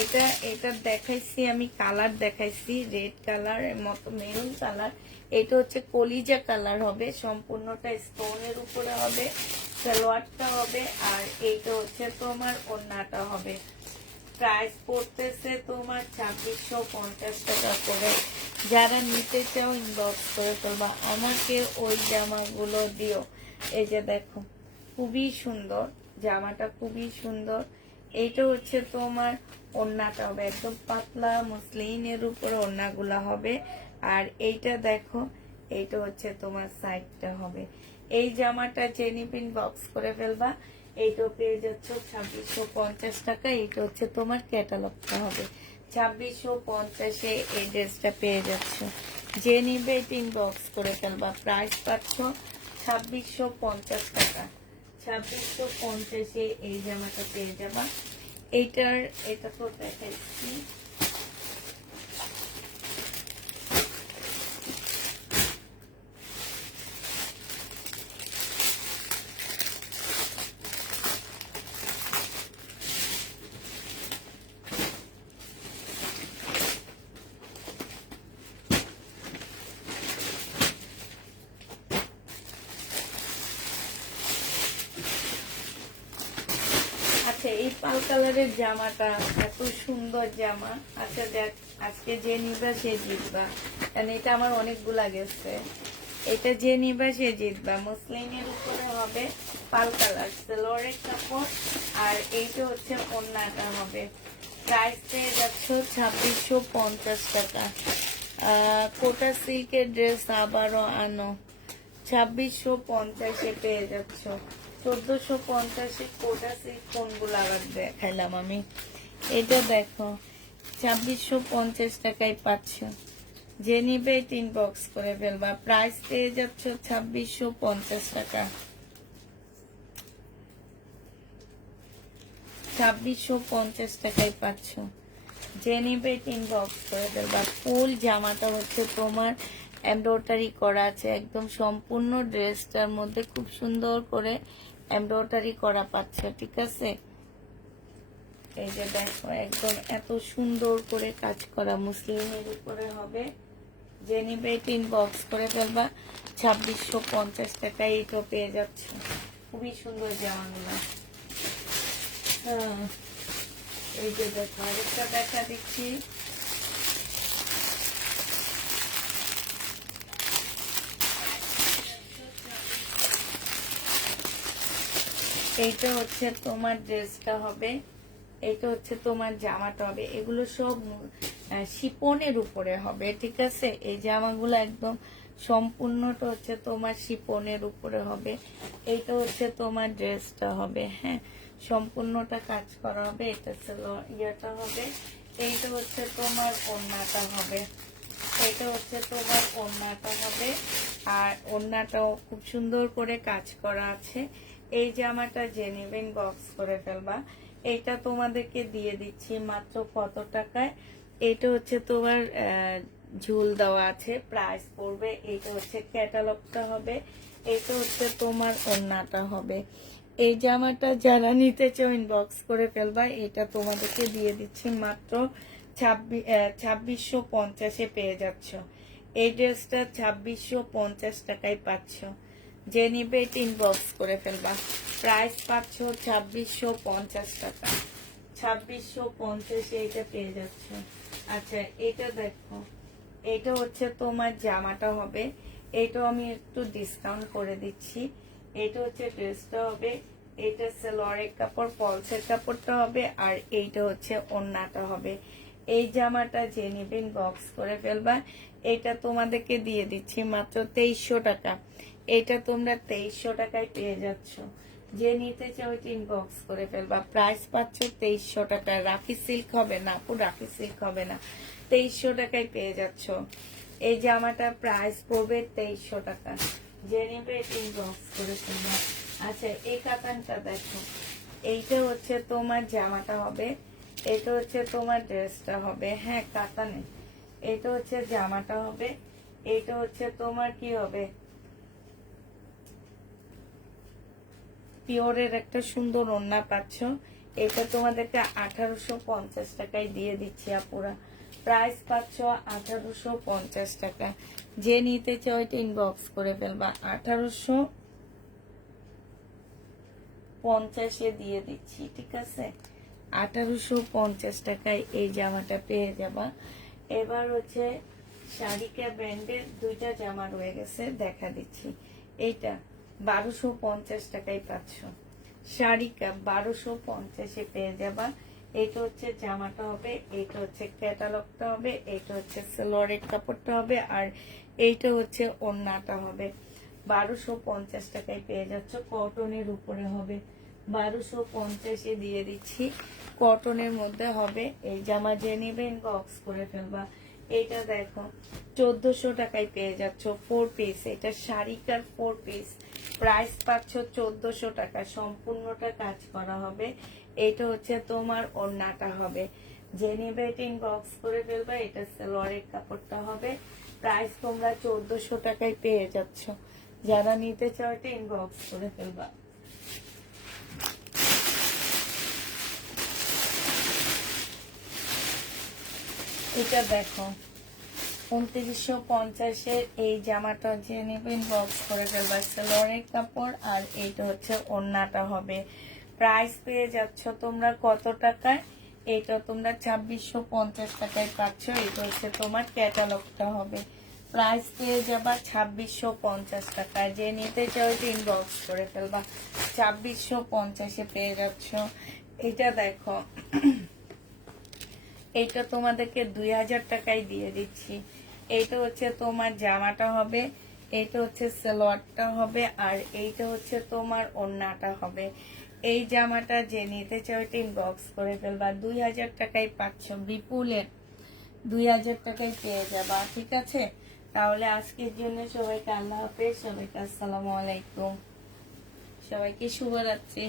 এটা এটা দেখাইছি আমি, কালার দেখাইছি রেড কালার মতো, মেরুন কালার। এটা হচ্ছে কলিজা কালার হবে, সম্পূর্ণটা স্টোনের উপরে হবে, সালোয়ারটা হবে, আর এইটা হচ্ছে তোমার ওড়নাটা হবে। প্রাইস পড়তেছে তোমার 2650 টাকা করে। যারা নিতে চাও ইনবক্স করে ফেলবা, আমাকে ওই জামাগুলো দিও। এই যে দেখো, খুবই সুন্দর জামাটা, খুবই সুন্দর। এইটা হচ্ছে তোমার ওড়নাটা হবে, একদম পাতলা মসলিনের উপরে ওড়নাগুলা হবে। আর এইটা দেখো, এইটা হচ্ছে তোমার সাইডটা হবে। এই জামাটা জেনিপিন বক্স করে ফেলবা। এইটা পেয়ে যাচ্ছ 2650 টাকা। এইটা হচ্ছে তোমার ক্যাটালগটা হবে 2650-এ এই ড্রেসটা পেয়ে যাচ্ছ। যে নিবে ইনবক্স করে ফেলবা। প্রাইস পাচ্ছ 2650 টাকা। 2650-এ এই জামাটা পেয়ে যাবা। এটা তো দেখাচ্ছি। আচ্ছা, এই পাল কালারের জামাটা এত সুন্দর জামা। আচ্ছা দেখ, আজকে যে নিবা সে জিতবা, কারণ এটা আমার অনেকগুলা গেছে। এটা যে নিবা সে জিতবা। মসলিনের উপরে হবে, পাল কালার, সালোয়ারের কাপড়, আর এইটা হচ্ছে ওড়নাটা হবে। প্রাইস পেয়ে যাচ্ছ 2650 টাকা। কোটা সিল্কের ড্রেস আবারও আনো, 2650-এ পেয়ে যাচ্ছ। 1450-এ কোটা সিল্ক কোনগুলো আবার দেখাইলাম আমি। এটা দেখো, 2650 টাকায় পাচ্ছ। যে নিবে ইনবক্স করে ফেলবা। প্রাইস পেয়ে যাচ্ছ 2650 টাকা। 2650 টাকায় পাচ্ছ। যে নিবে ইনবক্স করে ফেলবা। ফুল জামাটা হচ্ছে তোমার এমব্রয়ডারি করা আছে, একদম সম্পূর্ণ ড্রেসটার মধ্যে খুব সুন্দর করে এমব্রয়ডারি করা পাচ্ছে, ঠিক আছে। এই যে দেখো, একদম এত সুন্দর করে কাজ করা মুসলিমের উপরে হবে। যে নিবে ইনবক্স করে ফেলবা। 2650 টাকায় এইটা পেয়ে যাচ্ছে। খুবই সুন্দর জামাগুলো। হ্যাঁ, এই যে দেখো, আরেকটা দেখা দিচ্ছি। এইটা হচ্ছে তোমার ড্রেসটা হবে, এইটা হচ্ছে তোমার জামাটা হবে। এগুলো সব শিপনের উপরে হবে, ঠিক আছে। এই জামাগুলো একদম সম্পূর্ণটা হচ্ছে তোমার শিপনের উপরে হবে। এইটা হচ্ছে তোমার ড্রেসটা হবে, হ্যাঁ, সম্পূর্ণটা কাজ করা হবে। এটা ছিল ইয়েটা হবে। এইটা হচ্ছে তোমার ওড়নাটা হবে। এটা হচ্ছে তোমার ওড়নাটা হবে। আর ওড়নাটাও খুব সুন্দর করে কাজ করা আছে। এই জামাটা যে নেবেন বক্স করে ফেলবা। এইটা তোমাদেরকে দিয়ে দিচ্ছি মাত্র কত টাকায়। এটা হচ্ছে তোমার ঝুল দেওয়া আছে, প্রাইস পড়বে। এইটা হচ্ছে ক্যাটালগটা হবে। এটা হচ্ছে তোমার ওড়নাটা হবে। এই জামাটা যারা নিতে চাও ইনবক্স করে ফেলবা। এটা তোমাদেরকে দিয়ে দিচ্ছি মাত্র 2650-এ পেয়ে যাচ্ছ। এই ড্রেসটা 2650 টাকায় পাচ্ছ। যে নিবে এটা ইনবক্স করে ফেলবা। প্রাইস পাচ্ছ 2650 টাকা। 2650-এ এটা পেয়ে যাচ্ছ। আচ্ছা, এটা দেখো, এটা হচ্ছে তোমার জামাটা হবে। এটাও আমি একটু ডিসকাউন্ট করে দিচ্ছি। এটা হচ্ছে ড্রেসটা হবে। এটা সালোয়ারের কাপড়, পলসের কাপড়টা হবে, আর এইটা হচ্ছে ওড়নাটা হবে। এই জামাটা যে নিবেন বক্স করে ফেলবা। এটা তোমাদেরকে দিয়ে দিচ্ছি মাত্র 2300 টাকা। এটা তোমরা 2300 টাকায় পেয়ে যাচ্ছ। যে নিতে চাও ইনবক্স করে ফেলবা। প্রাইস পাচ্ছ 2300 টাকা। রাফি সিল্ক হবে না আপু, রাফি সিল্ক হবে না। 2300 টাকায় পেয়ে যাচ্ছ। এই জামাটা প্রাইস পড়বে 2300 টাকা। যে নিবে ইনবক্স করে ফেলবা। আচ্ছা, এই কাতানটা দেখো, এইটা হচ্ছে তোমার জামাটা হবে। এটা হচ্ছে তোমার ড্রেসটা হবে, হ্যাঁ, কাতানে। এটা হচ্ছে জামাটা হবে। এটা হচ্ছে তোমার কি হবে, পিওরের একটা সুন্দর ওড়না পাচ্ছ। এটা তোমাদেরকে 1850 টাকায় দিয়ে দিচ্ছি আপুরা, প্রাইস পাচ্ছ 1850 টাকা। যে নিতে চাও এটা ইনবক্স করে ফেলবা, 1850 দিয়ে দিচ্ছি, ঠিক আছে? 1850 টাকায় এই জামাটা পেয়ে যাবা। এবার হচ্ছে শাড়িকা ব্র্যান্ডের দুইটা জামা রয়ে গেছে, দেখা দিচ্ছি। এইটা 1250 টাকায় পাচ্ছ, শাড়িকা 1250-এ পেয়ে যাবা। এইটা হচ্ছে জামাটা হবে, এইটা হচ্ছে ক্যাটালগটা হবে, এইটা হচ্ছে সালোয়ারের কাপড়টা হবে, আর এইটা হচ্ছে ওড়নাটা হবে। 1250 টাকায় পেয়ে যাচ্ছ, কটনের উপরে হবে। 1250-এ দিয়ে দিচ্ছি, কটনের মধ্যে হবে। এই জামা যে নেবেন বক্স করে ফেলবা। এটা দেখো 1400 টাকায় পেয়ে যাচ্ছ 4 পিস, এটা শাড়িকার 4 পিস, প্রাইস পাচ্ছ 1400 টাকা, সম্পূর্ণটা কাজ করা হবে। এটা হচ্ছে তোমার ওড়নাটা হবে, যে নেবে এটা ইনবক্স করে ফেলবা। এটা সালোয়ারের কাপড়টা হবে, প্রাইস তোমরা 1400 টাকায় পেয়ে যাচ্ছ। যারা নিতে চাও এটা ইনবক্স করে ফেলবা। এটা দেখো 2950-এর এই জামাটা যে নেবেন বক্স করে ফেলবা, সালোয়ারের কাপড়, আর এইটা হচ্ছে ওড়নাটা হবে। প্রাইস পেয়ে যাচ্ছ তোমরা কত টাকায়? এইটা তোমরা 2650 টাকায় পাচ্ছ। এটা হচ্ছে তোমার ক্যাটালগটা হবে, প্রাইস পেয়ে যাবা 2650 টাকায়। যে নিতে চাও এটা ইনবক্স করে ফেলবা, 2650-এ পেয়ে যাচ্ছ। এটা দেখো এইটা তোমাদেরকে 2000 টাকায় দিয়ে দিচ্ছি। এইটা হচ্ছে তোমার জামাটা হবে, এইটা হচ্ছে সালোয়ারটা হবে, আর এইটা হচ্ছে তোমার ওড়নাটা হবে। এই জামাটা যে নিতে চাও এটা ইনবক্স করে ফেলবা, 2000 টাকায় পাচ্ছ, বিপুলের 2000 টাকায় পেয়ে যাবা, ঠিক আছে? তাহলে আজকের জন্য সবাইকে আল্লাহ হাফেজ, সবাইকে আসসালামু আলাইকুম, সবাইকে শুভরাত্রি।